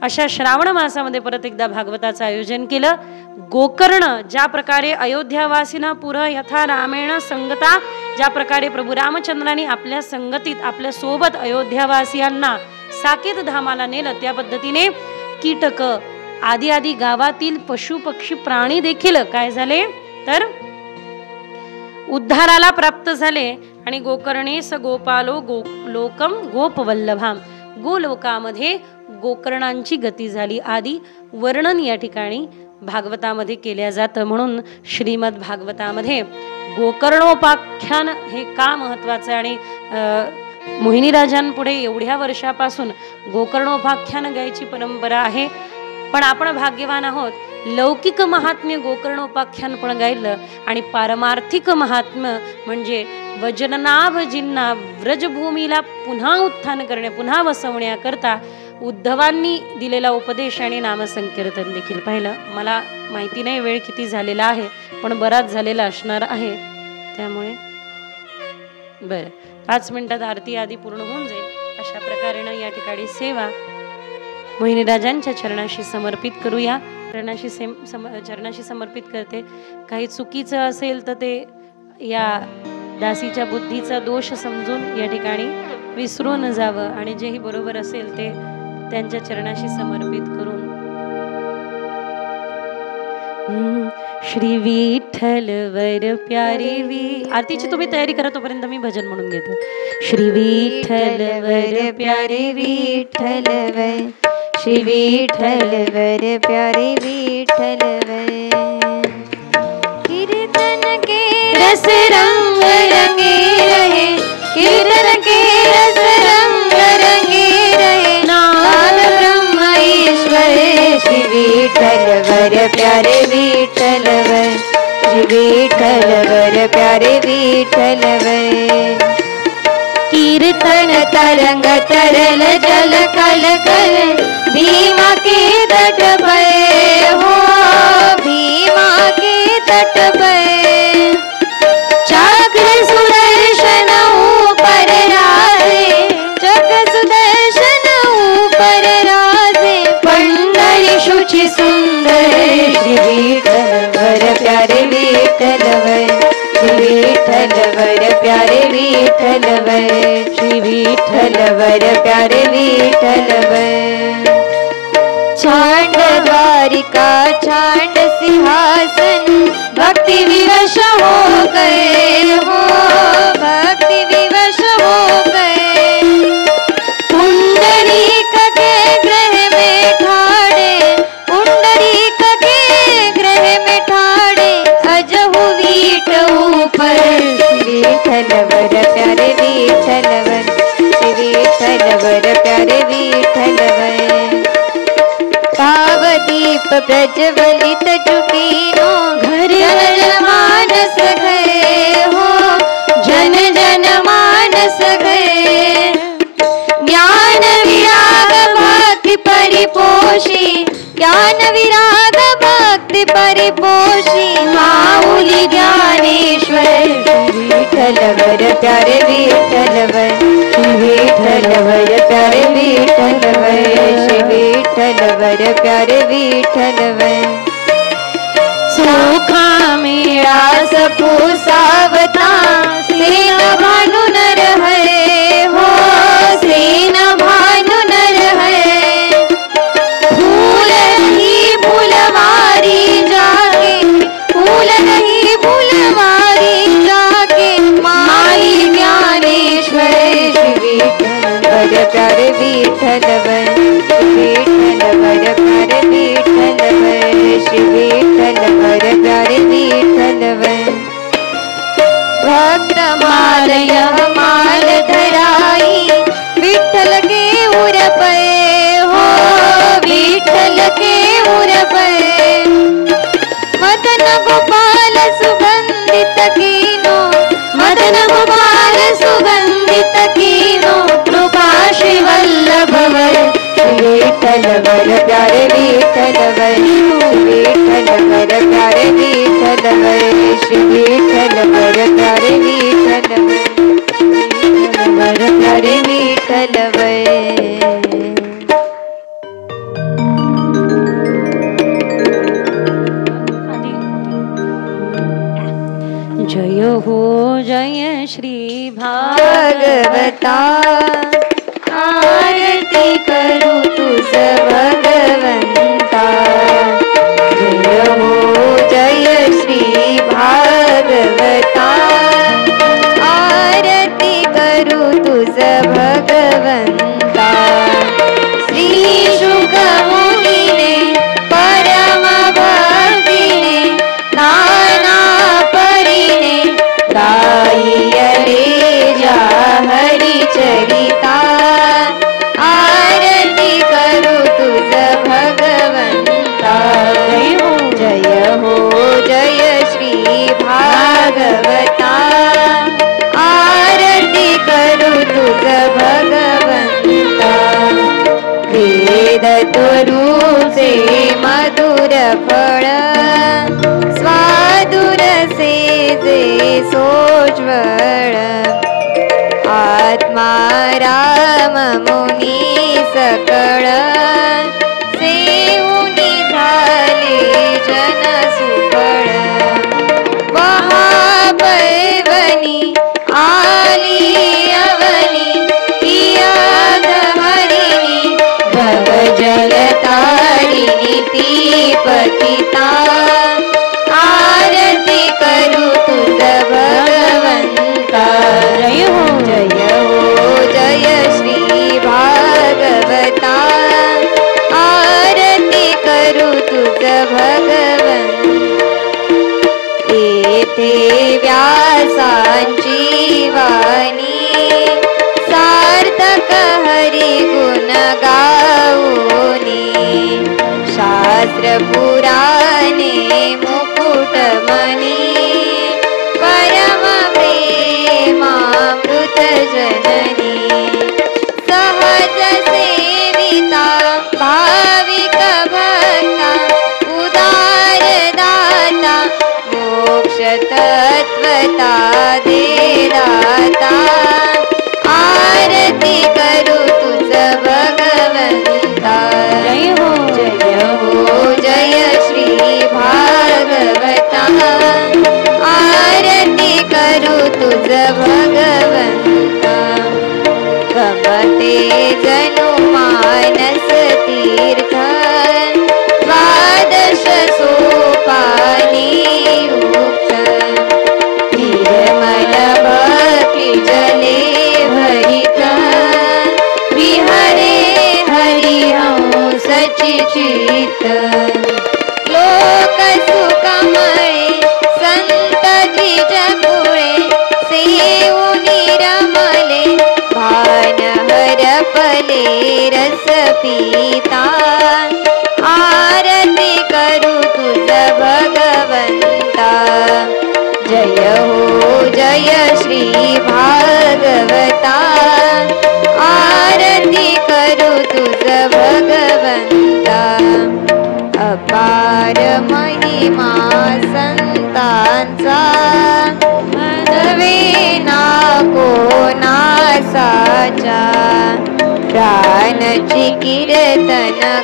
अशा श्रावण मासामध्ये परत एकदा भागवताचं आयोजन केलं. गोकर्ण ज्या प्रकारे अयोध्यावासींना पुरं यथा रामेण संगता, ज्या प्रकारे प्रभू रामचंद्रांनी आपल्या संगतीत आपल्या सोबत अयोध्यावासियांना साकेत धामाला नेलं, त्या पद्धतीने कीटक आदी आदी गावातील पशु पक्षी प्राणी देखील काय झाले तर उद्धाराला प्राप्त झाले. आणि गोकर्णेस गोपालो लोकम गोपवल्लभाम, गोलोकामध्ये गोकर्णांची गती झाली आदी वर्णन या ठिकाणी भागवतामध्ये केल्या जातं. म्हणून श्रीमद भागवतामध्ये गोकर्णोपाख्यान हे का महत्वाचं आहे आणि मोहिनीराजांपुढे एवढ्या वर्षापासून गोकर्णोपाख्यान गायची परंपरा आहे. पण आपण भाग्यवान आहोत, लौकिक महात्म्य गोकर्णोपाख्यान पण गायलं आणि पारमार्थिक महात्म्य म्हणजे वजननाभजींना व्रजभूमीला पुन्हा उत्थान करणे, पुन्हा वसवण्याकरता उद्धवांनी दिलेला उपदेश आणि नामसंकीर्तन देखील पाहिलं. मला माहिती नाही वेळ किती झालेला आहे, पण बराच झालेला असणार आहे. त्यामुळे बरं 5 मिनिटात आरती आधी पूर्ण होऊन जाईल. अशा प्रकारेनं या ठिकाणी सेवा मोहिनीराजांच्या चरणाशी समर्पित करूया. चरणाशी समर्पित करते. काही चुकीचं असेल तर ते या दासीच्या बुद्धीचा दोष समजून या ठिकाणी विसरून जावं आणि जेही बरोबर असेल ते त्यांच्या चरणाशी समर्पित करून श्री विठ्ठल वर प्यारे आरतीची तुम्ही तयारी करा, तोपर्यंत मी भजन म्हणून घेते. श्री विठ्ठल वर प्यारे विठ्ठल वर, श्री विठ्ठल वर प्यारे विठ्ठल वर, कीर्तन के रस रंग रंगे रहे, कीर्तन के रस रंग रंगे रहे, नाद ब्रह्म ईश्वर श्री विठ्ठल वर प्यारे विठ्ठल वर, श्री विठ्ठल वर प्यारे विठ्ठल वर, कीर्तन तरंग तरल जल कल कल, भीमा के तट पे हो, भीमा के तट पे, चक्र सुदर्शन ऊपर राजे, चक्र सुदर्शन ऊपर राजे, पंढरी शुचि सुंदर श्री विठ्ठल वर प्यारे विठ्ठल वर, श्री विठ्ठल वर प्यारे विठ्ठल वर, श्री विठ्ठल वर प्यारे विठ्ठल वर, छांड द्वारिका छांड सिंहासन, भक्ति विवश हो गए हो, भक्ति विवश हो गए, पुंडरीक के ग्रह में ठाड़े, पुंडरीक के ग्रह में ठाड़े, अजहु वीट ऊपर श्री विठ्ठल वर प्यारे विठ्ठल वर, श्री विठ्ठल वर प्यारे विठ्ठल वर, पावदीप प्रज्वलित चुकीनो, घर जन मानस गए हो, जन जन मानस गए, ज्ञान विराग भक्ति परिपोषी, ज्ञान विराग भक्ति परिपोषी, माऊली ज्ञानेश्वर श्री विठ्ठल वर प्यारे विठ्ठल वर, श्री विठ्ठल वर प्यारे विठ्ठल वर, श्री विठ्ठल वर प्यारे विठ्ठल वर, सुखा मेळा सपुसावता, सेन भानु नर है हो, सेन भानु नर है, फूल नहीं फुलवारी जाके, फूल नहीं फुलवारी जाके, माई ज्ञानेश्वर श्री विठ्ठल वर प्यारे विठ्ठल वर, श्री विठ्ठल वर प्यारे विठ्ठल वर, श्री विठ्ठल वर प्यारे विठ्ठल वर, जय हो जय श्री भागवता, आरती करू तुझ भगवंता। जय हो जय श्री भागवता, आरती करू तुझ भगवंता। श्री शुक मुनीने परम भक्तीने नाना परीने गायले जा हरी चरिता। आरती करू तुझ भगवंता। जय हो जय श्री भागवता, आरती करू तुझ भगवंता। वेद तुरुचे मधुर फळ, स्वादुर से जे सोज्वळ। आत्मा राम मुनी सकळ, सेऊनी झाले जन सुफळ। महापैवनी आली अवनी, इयाद हरिणी भव जलतारिणी ती पतिता। आरती करू तुझ भगवंता। जय हो जय श्री भागवता, आरती करू तुझ भगवंता। येथे व्यासांची वाणी, सार्थक हरी गुण गाऊनी। शास्त्र पुराणे मुकुटमणी, परम प्रेमामृत जननी। सहज सेविता भाविक भक्ता, उदार दाता मोक्ष तत्वता दे दाता। आरती करू तुझ भगवंता। जय हो जय श्री भागवता, आरती करू तुझ भगवंता। गमते जनु मानस तीर्थ, द्वादश सोपानी युक्त। निर्मल भक्ति जले भरित, विहरे हरिहंस चित्त। लोक सुखमळे संत द्विज कुळे, सेऊनी रमले भान हरपले रस पीता। आरती करू तुझ भगवंता। जय हो जय श्री भागवता, आरती करू तुझ भगवंता। अपार महिमा संतांचा, नवे ना कोणासाचा। प्राणची कीर्तनकारांचा,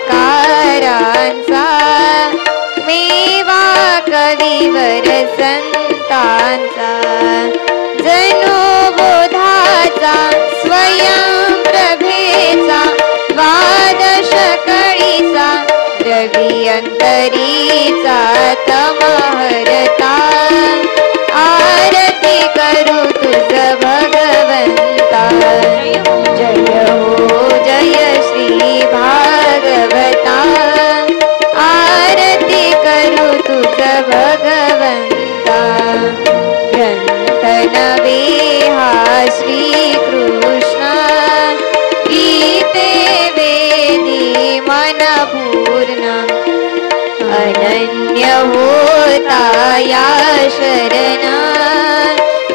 मेवा कविवर संतांचा। जनो बोधाचा स्वयं प्रभेचा, द्वादश कळीचा रवी अंतरीचा तमहरता। आरती करू तुझ भगवंता। जय हो जय श्री भागवता, आरती करू तुझ भगवंता। ग्रंथ नवे हा श्री कृष्ण, गीते वेदी मन पूर्ण। अनन्य होता या शरण,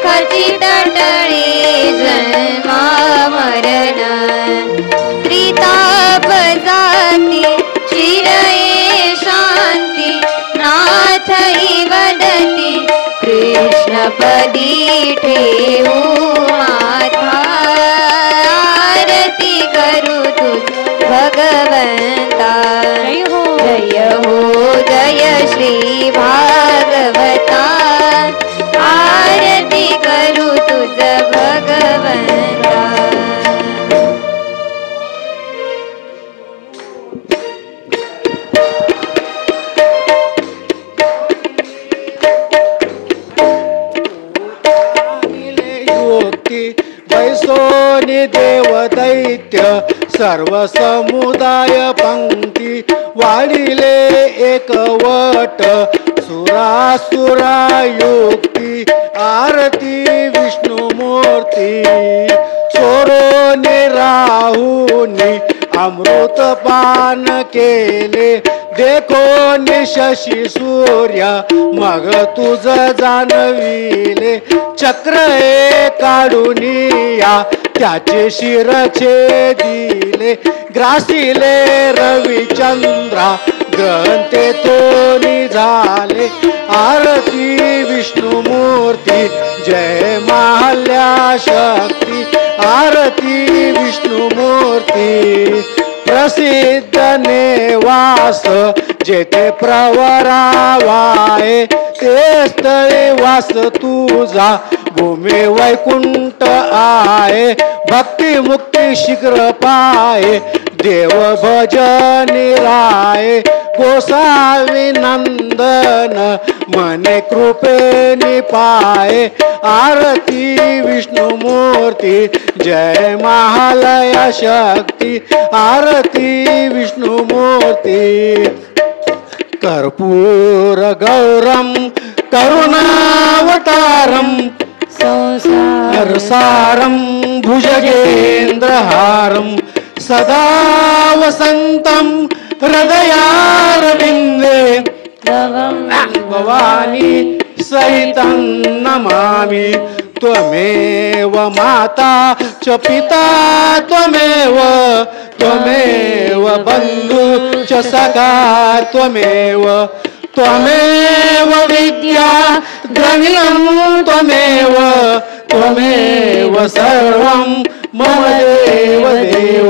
खचित टळे जन्मा मरण। त्रिताप जाती चिरये शांती, नाथ हि वदती कृष्णपदी ठेवू माथा। आरती करू तुझ भगवंता। जय हो जय श्री भागवता, बैसोनी देव दैत्य सर्व समुदाय पंक्ती वाढिले एकवट सुरासुरायुक्ती आरती विष्णुमूर्ती चोरोने राहुनी अमृत पान केले देखो शशी सूर्य मग तुझ जाणविले चक्र काढून या त्याचे शिरचे दिले ग्रासिले रविचंद्रा ग्रहण ते तोनी झाले आरती विष्णुमूर्ती जय महाल्या शक्ती आरती विष्णुमूर्ती प्रसिद्ध नेवास जेथे प्रवरावाय ते स्थळे वास तुझा भूमी वैकुंठ आहे भक्ती मुक्ती शीघ्र पाय देव भजनी राय गोसावी नंदन मने कृपेनी पाय आरती विष्णुमूर्ती जय महालय शक्ती आरती विष्णुमूर्ती कर्पूर गौरम करुणावतारम संसार सारम भुजगेंद्रहारम सदा वसंतम हृदयारविंदे भवानी सहितं नमामि त्वमेव माता च पिता त्वमेव त्वमेव बंधु च सखा त्वमेव त्वमेव विद्या द्रविणं त्वमेव त्वमेव सर्वं मम देव देव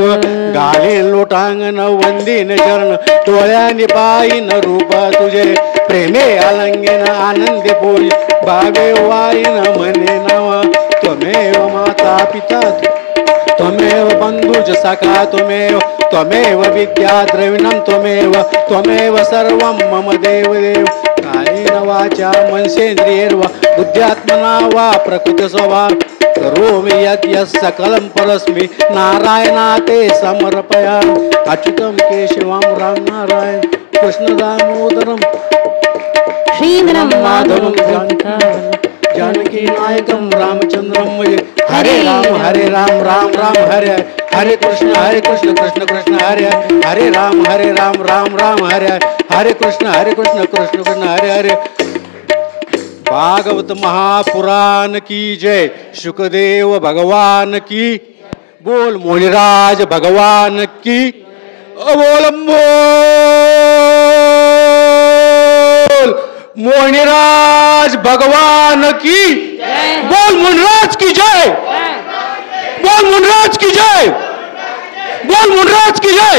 गाले लोटांगण वंदीन चरण डोळ्यानी पायीन रूप तुझे प्रेमे आलंगेन आनंदे पोळी भावे वाईन मने नाव त्वमेव माता पिता त्वमेव बंधुज सखा त्वमेव त्वमेव विद्या द्रविणं त्वमेव त्वमेव सर्वं मम देव देव कायेन वाचा मनसेन्द्रियैर्वा बुद्ध्यात्मना वा प्रकृति स्वभाव करोमि यद् सकलं परस्मै नारायणाते समर्पयामि अच्युतं केशवं राम नारायण कृष्ण दामोदरं श्रीधरं माधवं जानकी नायकं रामचंद्रं भजे हरे राम राम राम हरे हरे कृष्ण कृष्ण कृष्ण हरे हरे राम राम राम हरे हरे कृष्ण कृष्ण कृष्ण हरे हरे। भागवत महापुराण की जय। शुकदेव भगवान की बोल। मुनिराज भगवान की बोल। मुनिराज भगवान की बोल। मुनिराज की जय बोल। मुनिराज की जय बोल। मुनिराज की जय।